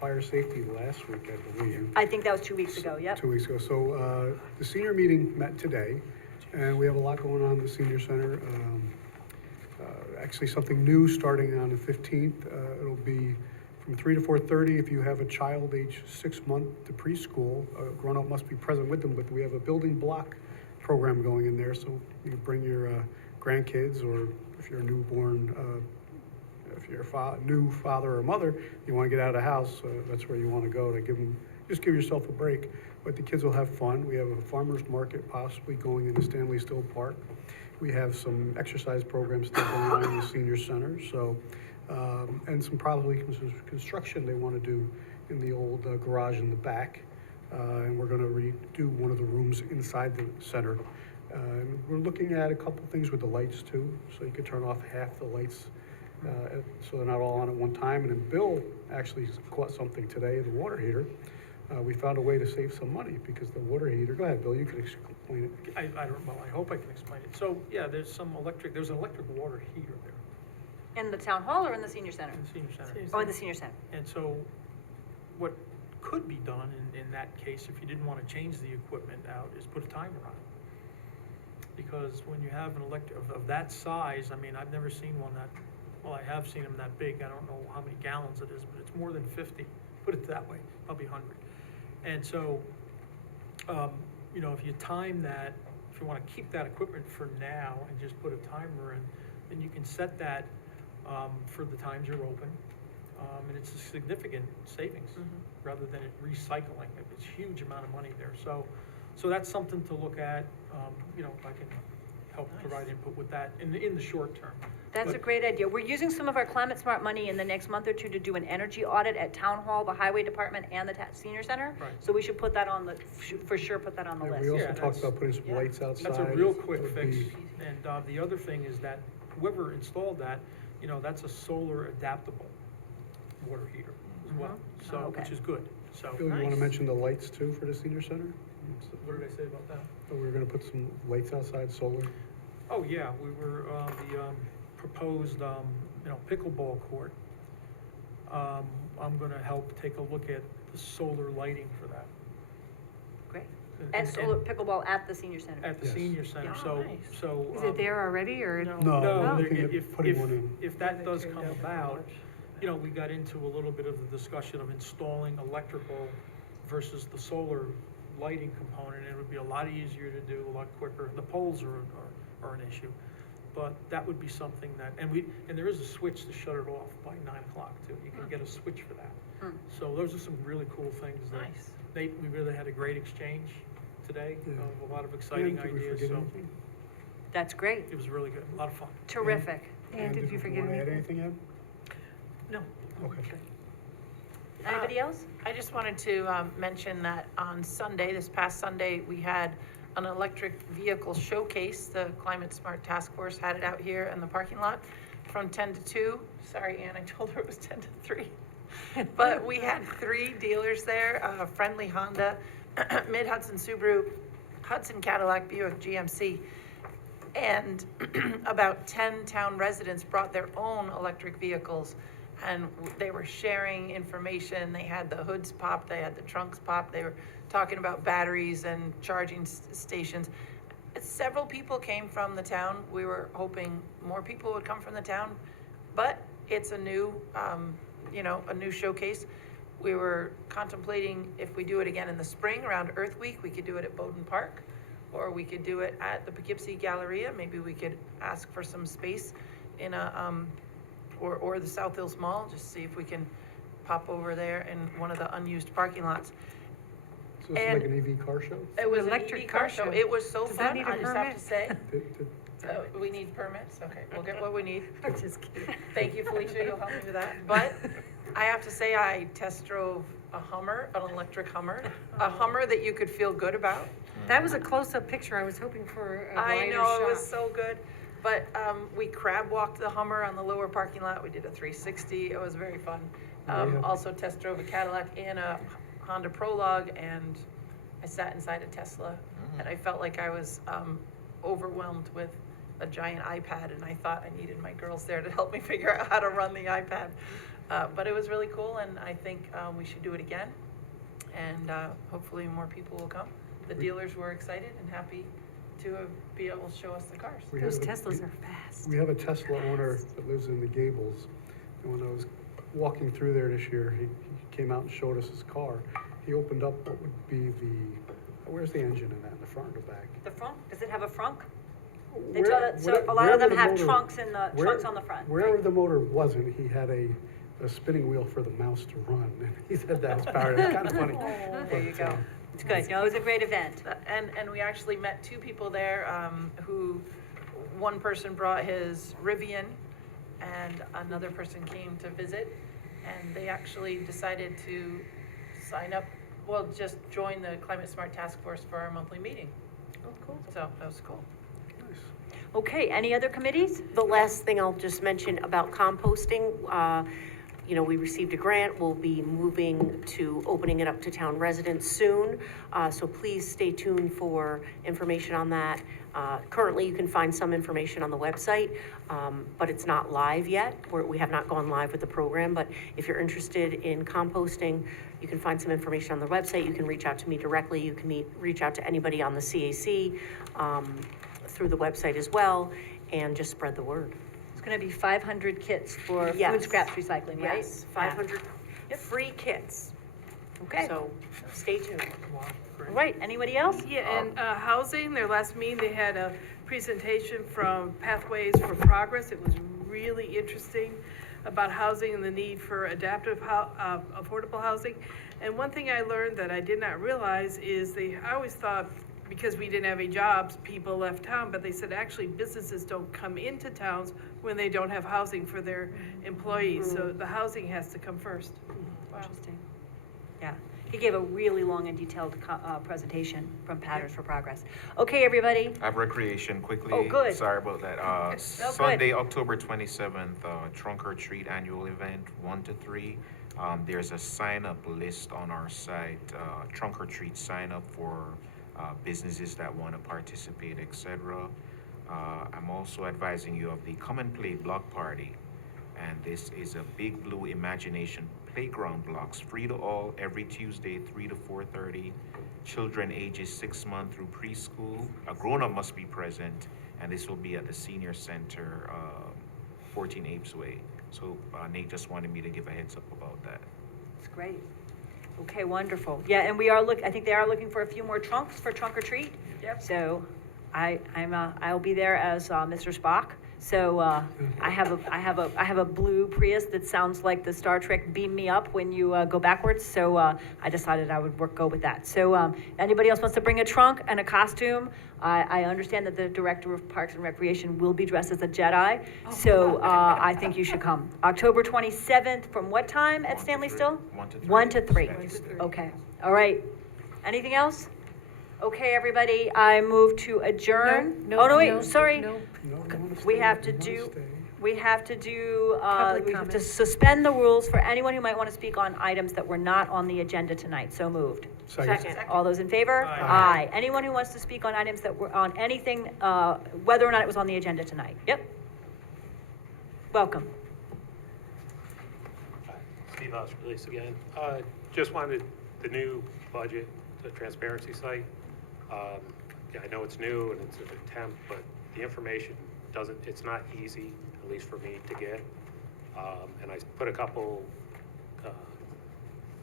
fire safety last week, I believe. I think that was 2 weeks ago, yep. 2 weeks ago. So the senior meeting met today, and we have a lot going on in the senior center. Actually, something new starting on the 15th. It'll be from 3 to 4:30. If you have a child age 6 month to preschool, a grown-up must be present with them, but we have a building block program going in there, so you bring your grandkids, or if you're a newborn, if you're a new father or mother, you want to get out of the house, that's where you want to go to just give yourself a break. But the kids will have fun. We have a farmer's market possibly going into Stanley Still Park. We have some exercise programs still going on in the senior center, so, and some probably construction they want to do in the old garage in the back. And we're going to redo one of the rooms inside the center. And we're looking at a couple things with the lights too, so you could turn off half the lights so they're not all on at one time. And then Bill actually caught something today, the water heater. We found a way to save some money because the water heater, go ahead, Bill, you can explain it. I don't know, I hope I can explain it. So, yeah, there's an electric water heater there In the town hall or in the senior center? in the senior center. Oh, in the senior center. And so what could be done in that case, if you didn't want to change the equipment out, is put a timer on it. Because when you have an electric, of that size, I mean, I've never seen one that, well, I have seen them that big. I don't know how many gallons it is, but it's more than 50, put it that way, probably 100. And so, you know, if you time that, if you want to keep that equipment for now and just put a timer in, then you can set that for the times you're open. And it's a significant savings rather than it recycling. It's a huge amount of money there. So that's something to look at. You know, if I can help provide input with that in the short term. That's a great idea. We're using some of our Climate Smart money in the next month or two to do an energy audit at Town Hall, the Highway Department, and the Senior Center. Right. So we should put that on for sure put that on the And list. we also Yeah, talked about putting some lights outside. That's a real That quick would fix. be- And the other thing is that whoever installed that, you know, that's a solar adaptable water heater as well. So, Oh, okay. which is good. So, Bill, you want to mention the lights too for the senior center? what did I say about that? So we're going to put some lights outside, solar. Oh, yeah, we were, the proposed, you know, pickleball court. I'm gonna help take a look at the solar lighting for that. Great. And- And and- solar pickleball at the Senior Center. At the Yes. senior center, Oh, so, nice. so. Is it there already, or? No, No, we're there- looking at putting one in. if that does come about, you know, we got into a little bit of the discussion of installing electrical versus the solar lighting component. It would be a lot easier to do, a lot quicker. The poles are an issue. But that would be something that, and there is a switch to shut it off by 9 o'clock too. You can get a switch for that. So those are some really cool things that, Nice. we really had a great exchange today, Yeah. of a lot of exciting And did we ideas, forget so anything? That's great. it was really good, a lot of fun. Terrific. And did you forget want to add anything? anything, Ed? No. Okay. Anybody else? I just wanted to mention that on Sunday, this past Sunday, we had an electric vehicle showcase. The Climate Smart Task Force had it out here in the parking lot from 10 to 2. Sorry, Ann, I told her it was 10 to 3. But we had 3 dealers there, Friendly Honda, Mid-Hudson Subaru, Hudson Cadillac, Buick GMC. And about 10 town residents brought their own electric vehicles. And they were sharing information. They had the hoods popped, they had the trunks popped. They were talking about batteries and charging stations. Several people came from the town. We were hoping more people would come from the town, but it's a new, you know, a new showcase. We were contemplating if we do it again in the spring around Earth Week, we could do it at Bowden Park, or we could do it at the Poughkeepsie Galleria. Maybe we could ask for some space in a, or the South Hills Mall, just see if we can pop over there in one of the unused parking lots. So it's like an EV car show? It was an Electric EV car car show. show. It was so Does that fun, need a I just have permit? to say. Did- We need permits, okay, we'll get what we need. I'm just kidding. Thank you, Felicia, you'll help me with that. But I have to say, I test drove a Hummer, an electric Hummer, a Hummer that you could feel good about. That was a close-up picture. I was hoping for a I wider know, shot. it was so good. But we crab walked the Hummer on the lower parking lot. We did a 360. It was very fun. Also test drove a Cadillac and a Honda Prologue, and I sat inside a Tesla, and I felt like I was overwhelmed with a giant iPad, and I thought I needed my girls there to help me figure out how to run the iPad. But it was really cool, and I think we should do it again, and hopefully more people will come. The dealers were excited and happy to be able to show us the cars. Those Teslas are fast. We have a Tesla owner that lives in the Gables, and when I was walking through there this year, he came out and showed us his car. He opened up what would be where's the engine in that, in the front or the back? The front, does it have a frunk? Where- A lot of them wherever the have motor- trunks in the, where- trunks on the front. Wherever the motor wasn't, he had a spinning wheel for the mouse to run. He said that was powered. It's kind of funny. There you But, go. It's good. No, it was a great event. And we actually met two people there, who, one person brought his Rivian and another person came to visit, and they actually decided to sign up, well, just join the Climate Smart Task Force for our monthly meeting. Oh, cool. So that was cool. Okay, any other committees? The last thing I'll just mention about composting, you know, we received a grant. We'll be moving to opening it up to town residents soon. So please stay tuned for information on that. Currently, you can find some information on the website, but it's not live yet. We have not gone live with the program, but if you're interested in composting, you can find some information on the website. You can reach out to me directly. You can reach out to anybody on the CAC through the website as well, and just spread the word. It's gonna be 500 kits for food Yes. scraps recycling, right? Yes, 500 free kits. Okay. So stay tuned. All right, anybody else? Yeah, and housing, their last meeting, they had a presentation from Pathways for Progress. It was really interesting about housing and the need for adaptive, affordable housing. And one thing I learned that I did not realize is I always thought because we didn't have any jobs, people left town, but they said actually businesses don't come into towns when they don't have housing for their employees. So the housing has to come first. Interesting. Yeah, he gave a really long and detailed presentation from Patterns for Progress. Okay, everybody. I have recreation quickly. Oh, good. Sorry about that. good. Sunday, October 27th, Trunk or Treat annual event, 1 to 3. There's a sign-up list on our site, Trunk or Treat sign-up for businesses that want to participate, etc. I'm also advising you of the Come and Play block party. And this is a Big Blue Imagination playground blocks, free to all, every Tuesday, 3 to 4:30. Children ages 6 months through preschool. A grown-up must be present, and this will be at the Senior Center, 14 Apes Way. So Nate just wanted me to give a heads up about that. It's great. Okay, wonderful. Yeah, and I think they are looking for a few more trunks for Trunk or Treat. Yep. So I'll be there as Mr. Spock. So I have a blue Prius that sounds like the Star Trek Beam Me Up when you go backwards. So I decided I would go with that. So anybody else wants to bring a trunk and a costume? I understand that the Director of Parks and Recreation will be dressed as a Jedi. So I think you should come. October 27th, from what time at Stanley Still? 1 to 3. Okay. All right. Anything else? Okay, everybody, I move to adjourn. No, Oh, no, wait, no, sorry. no. We have to do, we have to suspend the rules for anyone who might want to speak on items that were not on the agenda tonight. So moved. Second. All those in favor? Aye. Anyone who wants to speak on items that were on anything, whether or not it was on the agenda tonight? Yep. Welcome. Steve Osterlease again. Just wanted the new budget, the transparency site. Yeah, I know it's new and it's an attempt, but the information it's not easy, at least for me to get. And I put a couple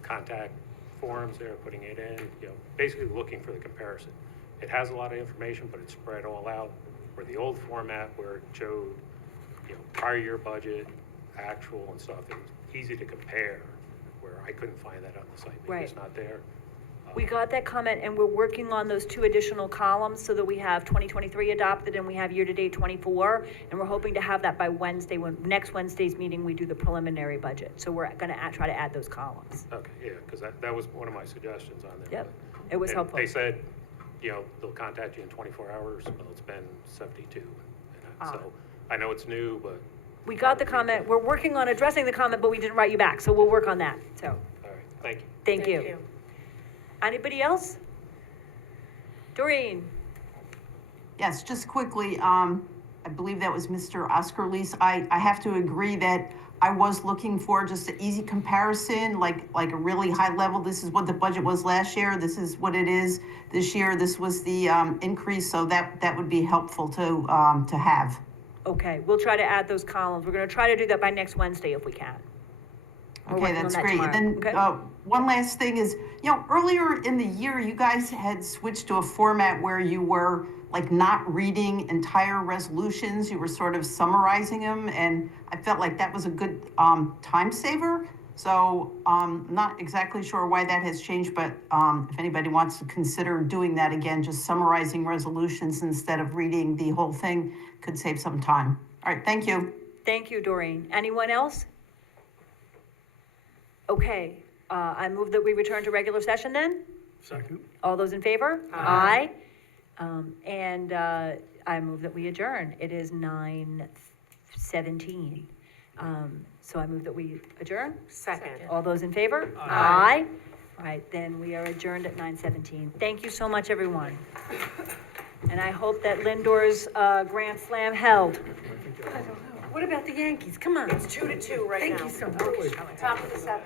contact forms there, putting it in, basically looking for the comparison. It has a lot of information, but it's spread all out. Where the old format where it showed, prior year budget, actual and stuff, it was easy to compare, where I couldn't find that on the site. Maybe it's not there. We got that comment, and we're working on those 2 additional columns so that we have 2023 adopted and we have year-to-date 24, and we're hoping to have that by Wednesday, next Wednesday's meeting, we do the preliminary budget. So we're gonna try to add those columns. Okay, yeah, because that was one of my suggestions on there. Yep, it was And helpful. They said, they'll contact you in 24 hours. Well, it's been 72. So I know it's new, but. We got the comment, we're working on addressing the comment, but we didn't write you back, so we'll work on that, so. All right, thank you. Thank you. Anybody else? Doreen? Yes, just quickly, I believe that was Mr. Oscar Lease. I have to agree that I was looking for just an easy comparison, like a really high level. This is what the budget was last year. This is what it is this year. This was the increase, so that would be helpful to have. Okay, we'll try to add those columns. We're gonna try to do that by next Wednesday if we can. We're Okay, working on that's that great. And tomorrow, then, one last thing is, earlier in the year, you guys had switched to a format where you were like not reading entire resolutions, you were sort of summarizing them, and I felt like that was a good time saver. So, not exactly sure why that has changed, but if anybody wants to consider doing that again, just summarizing resolutions instead of reading the whole thing could save some time. All right, thank you. Thank you, Doreen. Anyone else? Okay, I move that we return to regular session then? Second. All those in favor? Aye. And I move that we adjourn. It is 9:17. So I move that we adjourn. Second. All those in favor? Aye. All right, then we are adjourned at 9:17. Thank you so much, everyone. And I hope that Lindor's Grand Slam held. What about the Yankees? Come on. It's 2-2 right now. Thank you so much. Top of the seventh.